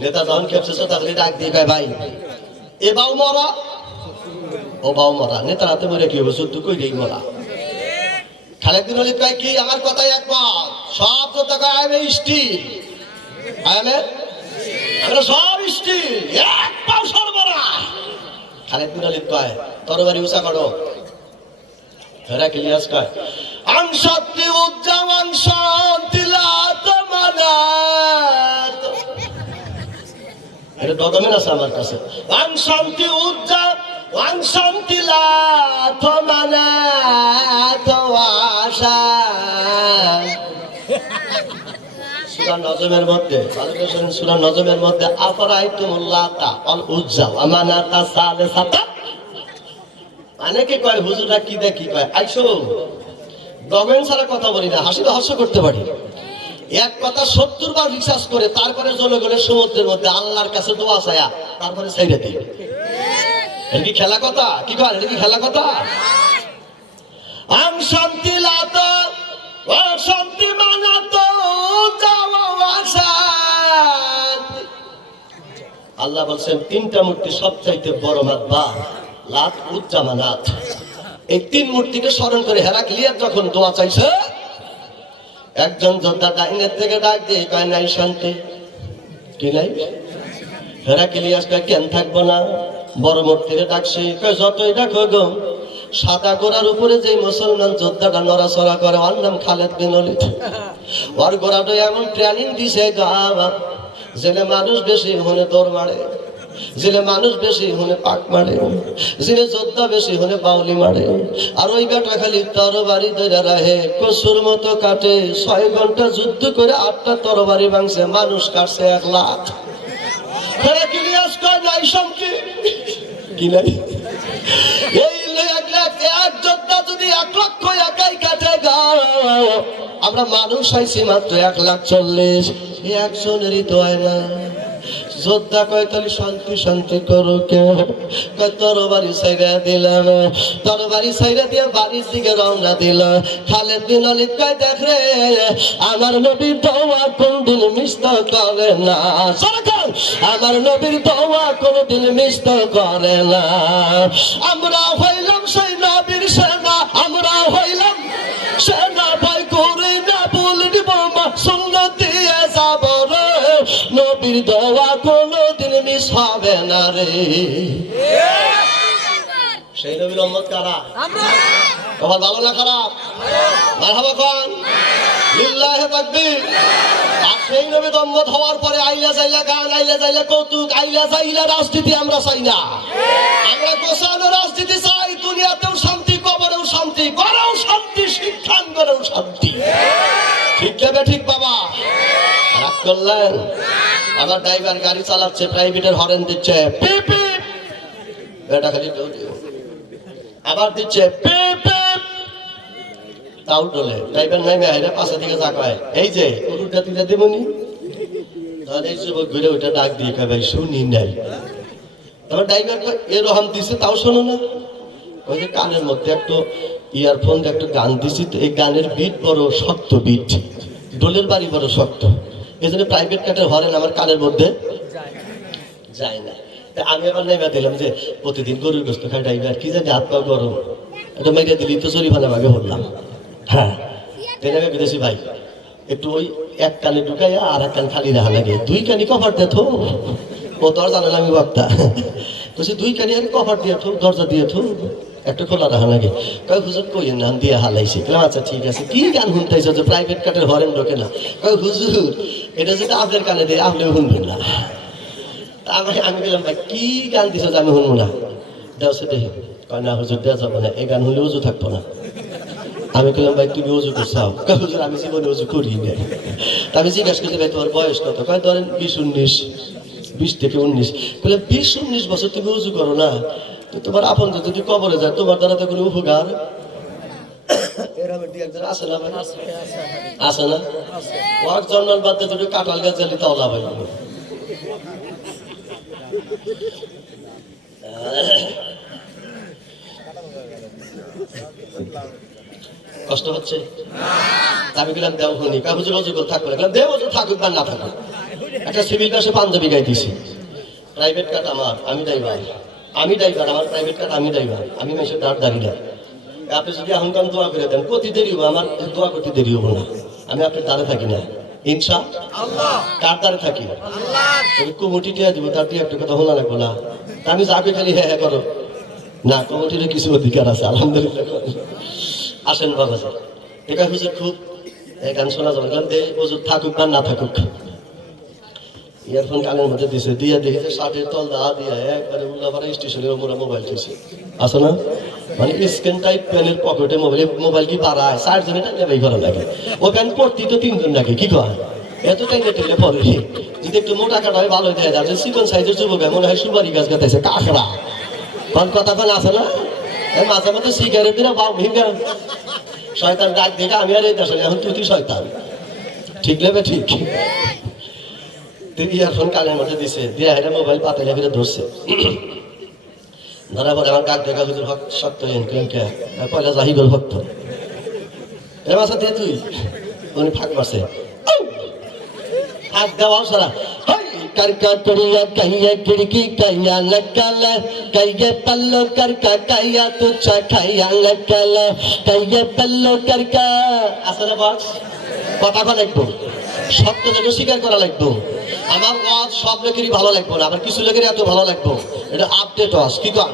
নেতা যখন খেপছে শ্রোতাগুলি ডাক দিয়ে কয় ভাই এ বাউ মরা, ও বাউ মরা। নেতার হাতে মরে কি হবে? যুদ্ধ কই দেই মরা। খালেদ বিন ওয়ালিদ কয় কি আমার কথাই একবার, সব যোদ্ধা কয় আই এম স্টিল, আমরা সব স্টিল, এক পাও সরবরা। খালেদ বিন ওয়ালিদ কয় তরবারি উঁচা করো। হেরাক্লিয়াস কয় আনশাতি উজ্জামান শান্তিলাত মানাত। এটা ডকুমেন্ট আছে আমার কাছে। ওয়ান শান্তি উজ্জা ওয়ান শান্তি লাথ মানাত ওয়াশা। সূরা নজমের মধ্যে সূরা নজমের মধ্যে আফরাইতুমুল্লাতা ওয়াল উজ্জা ওয়া মানাতা সালিসাতা। অনেকে কয় হুজুররা কি দেখি কয় আইসো ডকুমেন্ট ছাড়া কথা বলি না, হাসিলে হাস্য করতে পারি। এক কথা 70 বার রিসার্চ করে তারপরে জনগণের সমুদ্রের মধ্যে আল্লাহর কাছে দোয়া চায়া তারপরে ছাইড়ে দিই। এটা কি খেলা কথা? কি কয় এটা কি খেলা কথা? আম শান্তি লাত ওয়া শান্তি মানাত যাওয়া শান্তি। আল্লাহ বলেন 3টা মূর্তি সবচাইতে বড় মাতবা, লাত উজ্জা মানাত। এই 3 মূর্তিকে স্মরণ করে হেরাক্লিয়াস যখন দোয়া চাইছে, একজন যোদ্ধা ডাইনের থেকে ডাক দিয়ে কয় নাই শান্তি। কি নাই? হেরাক্লিয়াস কয় কেন থাকবো না? বড় মূর্তিকে ডাকছি, কয় যতই ডাকো গো, সাদা গোড়ার উপরে যে মুসলমান যোদ্ধাটা নড়াচড়া করে ওর নাম খালেদ বিন ওয়ালিদ। ওর গোড়াটা এমন ট্রেনিং দিছে গা, জেলে মানুষ বেশি হলে দৌড় মারে, জেলে মানুষ বেশি হলে পাক মারে, জেলে যোদ্ধা বেশি হলে বাউলি মারে। আর ওই বেটা খালি তরবারি ধরে রাহে, কসুর মতো কাটে। 6 ঘন্টা যুদ্ধ করে 8টা তরবারি ভাঙছে, মানুষ কাটছে 1 লাখ। হেরাক্লিয়াস কয় নাই শান্তি। কি নাই? এই 1 লাখ এক যোদ্ধা যদি 1 লক্ষ একাই কাটে গাও, আমরা মানুষ আইছি মাত্র 1,40,000। একজনেরই তো হয় না। যোদ্ধা কয় তাহলে শান্তি শান্তি করো কে? কয় তরবারি ছাইরা দিলাম, তরবারি ছাইরা দিয়ে বাড়ির দিকে রওনা দিল। খালেদ বিন ওয়ালিদ কয় দেখ রে, আমার নবীর দোয়া কোনদিন মিষ্ট করে না। আমার নবীর দোয়া কোনদিন মিষ্ট করে না। আমরা হইলাম সেই নবীর সেনা, আমরা হইলাম সেনা, ভয় করি না বলবি বোমা সুন্নাত দিয়ে যাব রে। নবীর দোয়া কোনদিন মিস হবে না রে। সেই নবীর উম্মত কারা? তোমার ভালো না খারাপ? মারহাবা কোন? লিল্লাহি তাকবীর। আর সেই নবীর উম্মত হওয়ার পরে আইলা যাইলা গান, আইলা যাইলা কৌতুক, আইলা যাইলা রাজনীতি আমরা চাই না। আমরা গোছানো রাজনীতি চাই। দুনিয়াতেও শান্তি, কবরেও শান্তি, ঘরেও শান্তি, শিক্ষাঙ্গনেও শান্তি। ঠিক যাবে ঠিক বাবা? রাগ করলেন? আমার ড্রাইভার গাড়ি চালাচ্ছে, প্রাইভেটের হরেন দিচ্ছে পিপ পিপ, এটা খালি আবার দিচ্ছে পিপ পিপ, তাও ডলে। ড্রাইভার নাই মেয়ে পাশে দিকে যা কয় এই যে উল্টা দিলে দেবনি, আর এই যুবক ঘুরে ওইটা ডাক দিয়ে কয় ভাই শুনি নাই। আমার ড্রাইভার এরকম দিছে তাও শোনো না। ওই যে কানের মধ্যে একটু ইয়ারফোন একটু গান দিছি, তো এই গানের বিট বড় শক্ত বিট, ডোলের বাড়ি বড় শক্ত, এই জন্য প্রাইভেট কাটের হরেন আমার কানের মধ্যে যায় না। তা আমি আবার নেমে দিলাম যে প্রতিদিন গরুর গোস্ত খাই ড্রাইভার, কি জানি হাত পা গরম, এটা মেরে দিলি তো জরিমানা ভাগে বললাম। হ্যাঁ তাই আমি বিদেশি ভাই একটু ওই এক কানে ঢুকাই আর এক কান খালি রাখা লাগে, দুই কানি কভার দিয়ে থো। ও তো আর জানেন আমি বক্তা, বলছি দুই কানি আর কভার দিয়ে থো, দরজা দিয়ে থো, একটা খোলা রাখা লাগে। কয় হুজুর কই নাম দিয়ে হালাইছি। আচ্ছা ঠিক আছে, কি গান শুনতেছো যে প্রাইভেট কাটের হরেন ঢোকে না? কয় হুজুর এটা যদি আপনার কানে দিয়ে আপনিও শুনবেন না। আমি বললাম ভাই কি গান দিছো যে আমি শুনবো না? দেওয়া সে দেখি। কয় না হুজুর দেওয়া যাবে না, এই গান শুনলে উজু থাকবো না। আমি বললাম ভাই তুমি উজু করছাও? কয় হুজুর আমি জীবনে উজু করি না। তা আমি জিজ্ঞাসা করছি ভাই তোমার বয়স কত? কয় ধরেন 20-19, 20 থেকে 19। বলে 20-19 বছর তুমি উজু করো না, তো তোমার আপন যদি কবরে যায় তোমার দ্বারা তো কোনো উপকার আছে না ভাই? আছে না? ওয়াক জন্মার বাদ দিয়ে দুটো কাঁঠাল গাছ জ্বালি তাও লাভ হয়। কষ্ট হচ্ছে? আমি গেলাম দেও শুনি কাগজের অযোগ্য থাকবে না, দেও অযোগ্য থাকুক বা না থাকুক। একটা সিভিল বাসে পাঞ্জাবি গাই দিছি, প্রাইভেট কার আমার, আমি ড্রাইভার, আমার প্রাইভেট কার আমি ড্রাইভার, আমি মেসের দাঁড় দাঁড়িয়ে না। আপনি যদি এখনকার দোয়া করে দেন কত দেরি হবে, আমার দোয়া করতে দেরি হবো না। আমি আপনার দ্বারে থাকি না, ইনশা কার দ্বারে থাকি? কমিটি টিয়া দিব, তার দিয়ে একটা কথা শোনা লাগবো না। আমি যাবে খালি হ্যাঁ হ্যাঁ করো না, কমিটির কিছু অধিকার আছে আলহামদুলিল্লাহ। আসেন বাবা এটা হুজুর খুব গান শোনা যাবে, হুজুর থাকুক বা না থাকুক। ইয়ারফোন কানের মধ্যে দিছে, দিয়ে দেখেছে শার্টের তল দা দিয়ে একবারে উল্লাপাড়া স্টেশনের ওপরে মোবাইল থইছে, আছে না? মানে স্ক্রিন টাইপ প্যানের পকেটে মোবাইল কি বাড়ায় 4 জনে টাইমে বাই করা লাগে। ও প্যান পড়তেই তো 3 জন লাগে, কি কয় এত টাইমে টেলে পড়ে। যদি একটু মোটা কাটা হয় ভালো দেয়, যাচ্ছে চিকন সাইজের যুবক মনে হয় সুপারি গাছ গাতাইছে কাঁকড়া। কোন কথা কোন আছে না? মাঝে মাঝে সিগারেট দিলে বাউ ভিঙ্গা শয়তান ডাক দেখে আমি আর এই দেশে এখন তুই শয়তান, ঠিক নেবে ঠিক। ইয়ারফোন কানের মধ্যে দিছে, দিয়ে হেঁটে মোবাইল পাতালে ফিরে ধরছে। ধরার পরে আমার কাক দেখা হুজুর শক্ত পয়লা জাহিদুল ভক্ত এ মাসা দিয়ে তুই উনি ফাঁক মারছে হাত দেওয়া সারা करका करिया कहिया खिड़की कहिया नकल कहिए पल्लो करका कहिया तुच्छा कहिया नकल कहिए पल्लो करका আসলে বক্স কথা কথা লাগবো, শব্দ যেন স্বীকার করা লাগবো। আমার ওয়াজ সব লোকেরই ভালো লাগবো না, আবার কিছু লোকেরই এত ভালো লাগবো। এটা আপডেট ওয়াজ, কি কন?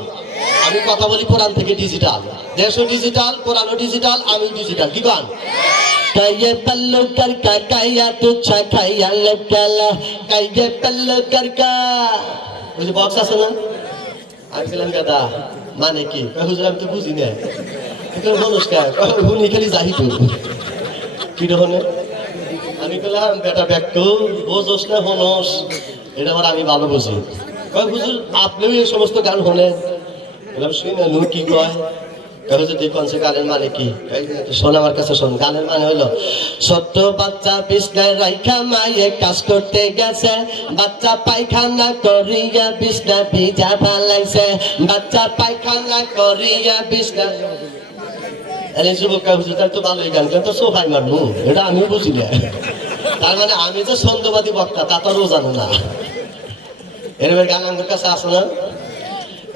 আমি কথা বলি কোরআন থেকে ডিজিটাল, দেশও ডিজিটাল, কোরআনও ডিজিটাল, আমি ডিজিটাল, কি কন? कहिए पल्लो करका कहिया तुच्छा कहिया नकल कहिए पल्लो करका ওই যে বক্স আছে না? আমি বললাম দাদা মানে কি? হুজুর আমি তো বুঝি না। নমস্কার উনি খালি জাহিদুল কি রকমের? আমি বললাম বেটা ব্যক্ত বোঝোস না হনস, এটা আবার আমি ভালো বুঝি। হুজুর আপনিও এই সমস্ত গান শোনেন? বললাম শুনি না, লু কি কয়? গানের মানে কি শোন, আমার কাছে শোন। গানের মানে হলো ছোট্ট বাচ্চা বিছনায় রাইখা মায়ে কাজ করতে গেছে, বাচ্চা পায়খানা করিয়া বিছনা ভিজা ফালাইছে, বাচ্চা পায়খানা করিয়া বিছনা। আরে যুবক হুজুর তো ভালোই গান তো সোফাই মারবো, এটা আমিও বুঝি না। তার মানে আমি যে ছন্দবাদী বক্তা তা তো জানো না। এরকম গান আমাদের কাছে আছে না?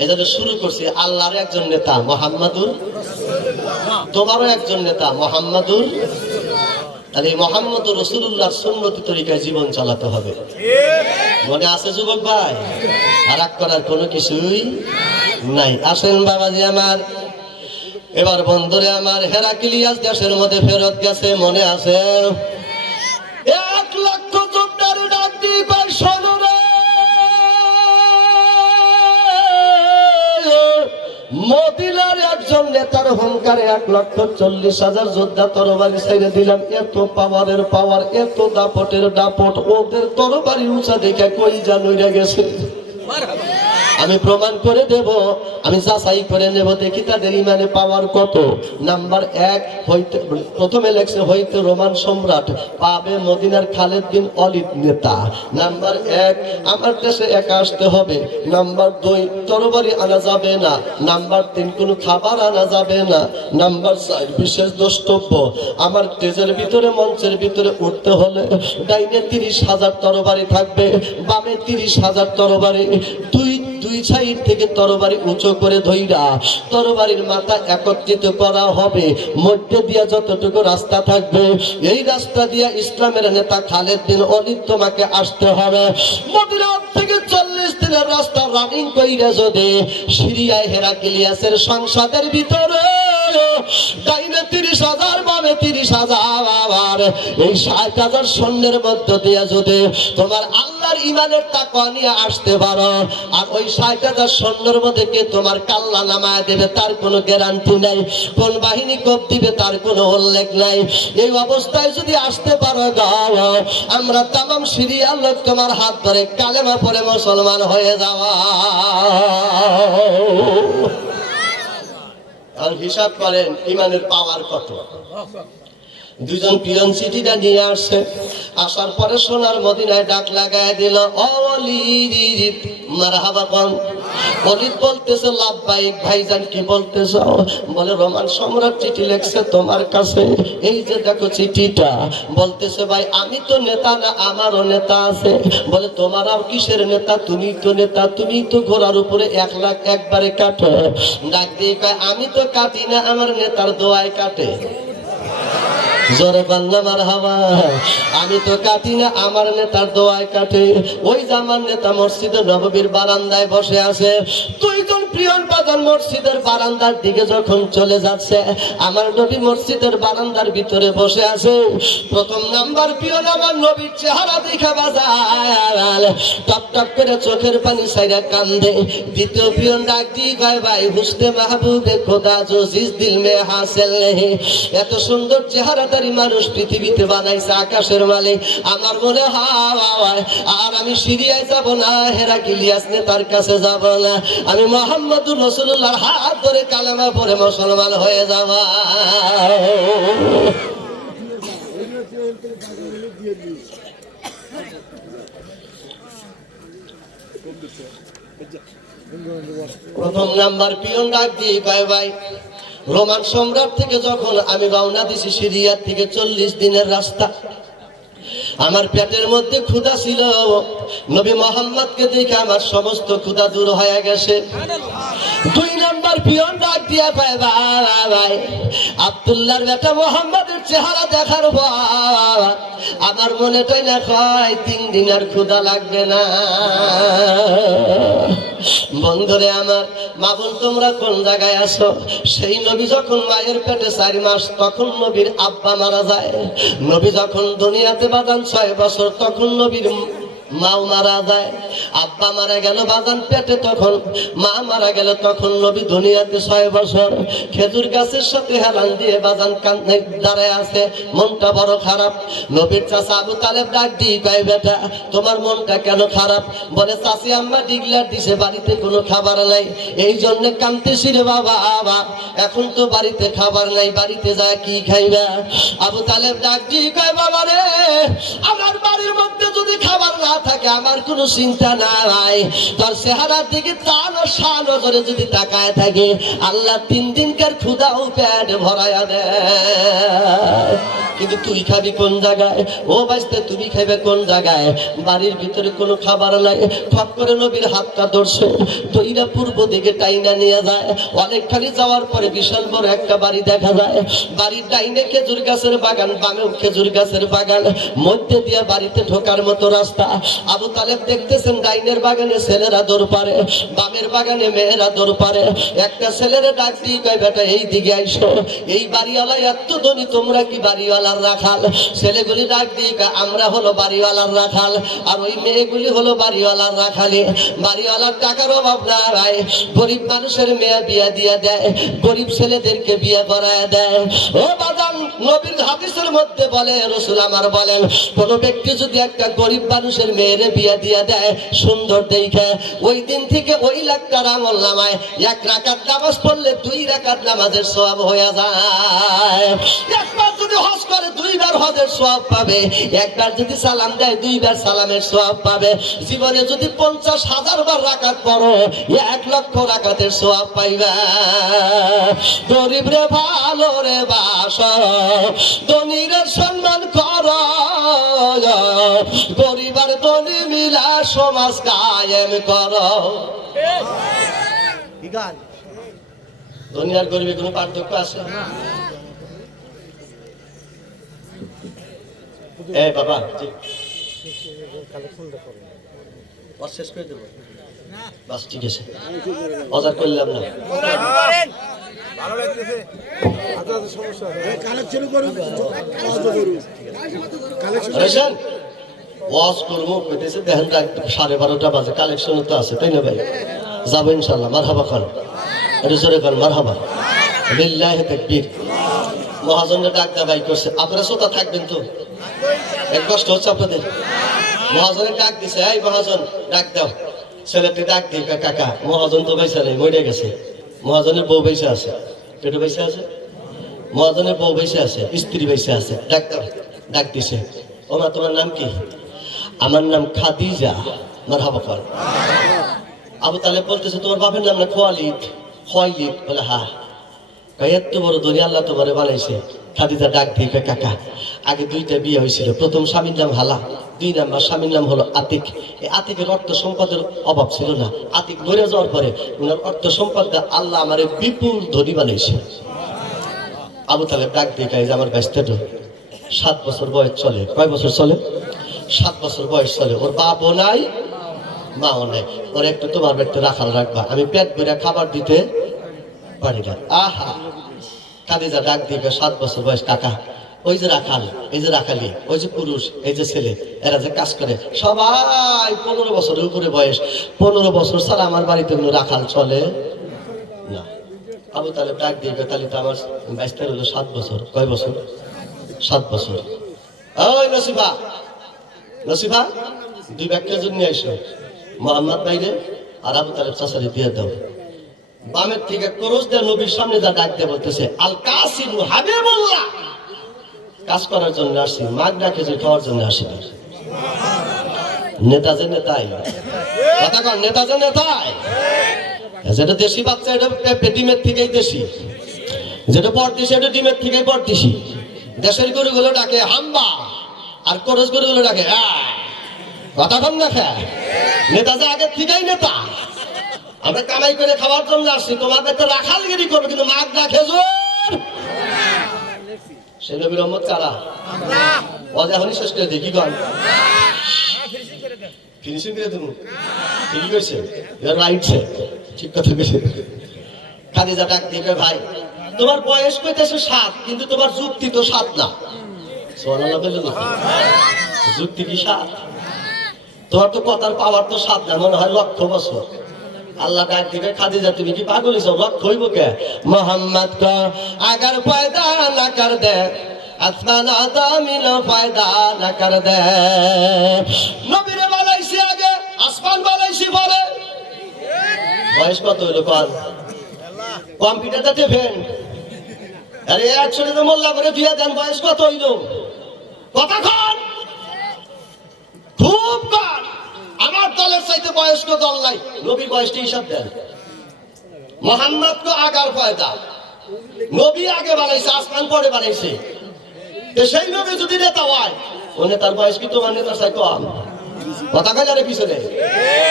এজন্য শুরু করছি আল্লাহর একজন নেতা মুহাম্মাদুর, তোমারও একজন নেতা মুহাম্মাদুর। তাহলে মুহাম্মাদুর রাসূলুল্লাহর সুন্নতি তরিকায় জীবন চালাতে হবে। মনে আছে যুবক ভাই? রাগ করার কোনো কিছুই নাই। আসেন বাবাজি আমার, এবার বন্ধুরে আমার হেরাক্লিয়াস দেশের মধ্যে ফেরত গেছে, মনে আছে? 1 লক্ষ যোদ্ধার ডাক দিয়ে শোনো মদিনার একজন নেতার হুঙ্কারে 1,40,000 যোদ্ধা তরবারি ছেড়ে দিলাম। এত পাওয়ারের পাওয়ার, এত দাপটের দাপট, ওদের তরবারি উঁচা দেখে কই যা নইরা গেছে। আমি প্রমাণ করে দেব, আমি যাচাই করে নেব, দেখি তাদের ইমানে পাওয়ার কত। নাম্বার 1 হইতে প্রথমে লেখছে হইতে রোমান সম্রাট পাবে মদিনার খালেদ বিন ওয়ালিদ নেতা। নাম্বার 1 আমার দেশে একা আসতে হবে। নাম্বার 2 তরবারি আনা যাবে না। নাম্বার 3 কোনো খাবার আনা যাবে না। নাম্বার 4 বিশেষ দ্রষ্টব্য, আমার স্টেজের ভিতরে মঞ্চের ভিতরে উঠতে হলে ডাইনে 30,000 তরবারি থাকবে, বামে 30,000 তরবারি, দুই সাইড থেকে তরবারি উঁচু করে ধইরা তরবারির মাথা একত্রিত করা হবে। মধ্যে দিয়া যতটুকু রাস্তা থাকবে এই রাস্তা দিয়া ইসলামের নেতা খালেদ বিন ওয়ালিদ তোমাকে আসতে হবে। মদিনা থেকে 40 দিনের রাস্তা রানিং কইরা যদি সিরিয়ায় হেরাক্লিয়াসের সংসদের ভিতরে ডাইনে 30,000 বামে 30,000 এই 60,000 সৈন্যের মধ্য দিয়ে যদি তোমার আল্লাহর ইমানের তাকওয়া নিয়ে আসতে পারো, আর ওই 60,000 সৈন্যের মধ্যে কে তোমার কাল্লা নামায় দেবে তার কোনো গ্যারান্টি নাই, কোন বাহিনী কোপ দিবে তার কোনো উল্লেখ নাই। এই অবস্থায় যদি আসতে পারো গাও, আমরা তামাম সিরিয়ার লোক তোমার হাত ধরে কালেমা পড়ে মুসলমান হয়ে যাওয়া। আর হিসাব করেন ইমানের পাওয়ার কত। দুইজন পিয়ন চিঠিটা নিয়ে আসছে, আসার পরে সোনার মদিনায় ডাক লাগায় দিল, ও ওয়ালিদ মারহাবা কোন। ওয়ালিদ বলতেছে লাব্বাইক ভাইজান, কি বলতে চাও? বলে রোমান সম্রাট চিঠি লিখছে তোমার কাছে, এই যে দেখো চিঠিটা। বলতেছে ভাই আমি তো নেতা না, আমারও নেতা আছে। বলে তোমার আর কিসের নেতা? তুমি তো নেতা, তুমি তো ঘোড়ার উপরে 1 লাখ একবারে কাটো। ডাক দিয়ে কয় আমি তো কাটি না, আমার নেতার দোয়ায় কাটে। জোরে বাংলা মারহাবা। আমি তো কাটি না, আমার নেতার দোয়ায় কাটে। ওই জামান নেতা মসজিদের নববীর বারান্দায় বসে আছে। দুইজন প্রিয়ন বাজান মসজিদের বারান্দার দিকে যখন চলে যাচ্ছে, আমার নবী মসজিদের বারান্দার ভিতরে বসে আছে। প্রথম নাম্বার পিয়ন আমার নবীর চেহারা দেখা বাজায় টপ টপ করে চোখের পানি ছাইরা কান্দে। দ্বিতীয় পিয়ন ডাক দিয়ে কয় ভাই হুসনে মাহবুবে খোদা জো জিস দিল মে হাসিল নেহি। এত সুন্দর চেহারাটা মানুষ পৃথিবীতে বানাইছে আকাশের মালিক। আমার মনে হয় আর আমি সিরিয়ায় যাব না, হেরাক্লিয়াস নেতার কাছে যাব না, আমি মুহাম্মদুর রাসূলুল্লাহর হাত ধরে কালেমা পড়ে মুসলমান হয়ে যাব। প্রথম নাম্বার পিয়ন ডাক দিয়ে কয় ভাই রোমান সম্রাট থেকে যখন আমি রওনা দিছি সিরিয়া থেকে 40 দিনের রাস্তা, আমার পেটের মধ্যে ক্ষুধা ছিল, নবী মুহাম্মদকে দেখে আমার সমস্ত ক্ষুধা দূর হয়ে গেছে। 2 নাম্বার পিয়ন ডাক দিয়া কয় ভাই আব্দুল্লাহর বেটা মুহাম্মদের চেহারা দেখার পর আমার মনেটাই না কয় 3 দিন আর ক্ষুধা লাগবে না। বন্ধুরে আমার, মা বোন তোমরা কোন জায়গায় আছো? সেই নবী যখন মায়ের পেটে 4 মাস তখন নবীর আব্বা মারা যায়। নবী যখন দুনিয়াতে বাজান 6 বছর তখন নবীর মাও মারা যায়। আব্বা মারা গেল বাজান পেটে, তখন মা মারা গেল তখন নবী দুনিয়াতে 6 বছর। খেজুর গাছের সাথে হেলান দিয়ে বাজান কান্দে দাঁড়ায় আছে, মনটা বড় খারাপ। নবীর চাচা আবু তালেব ডাক দিয়ে কয় বেটা তোমার মনটা কেন খারাপ? বলে চাচি আম্মা ডিগলার দিছে, বাড়িতে কোনো খাবার নাই, এই জন্য কাঁদতেছি রে বাবা। এখন তো বাড়িতে খাবার নাই, বাড়িতে যা কি খাইবা? আবু তালেব ডাক দিয়ে কয় বাবা রে, আমার বাড়ির মধ্যে যদি খাবার না থাকে আমার কোনো চিন্তা নাই, তোর চেহারার দিকে তানো শানো ধরে যদি তাকায় থাকে আল্লাহ 3 দিনকার ক্ষুধাও পেট ভরায়া দেয়। কিন্তু তুই খাবি কোন জায়গায়? ও বাঁচতে তুমি খাইবে কোন জায়গায়? বাড়ির ভিতরে কোনো খাবার নাই। ফট করে নবীর হাতটা ধরছে, তৈরা পূর্ব দিকে টাইনা নিয়ে যায়। অনেকখানি যাওয়ার পরে বিশাল বড় একটা বাড়ি দেখা যায়। বাড়ির ডাইনে খেজুর গাছের বাগান, বামেও খেজুর গাছের বাগান, মধ্যে দিয়ে বাড়িতে ঢোকার মতো রাস্তা। আবু তালেব দেখতেছেন ডাইনের বাগানে ছেলেরা দৌড় পারে, বামের বাগানে মেয়েরা দৌড় পারে। একটা ছেলেরা ডাক দিয়ে কয় বেটা এই দিকে আইসো, এই বাড়িওয়ালা এত ধনী, তোমরা কি বাড়িওয়ালার রাখাল? ছেলেগুলি ডাক দিয়ে কয় আমরা হলো বাড়িওয়ালার রাখাল, আর ওই মেয়েগুলি হলো বাড়িওয়ালার রাখালি। বাড়িওয়ালার টাকার অভাব না, যায়, গরিব মানুষের মেয়ে বিয়া দিয়া দেয়, গরিব ছেলেদেরকে বিয়ে করায় দেয়। ও বাজান, নবীর হাদিসের মধ্যে বলে, রাসূল আমার বলেন, কোন ব্যক্তি যদি একটা গরিব মানুষের মেয়েরে বিয়ে দিয়া দেয় সুন্দর দেখে, ওই দিন থেকে ওই লাখটার আমল নামায় 1 রাকাত নামাজ পড়লে 2 রাকাত নামাজের সওয়াব হয়ে যায়। একবার যদি হজ করে 2 বার হজের সওয়াব পাবে, একবার যদি সালাম দেয় 2 বার সালামের সওয়াব পাবে। জীবনে যদি 50,000 বার রাকাত পড়ো 1 লক্ষ রাকাতের সওয়াব পাইবা। গরিব রে ভালো রে বাসো, ধনীর সম্মান করো, গরিব আর ধনী মিলা সমাজ কায়েম করো। ধনী আর গরিবের কোনো পার্থক্য আছে? এ বাবা, শেষ করে দেবো, বাস ঠিক আছে, অজার করলাম না। কালেকশন করুন, ওয়াজ করবো কইতেছে, দেখেন 12:30 বাজে, কালেকশন তো আছে, তাই না ভাই? যাবো ইনশাল্লাহ। মারহাবা খান, এটা জোরে খান, মারহাবা, লিল্লাহি তাকবীর। মহাজনের ডাক দা ভাই করছে, আপনারা শ্রোতা থাকবেন তো? এক কষ্ট হচ্ছে আপনাদের। মহাজনের ডাক দিছে, এই মহাজন ডাক দাও। ছেলেটি ডাক দিয়ে, কাকা মহাজন তো পয়সা নেই, মরে গেছে। মহাজনের বউ পয়সা আছে, পেটে পয়সা আছে, মহাজনের বউ পয়সা আছে, স্ত্রী পয়সা আছে, ডাক দাও। ডাক দিছে, ও মা তোমার নাম কি? আমার নাম খাদিজা। মারহাবা কর। আবু তালেব বলতেছে, তোমার বাপের নাম না খোয়ালিদ? খোয়াইলিদ। বলে হ্যাঁ। এত বড় দুনিয়া আল্লাহ তোমারে বানাইছে। খাদিজা ডাক দিয়ে, কাকা আগে 2টা বিয়ে হয়েছিল, প্রথম স্বামীর নাম হালা, 2 নাম্বার স্বামীর নাম হলো আতিক। এই আতিকের অর্থ সম্পদের অভাব ছিল না। আতিক মরে যাওয়ার পরে ওনার অর্থ সম্পদ আল্লাহ আমারে বিপুল ধনী বানাইছে। আবু তালেব ডাক দিয়ে, যে আমার ব্যস্ত 7 বছর বয়স চলে। কয় বছর চলে? 7 বছর বয়স চলে। ওর বাপও নাই, মাও নাই। ওর একটু তোমার একটু রাখাল রাখবা, আমি পেট ভরে খাবার দিতে পারি না। আহা, খাদিজা ডাক দিয়ে, 7 বছর বয়স, কাকা ওই যে রাখাল, এই যে রাখালি, ওই যে পুরুষ, এই যে ছেলে, এরা যে কাজ করে সবাই 15 বছরের উপরে বয়স। 15 বছর ছাড়া আমার বাড়িতে কোনো রাখাল চলে না। আবু তালেব ডাক দিয়ে, তাহলে তো আমার বাইস্তার হলো 7 বছর। কয় বছর? 7 বছর। ওই নসিফা, নসিফা 2 ব্যাগের জন্য এসো, মোহাম্মদ বাইরে আর আবু তালেব চাচারে দিয়ে দাও। বামের থেকে ক্রোশ দেয়, নবীর সামনে যা ডাক দিয়ে বলতেছে, আল কাসিম হাবিবুল্লাহ। কাজ করার জন্য আসছি, মাগ ডাকে যে খাওয়ার জন্য আসি। নেতা যে নেতাই, কথা কন, নেতা যে নেতাই। যেটা দেশি বাচ্চা, এটা ডিমের থেকেই দেশি, যেটা পরদেশি, এটা ডিমের থেকেই পরদেশি। দেশের গরুগুলো ডাকে হাম্বা, আর করস গরুগুলো ডাকে কথা কন না। খা নেতা যে আগের থেকেই নেতা। আমরা কামাই করে খাওয়ার জন্য আসছি, তোমার তো রাখালগিরি করবে, কিন্তু মাগ ডাকে জোর। সেই নবীর রহমত কারা? এখনই শেষ করে দেখি কন, ফিনিশিং করে দেবো। ঠিকই কইছে, রাইট, ঠিক কথা কইছে। খাদিজা ডাক দিয়ে, ভাই তোমার বয়স কইতেছে 7, কিন্তু তোমার যুক্তি তো 7 না। সুবহানাল্লাহ বললেন না? যুক্তি কি 7? তোমার তো কথার পাওয়ার তো 7 না, মনে হয় লক্ষ বছর। আল্লাহ ডাক দিবে, খাদিজা তুমি কি পাগল হইছো? লক্ষ হইব কে? মোহাম্মদ কা আগার পয়দা না কর দে, আসমান আদামিল পয়দা না কর দে। নবীরে বানাইছি আগে, আসমান বানাইছি পরে। বয়স কত হইলো কোন? কম্পিউটারটা টেপেন, আরে একসাথে তো মোল্লা করে দিয়ে দেন। বয়স কত হইলো? কথা কন, খুব কন। আমার দলের চাইতে বয়স্ক দল নাই। নবীর বয়সটা হিসাব দেন। মোহাম্মদ তো আগার পয়দা, নবী আগে বানাইছে, আসমান পরে বানাইছে। সেই নবী যদি নেতা হয়, ও নেতার বয়স কি তোমার নেতার চাই কম? কথা কয় না রে পিছনে,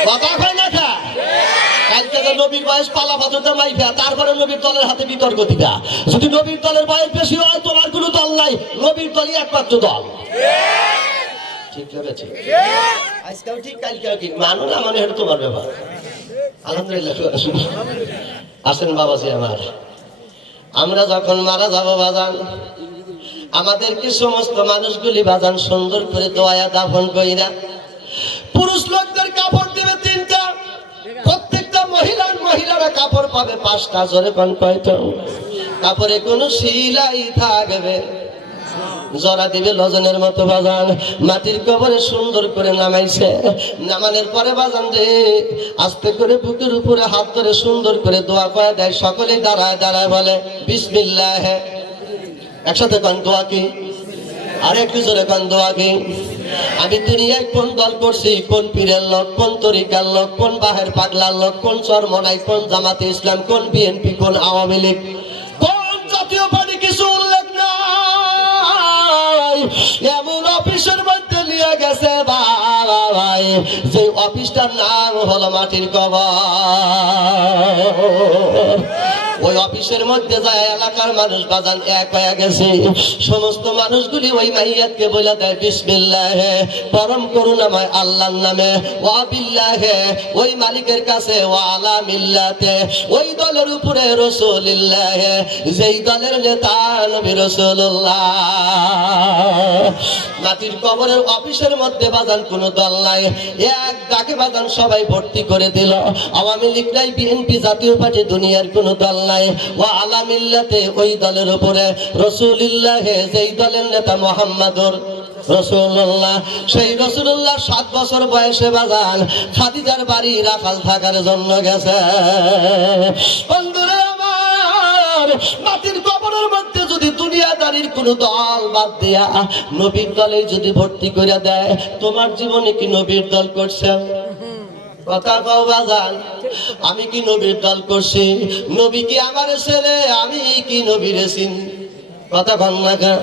কথা কয় না। খা কালকে নবীর বয়স পালা পাথরটা মাইফা, তারপরে নবীর দলের হাতে বিতর্ক দিবা। যদি নবীর দলের বয়স বেশি হয়, তোমার কোনো দল নাই, নবীর দলই একমাত্র দল। ঠিক লেগেছে? আজকাল ঠিক, কালকেও ঠিক। মানো না মানে এটা তোমার ব্যাপার। আলহামদুলিল্লাহ। আসেন বাবাজি আমার, আমরা যখন মারা যাবো বাজান, আমাদেরকে সমস্ত মানুষগুলি বাজান সুন্দর করে দোয়া দাফন কইরা পুরুষ লোকদের কাপড় দেবে 3টা, প্রত্যেকটা মহিলা পাবে 5টা, জোরে কোন কয়টা? তারপরে কোনো শিলাই থাকবে, জরা দিবে লজনের মতো বাজান। মাটির কবরে সুন্দর করে নামাইছে, নামানোর পরে বাজান রে আস্তে করে বুকের উপরে হাত ধরে সুন্দর করে দোয়া করে দেয়। সকলেই দাঁড়ায় দাঁড়ায় বলে বিসমিল্লাহ। একসাথে কোন দোয়া কি? আর একটু জোরে কোন দোয়া কি? আমি দুনিয়ায় কোন দল করছি, কোন পীরের লোক, কোন তরিকার লোক, কোন বাহের পাগলার লোক, কোন চরমনাই, কোন জামাতে ইসলাম, কোন বিএনপি, কোন আওয়ামী লীগ, কোন জাতীয় পার্টি কিছু উল্লেখ নাই। এমন অফিসের মধ্যে নিয়ে গেছে ভাই, যে অফিসটার নাম হলো মাটির কবর। ওই অফিসের মধ্যে যায় এলাকার মানুষ বাজান এক হয়ে গেছে। সমস্ত মানুষগুলি ওই মাইয়াতকে বলে দেয় বিসমিল্লাহ, পরম করুণাময় আল্লাহর নামে, ওয়া বিল্লাহ, ওই মালিকের কাছে, ওয়া আলা মিল্লাতে, ওই দলের উপরে রাসূলুল্লাহ, যেই দলের নেতা নবী রাসূলুল্লাহ। মাটির কবরের অফিসের মধ্যে বাজান কোনো দল নাই, এক ডাকে বাজান সবাই ভর্তি করে দিল। আওয়ামী লীগ নাই, বিএনপি, জাতীয় পার্টি, দুনিয়ার কোনো দল নাই। ওয়া আলা মিল্লাতে, ওই দলের উপরে রাসূলুল্লাহ, যেই দলের নেতা মুহাম্মাদুর রাসূলুল্লাহ। সেই রাসূলুল্লাহ 7 বছর বয়সে বাজান খাদিজার বাড়ি রাখাল থাকার জন্য গেছে। বন্ধুরা আমার, মাটির কবরের মধ্যে যদি দুনিয়াদারির কোন দল বাদ দিয়া নবীর দলে যদি ভর্তি করে দেয়, তোমার জীবনে কি নবীর দল করছে? কথা কও বাজান, আমি কি নবীর দল করছি? নবী কি আমার ছেলে? আমি কি নবীর চিনি? কথা কন না কেন?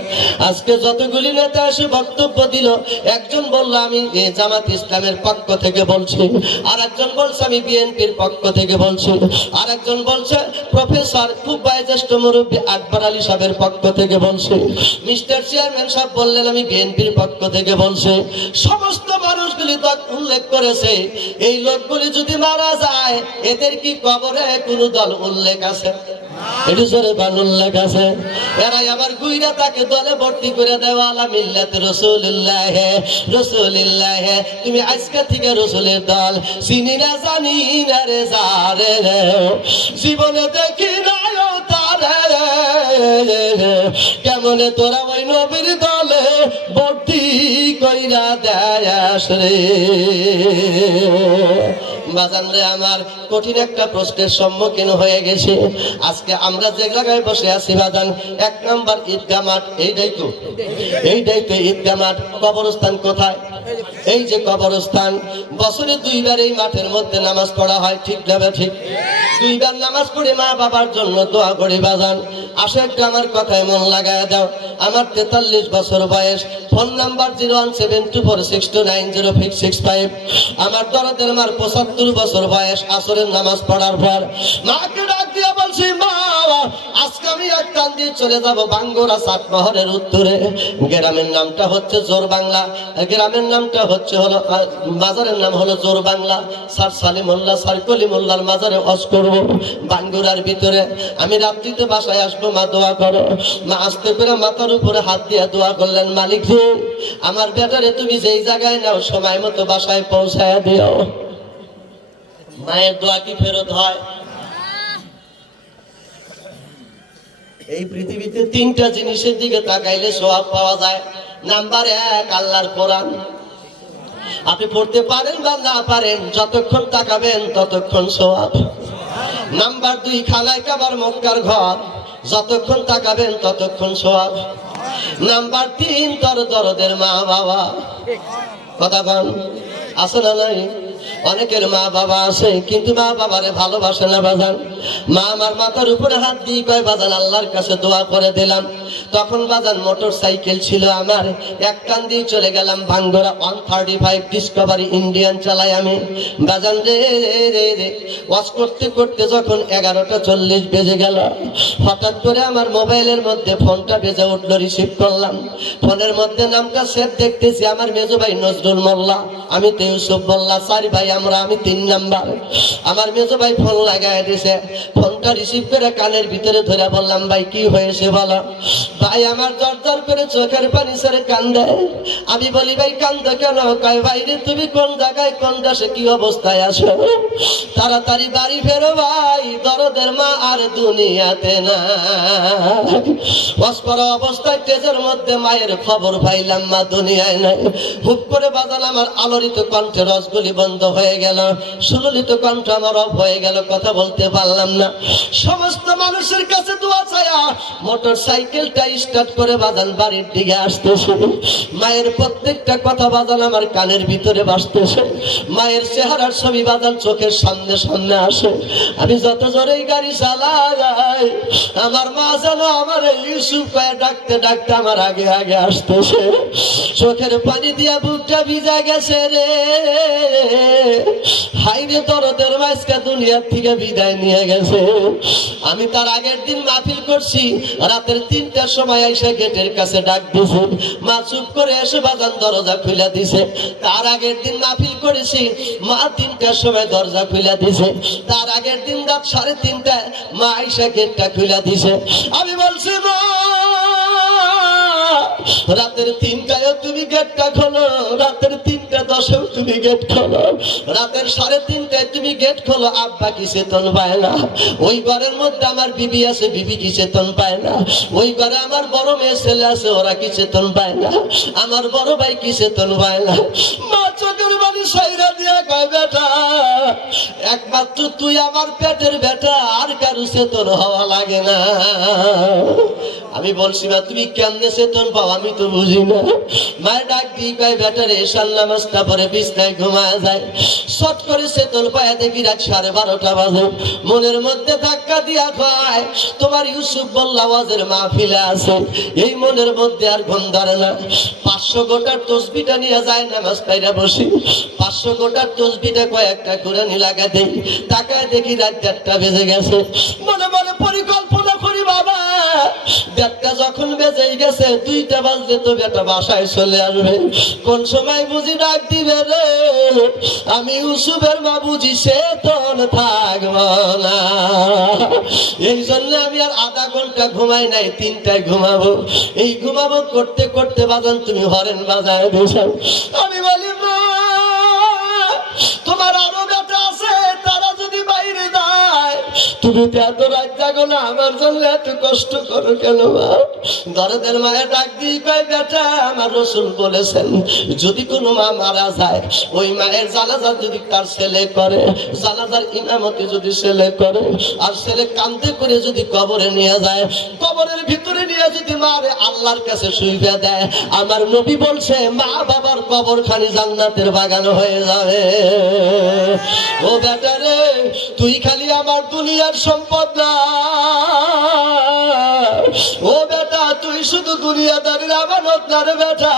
আজকে যতগুলি নেতা এসে বক্তব্য দিল, একজন বলল আমি জামাত ইসলামের পক্ষ থেকে বলছি, আর একজন বলছে আমি বিএনপির পক্ষ থেকে বলছি, আর একজন বলছে প্রফেসর খুব বয়োজ্যেষ্ঠ মুরব্বী আকবর আলী সাহেবের পক্ষ থেকে বলছি, মিস্টার চেয়ারম্যান সাহেব বললেন আমি বিএনপির পক্ষ থেকে বলছি। সমস্ত মানুষগুলি তো উল্লেখ করেছে, এই লোকগুলি যদি মারা যায় এদের কি কবরে কোন দল উল্লেখ আছে? এটি জোরে উল্লেখ আছে? এরাই আবার গুইরা তাকে দলে ভর্তি করে দেওয়া আলা মিল্লাত রাসূলুল্লাহ, রাসূলুল্লাহ। তুমি আজকে থেকে রাসূলের দল চিনি না জানি না রে যারে রে, জীবনে দেখি নাই ও তারে, কেমনে তোরা ওই নবীর দলে ভর্তি কইরা দেয়াস রে। বাজান রে আমার, কঠিন একটা প্রশ্নের সম্মুখীন হয়ে গেছে। আজকে আমরা যে জায়গায় বসে আছি বাজান, 1 নম্বর ঈদগাহ মাঠ, এইটাই তো ঈদগাহ মাঠ। কবরস্থান কোথায়? এই যে কবরস্থান। বছরে 2 বার এই মাঠের মধ্যে নামাজ পড়া হয়, ঠিক না ঠিক? 2 বার নামাজ পড়ে মা বাবার জন্য দোয়া করি বাজান। আসে একটু আমার কথায় মন লাগায় দাও। আমার 43 বছর বয়স। Phone number 01726290665। আমার দরদের মার 75 বছর বয়স। আসরের নামাজ পড়ার পর মাকে ডাক দিয়ে বলছি, মা আজকে আমি এক টান দিয়ে চলে যাব বাঙ্গুরা সাতমহরের উত্তরে। গ্রামের নামটা হচ্ছে জোর বাংলা, গ্রামের নামটা হচ্ছে হলো মাজারের নাম হলো জোর বাংলা। স্যার সালিমুল্লাহ, স্যার কলিমুল্লাহর মাজারে ওয়াজ করব বাঙ্গুরার ভিতরে। আমি রাত্রিতে বাসায় আসবো, মা দোয়া করো। মা আস্তে করে মাথার উপরে হাত দিয়ে দোয়া করলেন, মালিক রে আমার বেটারে তুমি যেই জায়গায় নাও সময় মতো বাসায় পৌঁছায় দিও। মায়ের দোয়া কি ফেরত হয়? এই পৃথিবীতে 3টা জিনিসের দিকে তাকাইলে সওয়াব পাওয়া যায়। নাম্বার 1 আল্লাহর কোরআন। আপনি পড়তে পারেন বা না পারেন, যতক্ষণ তাকাবেন ততক্ষণ সওয়াব। নাম্বার 2 খানায় কাবার মক্কার ঘর, যতক্ষণ তাকাবেন ততক্ষণ সওয়াব। নাম্বার 3 দরদের মা বাবা। কথা বল, আছে না নাই? অনেকের মা বাবা আছে কিন্তু মা বাবারে ভালোবাসে না বাজান। মা আমার মাথার উপরে হাত দিয়ে কয়, বাজান আল্লাহর কাছে দোয়া করে দিলাম। তখন বাজান মোটর সাইকেল ছিল আমার, এক কান দিয়ে চলে গেলাম ভাঙ্গুরা 135 ডিসকভারি ইন্ডিয়ান চালাই আমি। বাজান রে ওয়াজ করতে করতে যখন 11:40 বেজে গেল, হঠাৎ করে আমার মোবাইলের মধ্যে ফোনটা বেজে উঠলো। রিসিভ করলাম, ফোনের মধ্যে নামটা সেভ দেখতেছি আমার মেজো ভাই নজরুল মোল্লা, আমি তো ইউসুফ মোল্লা, 4 ভাই আমরা, আমি 3 নাম্বার। আমার মেজো ভাই ফোন লাগায় দিয়েছে। ফোনটা রিসিভ করে কানের ভিতরে ধরে বললাম, ভাই কি হয়েছে বলো। ভাই আমার দরদর করে চোখের পানি ছেড়ে কান্দে। আমি বলি ভাই কান্দে কেন? কয় ভাই রে তুমি কোন জায়গায় কোন দেশে কি অবস্থায় আছো? তাড়াতাড়ি বাড়ি ফেরো ভাই, দরদের মা আর দুনিয়াতে না। অস্পর অবস্থায় তেজের মধ্যে মায়ের খবর পাইলাম মা দুনিয়ায় নাই। হুপ করে বাজান আমার আলোড়িত কণ্ঠে রসগুলি বন্ধ হয়ে গেল, সুললিত কণ্ঠ আমার অফ হয়ে গেল, কথা বলতে পারলাম না। সমস্ত মানুষের কাছে দোয়া চায়া মোটর সাইকেলটা স্টার্ট করে বাজান বাড়ির দিকে আসতেছে। মায়ের প্রত্যেকটা কথা বাজান আমার কানের ভিতরে বাজতেছে। মায়ের চেহারার ছবি বাজান চোখের সামনে সামনে আসে। আমি যত জোরেই গাড়ি চালাই আমার মা যেন আমার ইউসুফ কয়ে ডাকতে ডাকতে আমার আগে আগে আসতেছে। চোখের পানি দিয়া বুকটা ভিজা গেছে রে। হাইরে দরদের মাইসকা দুনিয়ার থেকে বিদায় নিয়ে গেছে। আমি তার আগের দিন মাহফিল করছি, রাতের 3টার সময় এসে গেটের কাছে ডাক দিছে। মা চুপ করে এসে বাজান দরজা খুলে দিছে। তার আগের দিন মাহফিল করেছি, মা 3টার সময় দরজা খুলে দিছে। তার আগের দিন রাত 3:30টায় মা আইসা গেটটা খুলে দিছে। আমি বলছি মা রাতের 3টায় তুমি গেটটা খোলো, রাতের 3:10 তুমি গেট খোলো, রাতের 3:30টায় তুমি গেট খোলো। আব্বা কি চেতন পায় না? ওই ঘরের মধ্যে আমার বিবি আছে, বিবি কি চেতন পায় না? ওই ঘরে আমার বড় মেয়ে ছেলে আছে, ওরা কি চেতন পায় না? আমার বড় ভাই কি চেতন পায় না? মা চোখের বাড়ি সাইরা দিয়া কয় বেটা একমাত্র তুই আমার পেটের বেটা, আর কারো চেতন হওয়া লাগে না। আমি বলছি মা তুমি কেমনে চেতন পাও? আমি তো বুঝি না। মায়ের ডাক দিয়ে কয় বেটা রে এশার নামাজটা পরে বিছনায় ঘুমায় যায়। শট করে চেতন পায় দেখি রাত 12:30 বাজে। মনের মধ্যে ধাক্কা দিয়া কয় তোমার ইউসুফ বল্লা ওয়াজের মাহফিলে আছে। এই মনের মধ্যে আর ঘুম ধরে না। 500 গোটার তসবিটা নিয়ে যায় নামাজ পাইরা বসি। 500 গোটার তসবিটা কয়েকটা কোরআনি লাগা দেই। তাকায় দেখি রাত 1:30 বেজে গেছে। মনে মনে পরিকল্পনা করি বাবা 1:30 যখন বেজেই গেছে 2টা বাজলে তো বেটা বাসায় চলে আসবে। কোন সময় বুঝি ডাক দিবে রে? আমি ইউসুফের মা বুঝি চেতন থাকব না। এই জন্য আমি আর আধা ঘন্টা ঘুমাই নাই, 3টায় ঘুমাবো। এই ঘুমাবো করতে করতে বাজান তুমি হরেন বাজায় দিয়েছ। আমি বলি মা তোমার আরো বেটা আছে, তারা যদি বাইরে যায় তুমি তো এত রাত জাগো না, আমার জন্য এত কষ্ট করো কেন মা? দরদের মায়ের ডাক দিয়ে কয় বেটা আমার রাসূল বলেছেন যদি কোনো মা মারা যায় ওই মায়ের জানাজা যদি তার ছেলে করে, জানাজার ইমামতি যদি ছেলে করে, আর ছেলে কাঁদতে করে যদি কবরে নিয়ে যায়, কবরের ভিতরে নিয়ে যদি মারে আল্লাহর কাছে শুইবে দেয়, আমার নবী বলছে মা বাবার কবরখানি জান্নাতের বাগান হয়ে যাবে। ও বেটা রে তুই খালি আমার দুনিয়ার সম্পদ না, ও বেটা তুই শুধু দুনিয়াদারির আমানত না রে বেটা,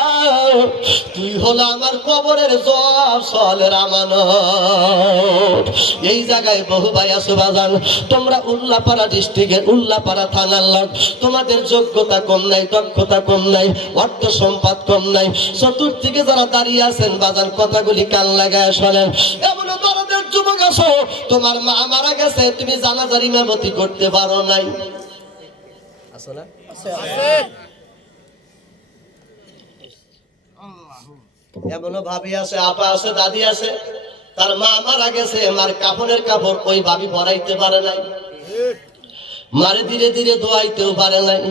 তুই হলো আমার কবরের জব সলের আমানত। এই জায়গায় বহু ভাই আছো বাজান, তোমরা উল্লাপাড়া ডিস্ট্রিক্টের উল্লাপাড়া থানার লোক, তোমাদের যোগ্যতা কম নাই, দক্ষতা কম নাই, অর্থ সম্পদ কম নাই, চতুর্দিকে যারা দাঁড়িয়ে আছেন বাজান কথাগুলি কান লাগায় শোনেন। এমন দরদের যুবক আছো তোমার মা মারা গেছে, তুমি জানাজার ইমামতি করতে পারো নাই। এমনও ভাবি আছে, আপা আছে, দাদি আছে, তার মা মারা গেছে, মার কাফনের কাপড় ওই ভাবি পরাইতে পারে নাই, মারে ধীরে ধীরে ধোয়াইতেও পারে নাই।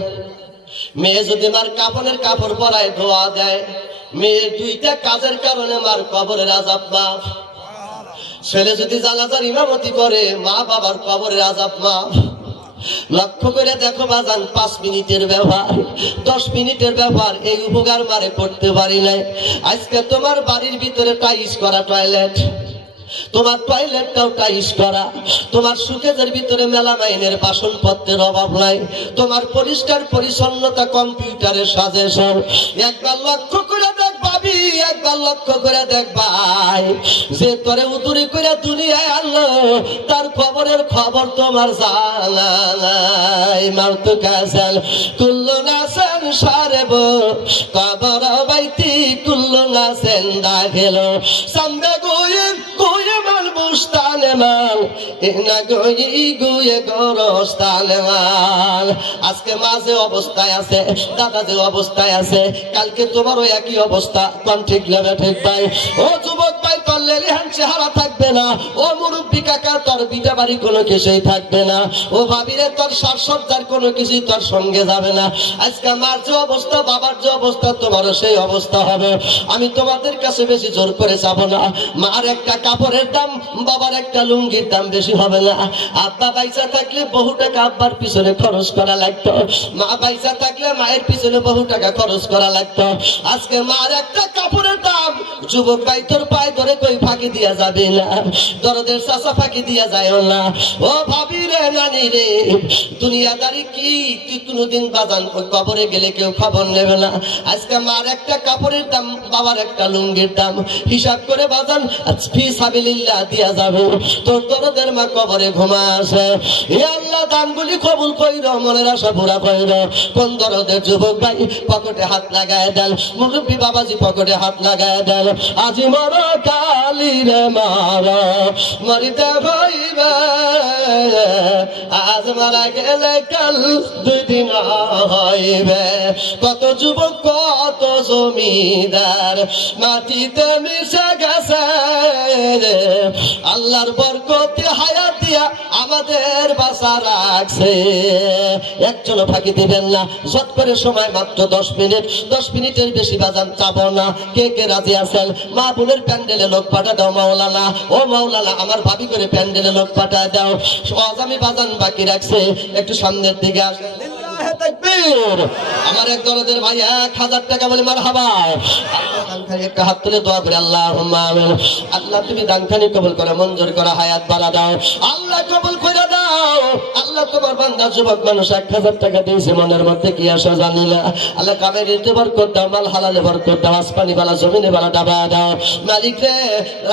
মেয়ে যদি মার কাফনের কাপড় পরায় ধোয়া দেয়, মেয়ের 2টা কাজের কারণে মার কবরের আযাব মাফ। ছেলে যদি জানাজার ইমামতি করে মা বাবার কবরের আযাব মাফ। লক্ষ্য করে দেখো বাজান 5 মিনিটের ব্যবহার, 10 মিনিটের ব্যবহার এই উপকার মারে করতে পারি নাই। আজকে তোমার বাড়ির ভিতরে টাইলস করা টয়লেট, তোমার টয়লেটটাও টাইলস করা, তোমার সুকেজের ভিতরে মেলামাইনের বাসনপত্রের অভাব নাই, তোমার পরিষ্কার পরিচ্ছন্নতা কম্পিউটারের সাজেশন। একবার লক্ষ্য করে দেখ ভাবি, একবার লক্ষ্য করে দেখ ভাই, যে তোরে উদুরি করে দুনিয়ায় আনলো তার খবরের খবর তোমার জানা নাই। মারতু কাসাল কুল্লু নাসেন সারেব কবর বাইতি কুল্লু নাসেন দাখেলো সামনে গোয়ে গোয়ে মালবো গুস্তানে মাল এনা গই গুয়ে গরস্তানে মাল। আজকে মা যে অবস্থায় আছে, দাদা যে অবস্থায় আছে, কালকে তোমারও একই অবস্থা। কোন ঠিক লাগে ঠিক ভাই? ও যুবক ভাই, তোর লেলিহান চেহারা থাকবে না। ও মুরব্বী কাকা, তোর বিটা বাড়ি কোনো কিছুই থাকবে না। ও ভাবিরে, তোর সাজসজ্জার কোনো কিছুই তোর সঙ্গে যাবে না। আজকে মার যে অবস্থা, বাবার যে অবস্থা, তোমারও সেই অবস্থা হবে। আমি তোমাদের কাছে বেশি জোর করে যাবো না। মার একটা কাপড়ের দাম, বাবার একটা লুঙ্গির দাম বেশি হবে না। আব্বা পয়সা থাকলে বহু টাকা আব্বার পিছনে খরচ করা লাগতো, মা পয়সা থাকলে মায়ের পিছনে বহু টাকা খরচ করা লাগতো। আজকে মার একটা কাপড়ের দাম, যুবক ভাই তোর পায়ে ধরে কই ফাঁকি দিয়া যাবে না, দরদের চাষা ফাঁকি দিয়া যায় না। ও ভাবি রে, নানি রে, দুনিয়াদারি কি? তুই কোনোদিন বাজান ওই কবরে গেলে কেউ খবর নেবে না। আজকে মার একটা কাপড়ের দাম, বাবার একটা লুঙ্গির দাম হিসাব করে বাজান ফি সাবিলিল্লাহ দিয়া যাবে। তোর দরদের মা কবরে ঘুমা আসে। হে আল্লাহ, দানগুলি কবুল কইর, মনের আশা পুরা কইর। কোন দরদের যুবক ভাই পকেটে হাত লাগায় দেন, মুরব্বী বাবাজি পকেটে হাত লাগায় দেন। আজি মর কালি রে মার, মরিতে হইবে, আজ মারা গেলে কাল দুই দিন হইবে। কত যুবক কত জমিদার মাটিতে মিশে গেছে, আল্লাহর বরকতে হায়াত দিয়া আমাদের বাঁচা রাখছে। একজনও ফাঁকি দিবেন না। শর্ট করে সময় মাত্র 10 মিনিট, 10 মিনিটের বেশি বাজান চাবো না। কে কে রাজি আছেন? মা বোনের প্যান্ডেলে লোক পাঠা দাও মাওলানা। ও মাওলানা, আমার ভাবি করে প্যান্ডেলে লোক পাঠা দাও। আগামী বাজান বাকি রাখছে, একটু সামনের দিকে আসেন। লিল্লাহে তাকবীর। আমার এক দরদের ভাই 1000 টাকা বলে মারহাবা। আল্লাহ দানখানি একটা হাত তুলে দোয়া করে, আল্লাহুম্মা আমিন। আল্লাহ তুমি দানখানি কবুল করে, মঞ্জুর করা, হায়াত বাড়া দাও। আল্লাহ কবুল করে দাও। আল্লাহ তোমার বান্দা যুবক মানুষ 1000 টাকা দিয়েছে, মনের মধ্যে কি আসা জানি না। আল্লাহ কামেরিতে বরকত দাও, মাল হালালে বরকত দাও, আসমানি বালা জমিনে বালা ডাবা দাও। মালিক রে,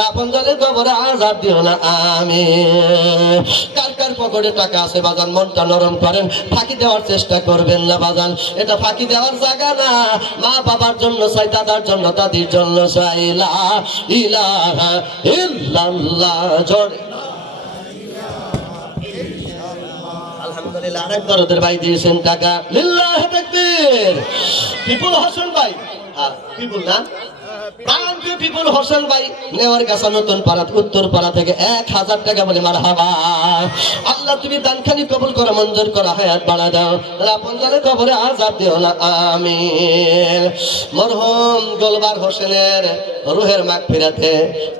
আপন জলের কবরে আযাব দিও না, আমিন। কার কার পকেটে টাকা আছে বাজান, মনটা নরম করেন, ফাঁকি দেওয়ার চেষ্টা করবেন না বাজান। এটা ফাঁকি দেওয়ার জায়গা না। মা বাবার জন্য চাই, দাদার জন্য, দাদির জন্য চাই। লা ইলাহা ইল্লাল্লাহ। জোরে আলহামদুলিল্লাহ। আরেক দরদের ভাই দিয়েছেন টাকা। লিল্লাহি তাকবীর। বিপুল হোসেন ভাই, হ্যাঁ বিপুল না, প্রাণপ্রিয় বিপুল হোসেন ভাই নেওয়ার কাছে নতুন পাড়া, উত্তর পাড়া থেকে 1000 টাকা বলে মারহাবা। আল্লাহ তুমি দানখানি কবুল করো, মঞ্জুর করো, হায়াত বাড়া দাও। আপন জানে কবরে আযাব দিও না, আমিন। মরহুম গোলবার হোসেনের রুহের মাগফিরাতে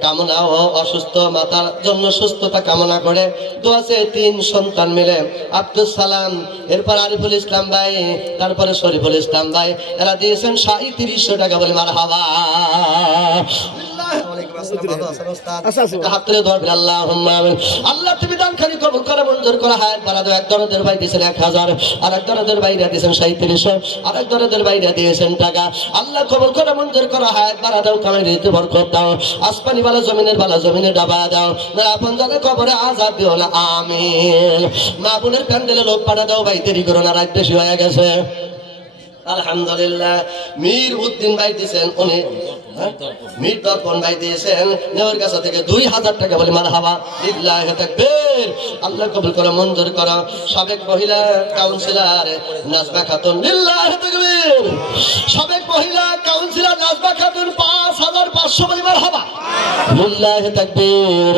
কামনা ও অসুস্থ মাতার জন্য সুস্থতা কামনা করে দোয়াছে 3 সন্তান মিলে, আব্দুল সালাম, এরপর আরিফুল ইসলাম ভাই, তারপরে শরীফুল ইসলাম ভাই, এরা দিয়েছেন 3700 টাকা বলে মারহাবা। আল্লাহ তুমি দানখানি কবুল করে, মঞ্জুর করে, হায়াত বাড়া দাও। এক দরদের ভাই দিয়েছেন 1000, আর এক দরদের ভাইরা দিয়েছেন 3700, আর এক দরদের ভাইরা দিয়েছেন টাকা। আল্লাহ কবুল করে, মঞ্জুর করে, হায়াত বাড়া দাও, কামাইতে বরকত দাও, আসমানি বালা জমিনের বালা জমিনে ডাবা দাও। আপন জানে কবরে আযাব দিও না, আমিন। মা বোনের প্যান্ডেলে লোক পাঠা দাও ভাই, দেরি করো না, রাত বেশি হয়ে গেছে। আলহামদুলিল্লাহ। মীর উদ্দিন ভাই দিয়েছেন, উনি মীর দর্পণ ভাই দিয়েছেন নেওয়ার কাছে থেকে 2000 টাকা বলে মারহাবা। লিল্লাহি তাকবীর। আল্লাহ কবুল করো, মঞ্জুর করো। সাবেক মহিলা কাউন্সিলর নাজমা খাতুন, লিল্লাহি তাকবীর। সাবেক মহিলা কাউন্সিলর নাজমা খাতুন 5500 বলে মারহাবা। লিল্লাহি তাকবীর।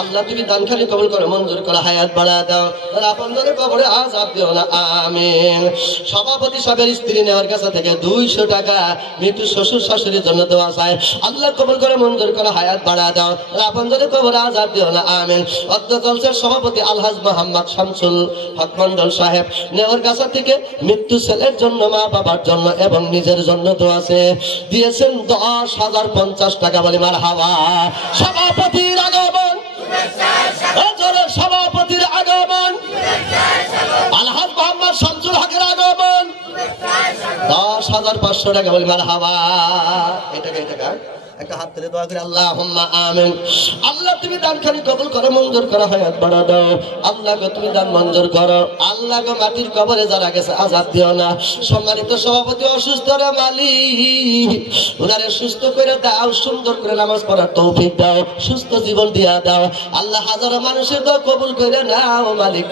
আল্লাহ তুমি দানখানি কবুল করো, মঞ্জুর করো, হায়াত বাড়া দাও। আপনাদের কবরে আযাব দিও না, আমিন। সভাপতি সাহেবের স্ত্রী নেওয়ার কাছে থেকে 200 টাকা মৃত্যু শ্বশুর শাশুড়ির জন্য দেওয়া চাই। আল্লাহ কবুল করে, মঞ্জুর করে, হায়াত বাড়া দাও। আপনাদের কবরে আযাব দিও না, আমিন। অদ্য জলসার সভাপতি আলহাজ মোহাম্মদ শামসুল হক মন্ডল সাহেব নেওয়ার কাছে থেকে মৃত্যু ছেলের জন্য, মা বাবার জন্য এবং নিজের জন্য দোয়া আছে, দিয়েছেন 10,050 টাকা বলে মারহাবা। সভাপতির আগমন, সভাপতির আগমন, আলহাজ মোহাম্মদ শামসুল হকের আগমন, 10,500 টাকা বলে মারহাবা। এটা একটা হাত তুলে দোয়া করে আল্লাহুম্মা আমিন। আল্লাহ তুমি দান খানি কবুল করো, মঞ্জুর করো, হায়াত বাড়া দাও। আল্লাহ গো তুমি দান মঞ্জুর করো। আল্লাহ গো মাটির কবরে যারা গেছে আযাব দিও না। সম্মানিত সভাপতি অসুস্থ রে মালিক, ওনারে সুস্থ করে দাও, সুন্দর করে নামাজ পড়ার তৌফিক দাও, সুস্থ জীবন দিয়া দাও। আল্লাহ হাজারো মানুষের দোয়া কবুল করে নাও মালিক,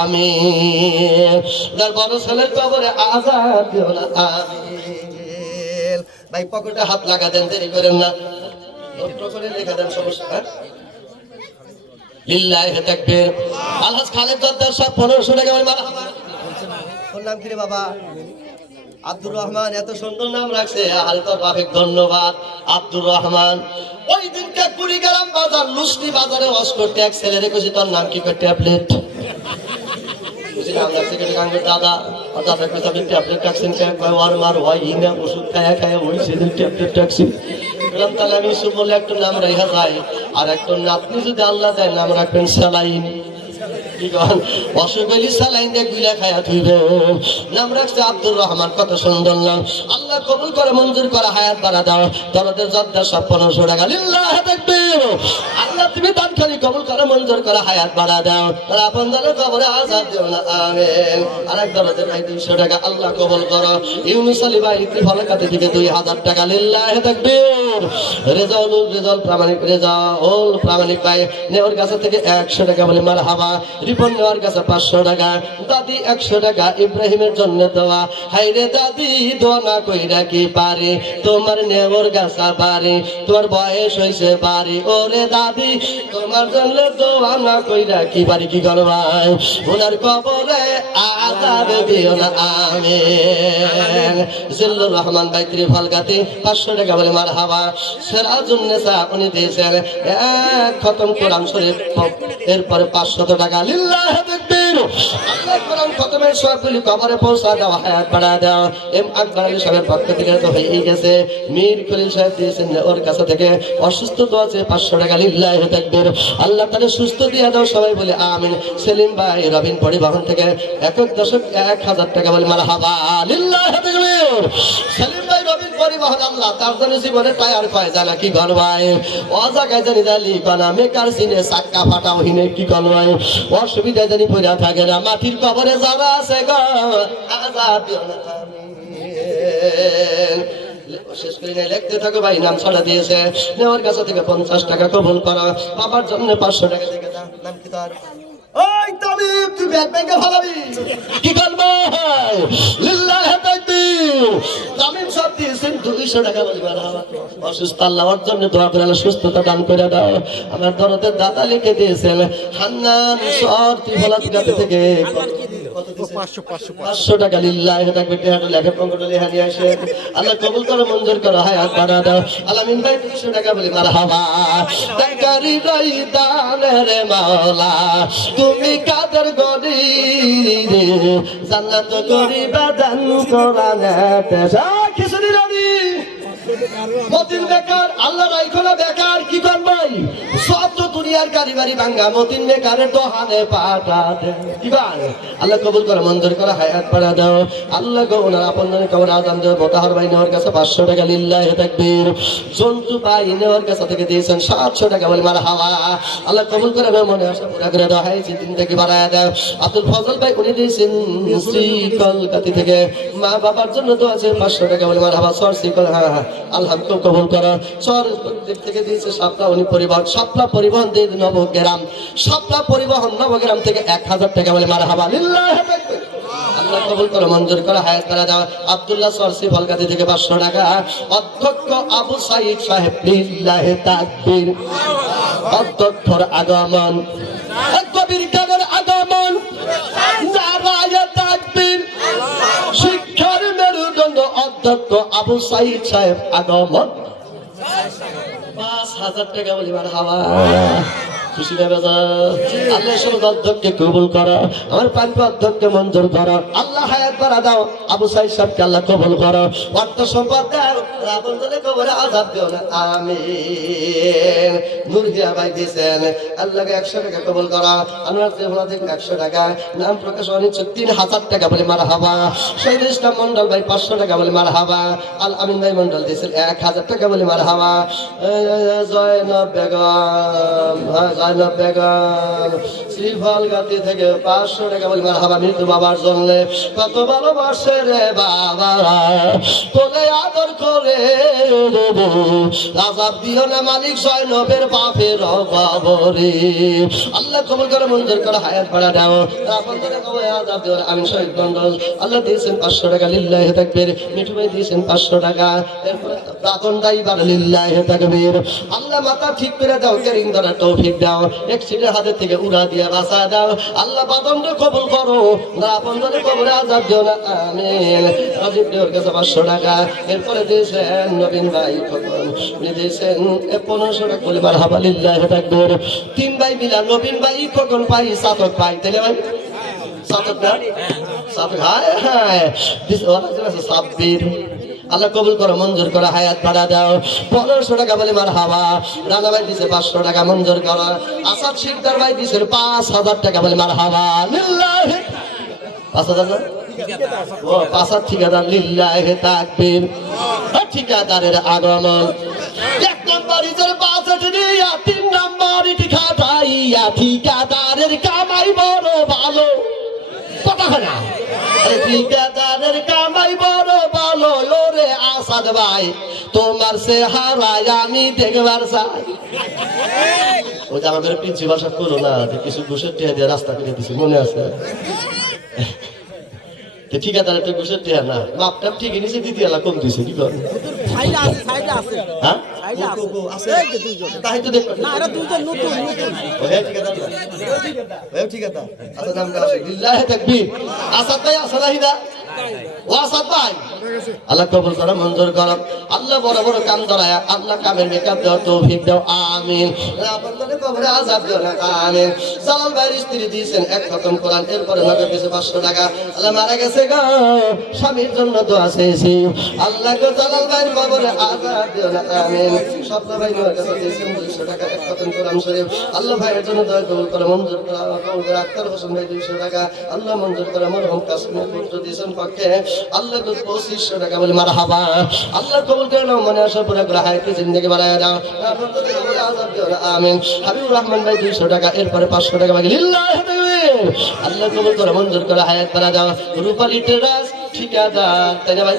আমিন। যার বড় ছেলের কবরে আযাব দিও না, আমিন। ভাই পকেটে হাত লাগা দেন, দেরি করেন না, নোট করে লেখা দেন, সমস্যা। হ্যাঁ, লিল্লাহি তাকবীর। আলহাজ খালেদ জর্দার সাহেব 1500 টাকা মারহাবা। ওর নাম কি রে বাবা? আব্দুর রহমান। এত সুন্দর নাম রাখছে, আরে তোর বাপের ধন্যবাদ আব্দুর রহমান। ওই দিনকে কুড়িগ্রাম বাজার লুসনি বাজারে ওয়াজ করতে এক ছেলেরে কইছি তোর নাম কি? কই ট্যাবলেট। কইছি নাম রাখছে কি গাঙ্গের দাদা। আর দাদা কইছে আপনি ট্যাবলেট রাখছেন কে? কই ওর মার হয় ইনা ওষুধ খায়া খায়া ওই সেদিন ট্যাবলেট রাখছি। বললাম তাহলে আমি ইসু বলে একটা নাম রাখা যায়, আর একটা আপনি যদি আল্লাহ দেয় নাম রাখবেন স্যালাইন। অসুখ হইলে স্যালাইন দিয়ে গুলা খায়া থইবে। নাম রাখছে আব্দুর রহমান, কত সুন্দর নাম। আল্লাহ কবুল করে, মঞ্জুর করে, হায়াত বাড়া দাও। দরদের জর্দার সব 1500 টাকা। লিল্লাহি তাকবীর। আল্লাহ তুমি দান খালি কবুল করে, মঞ্জুর করে, হায়াত বাড়া দাও। তার আপন জানের কবরে আযাব দিও না, আমিন। আরেক দরদের ভাই 200 টাকা। আল্লাহ কবুল করো। ইউনুস আলী ভাই ফলকাতে থেকে 2000 টাকা। লিল্লাহি তাকবীর। রেজাউল প্রামাণিক ভাই নেওয়ার কাছে থেকে 100 টাকা বলে মারহাবা। রিপন নেওয়ার কাছে 500 টাকা। দাদি 100 টাকা ইব্রাহিমের জন্য দেওয়া। হাইরে দাদি দোয়া না কইরা কি পারে, তোমার নেওয়ার গাছা বাড়ি, তোমার বয়স হইছে বাড়ি। ওরে দাদি তোমার জন্য দোয়া না কইরা কি পারি, কি করবাই? ওনার কবরে আযাব দিও না, আমিন। জিল্লুর রহমান ভাই ত্রিফলগাতে 500 টাকা বলে মারহাবা। সিরাজুন্নেসা উনি দিয়েছেন এক খতম কোরআন শরীফ, এরপরে 500 টাকা। লিল্লাহি তাকবীর। আল্লাহ কোরআন খতমের সওয়াবগুলি কবরে পৌঁছা দাও, হায়াত বাড়া দাও। এম আকবর আলী সাহেবের পক্ষ থেকে তো হয়েই গেছে। মীর খলিল সাহেব দিয়েছেন ওর কাছে থেকে অসুস্থ তো আছে 500 টাকা। লিল্লাহি তাকবীর। আল্লাহ তাআলা সুস্থ দিয়ে দাও, সবাই বলে আমিন। সেলিম ভাই রবিন পরিবহন থেকে 1000 টাকা বলে মারহাবা। লিল্লাহি তাকবীর। সেলিম ভাই রবিন পরিবহন, আল্লাহ তার জন্য জীবনে টায়ার পায় জানা কি করবাই, ও জায়গায় জানি জালি কানা মেকার সিনে চাক্কা ফাটাও হিনে কি করবাই, অসুবিধা জানি পড়া থাকে না। মাটির কবরে যারা আছে গো আযাব দিও না, আমিন। শেষ করে লিখতে থাকো ভাই, নাম ছড়া দিয়েছে নেওয়ার কাছে থেকে 50 টাকা কবুল করা। বাবার জন্য 500 টাকা থেকে দাও। নাম কি তার? ওই তাবিব, তুই ব্যাগ ব্যাগে ভালাবি কি করবো? লিল্লাহি তাকবীর। তামিম সব দিয়েছেন 200 টাকা বলি মারহাবা। অসুস্থ আল্লাহ ওর জন্য দোয়া করে আল্লাহ সুস্থতা দান করে দাও। আমার দরদের দাদা লিখে দিয়েছেন হান্নান সর ত্রিফলাগাতে থেকে 500 টাকা। লিল্লাহি তাকবীর। টেহাটো লেখা পঙ্কটো লেখা নিয়ে আসে। আল্লাহ কবুল করো, মঞ্জুর করো, হায়াত বাড়া দাও। আলামিন ভাই 200 টাকা বলি মারহাবা। দাকারি রই দানের মাওলা তুমি কাদের গরিব জান্নাত করিবা দান কোরআনেতে। খিচুড়ি রানি মতিন বেকার, আল্লাহ রাইখো না বেকার, কি করবাই? সব তো দুনিয়ার কারিবারি ভাঙ্গা, মতিন বেকারের দোহানে পাঠা দে। কি ভাই আল্লাহ কবুল করে, মঞ্জুর করে, হায়াত বাড়া দাও। আল্লাহ গো ওনার আপনজনের কবর আযাম দেও। মোতাহার ভাই নেওয়ার কাছে 500 টাকা। লিল্লাহি তাকবীর। জন্তু ভাই নেওয়ার কাছে থেকে দিয়েছেন 700 টাকা বলে মারহাবা। আল্লাহ কবুল করে নাও, মনে আশা পুরা করে দাও, হাই চিন্তাকে বাড়ায় দাও। আব্দুল ফজল ভাই উনি দিয়েছেন শ্রীকলকাতি থেকে মা বাবার জন্য তো আছে 500 টাকা বলে মারহাবা। সর শ্রীকল, হ্যাঁ হ্যাঁ আলহামদুলিল্লাহ কবুল করো। সর থেকে দিয়েছে শাপলা উনি পরিবহন, শাপলা পরিবহন দিয়ে নবগ্রাম, শাপলা পরিবহন নবগ্রাম থেকে 1000 টাকা বলে মারহাবা। লিল্লাহি তাকবীর। আল্লাহ কবুল করো, মঞ্জুর করো, হায়াত বাড়া দাও। আব্দুল্লাহ সরসি ফলকাতি থেকে 500 টাকা। অধ্যক্ষ আবু সাইদ সাহেব। লিল্লাহি তাকবীর। অধ্যক্ষর আগমন, কবির কাদের আগমন, নারায়ে তাকবীর। শিক্ষার মেরুদণ্ড অধ্যক্ষ আবু সাইদ সাহেব আগমন। 5000 টাকা বলি মারহাবা। খুশি না বেজা? আল্লাহ সব অধ্যক্ষকে কবুল করো, আমার পান্প অধ্যক্ষকে মঞ্জুর করো, আল্লাহ হায়াত বাড়া দাও, আবু সাইদ সাহেবকে আল্লাহ কবুল করো, অর্থ সম্পদ দাও, রাবণ দলে কবরে আযাব দিও না, আমিন। নুরহিয়া ভাই দিয়েছেন, আল্লাহকে 100 টাকা কবুল করো, আনোয়ার জেফলা দিন 100 টাকা, নাম প্রকাশ অনিচ্ছুক 3000 টাকা বলে মারহাবা, শহীদুল ইসলাম মন্ডল ভাই 500 টাকা বলে মারহাবা, আল আমিন ভাই মন্ডল দিয়েছেন 1000 টাকা বলে মারহাবা, জয়নব বেগম, জয়নব বেগম শ্রীফল গাতি থেকে 500 টাকা বলে মারহাবা, মৃত্যু বাবার জন্য কত ভালোবাসে রে বাবা, তোলে আদর করে আযাব দিও না মালিক জয়নবের বাপের কবরে, আল্লাহ কবুল করে মঞ্জুর করে হায়াত বাড়া দাও, আপনাদের কবরে আযাব দিও না, আমিন। শহীদ মন্ডল আল্লাহ দিয়েছেন 500 টাকা, লিল্লাহি তাকবীর। মিঠু ভাই দিয়েছেন 500 টাকা, এরপরে বাদন ড্রাইভার, লিল্লাহি তাকবীর। আল্লাহ মাথা ঠিক করে দাও, কেরিং ধরার তৌফিক দাও, এক্সিডেন্ট হাতে থেকে উড়া দিয়ে বাঁচা দাও, আল্লাহ বাদনকে কবুল করো, আপনাদের কবরে আযাব দিও না, আমিন। রাজীব দেওয়ার কাছে 500 টাকা, এরপরে দিয়েছেন নবীন ভাই খোকন, উনি দিয়েছেন 1500 টাকা বলে মারহাবা, লিল্লাহি তাকবীর। 3 ভাই মিলা নবীন ভাই খোকন ভাই সাতক ভাই, তাইলে ভাই সাতক না সাতক, হায় হায় দিছে ওরা আছে সাব্বির, আল্লাহ কবুল করো মঞ্জুর করো হায়াত বাড়া দাও, 1500 টাকা বলে মারহাবা। রানা ভাই দিছে 500 টাকা মঞ্জুর করো, আসাদ শিকদার ভাই দিছে 5000 টাকা বলে মারহাবা, লিল্লাহি 5000 না ও 5000 ঠিকাদার, লিল্লাহি তাকবীর। ঠিকাদারের আগমন, 1 নম্বর ইজের 62 দিয়া, 3 নম্বর ইটি খাটাইয়া, ঠিকাদারের কামাই বড় ভালো, কথা হয় না? আরে ঠিকাদারের কামাই বড় ভালো, ওরে আসাদ ভাই তোমার চেহারায় আমি দেখবার চাই। ওই যে আমাদের প্রিন্সিপাল সাহেব করো না, কিছু ঘুষের টিয়া দিয়ে রাস্তা কেটে দিছি, মনে আছে? ঠিকাদার তো ঘুষের টিয়া না, মাপটা ঠিকই নিচে দিতে এলা কম দিছে, কি করে? হ্যাঁ তাই তো দেখো না, এরা দুইজন নতুন নতুন ওহে ঠিকাদার না, ওহে ঠিকাদার। আচ্ছা নাম দাও, লিল্লাহি তাকবীর। আসাদ ভাই আসলাহি না, ও আসাদ ভাই আল্লাহ কবুল করো মঞ্জুর করো, আল্লাহ বড় বড় কাম ধরায়, আল্লাহ কামের মেকআপ দাও, তৌফিক দাও, আমিন। আপনাদের কবরে আযাব দিও না, আমিন। জালাল ভাইয়ের স্ত্রী দিয়েছেন 1 খতম কোরআন, এরপরে নগদ দিয়েছে 500 টাকা, আল্লাহ মারা গেছে গো, স্বামীর জন্য দোয়া চেয়েছি, আল্লাহ গো জালাল ভাইয়ের কবরে আযাব দিও না, আমিন। স্বপ্ন ভাই নগদ দিয়েছেন 200 টাকা, 1 খতম কোরআন শরীফ, আল্লাহ ভাইয়ের জন্য দোয়া কবুল করে মঞ্জুর করো, কবুল করে। আক্তার হোসেন ভাই 200 টাকা, আল্লাহ মঞ্জুর করে। মরহুম কাসিমের পুত্র দিয়েছেন পক্ষে, আল্লাহ গো 2500 টাকা বলে মারহাবা, আল্লাহ কবুল করে নাও, মনে আশা পুরা করে হায়াতে জিন্দেগি বাড়ায় দাও, আপনাদের কবরে আযাব দিও না, আমিন। হাবিবুর রহমান ভাই 200 টাকা, এরপরে 500 টাকা বাকি, লিল্লাহি তাকবীর। আল্লাহ কবুল করে মঞ্জুর করে হায়াত বাড়ায় দাও, রূপালী টেরাস ঠিকাদার, তাই না ভাই?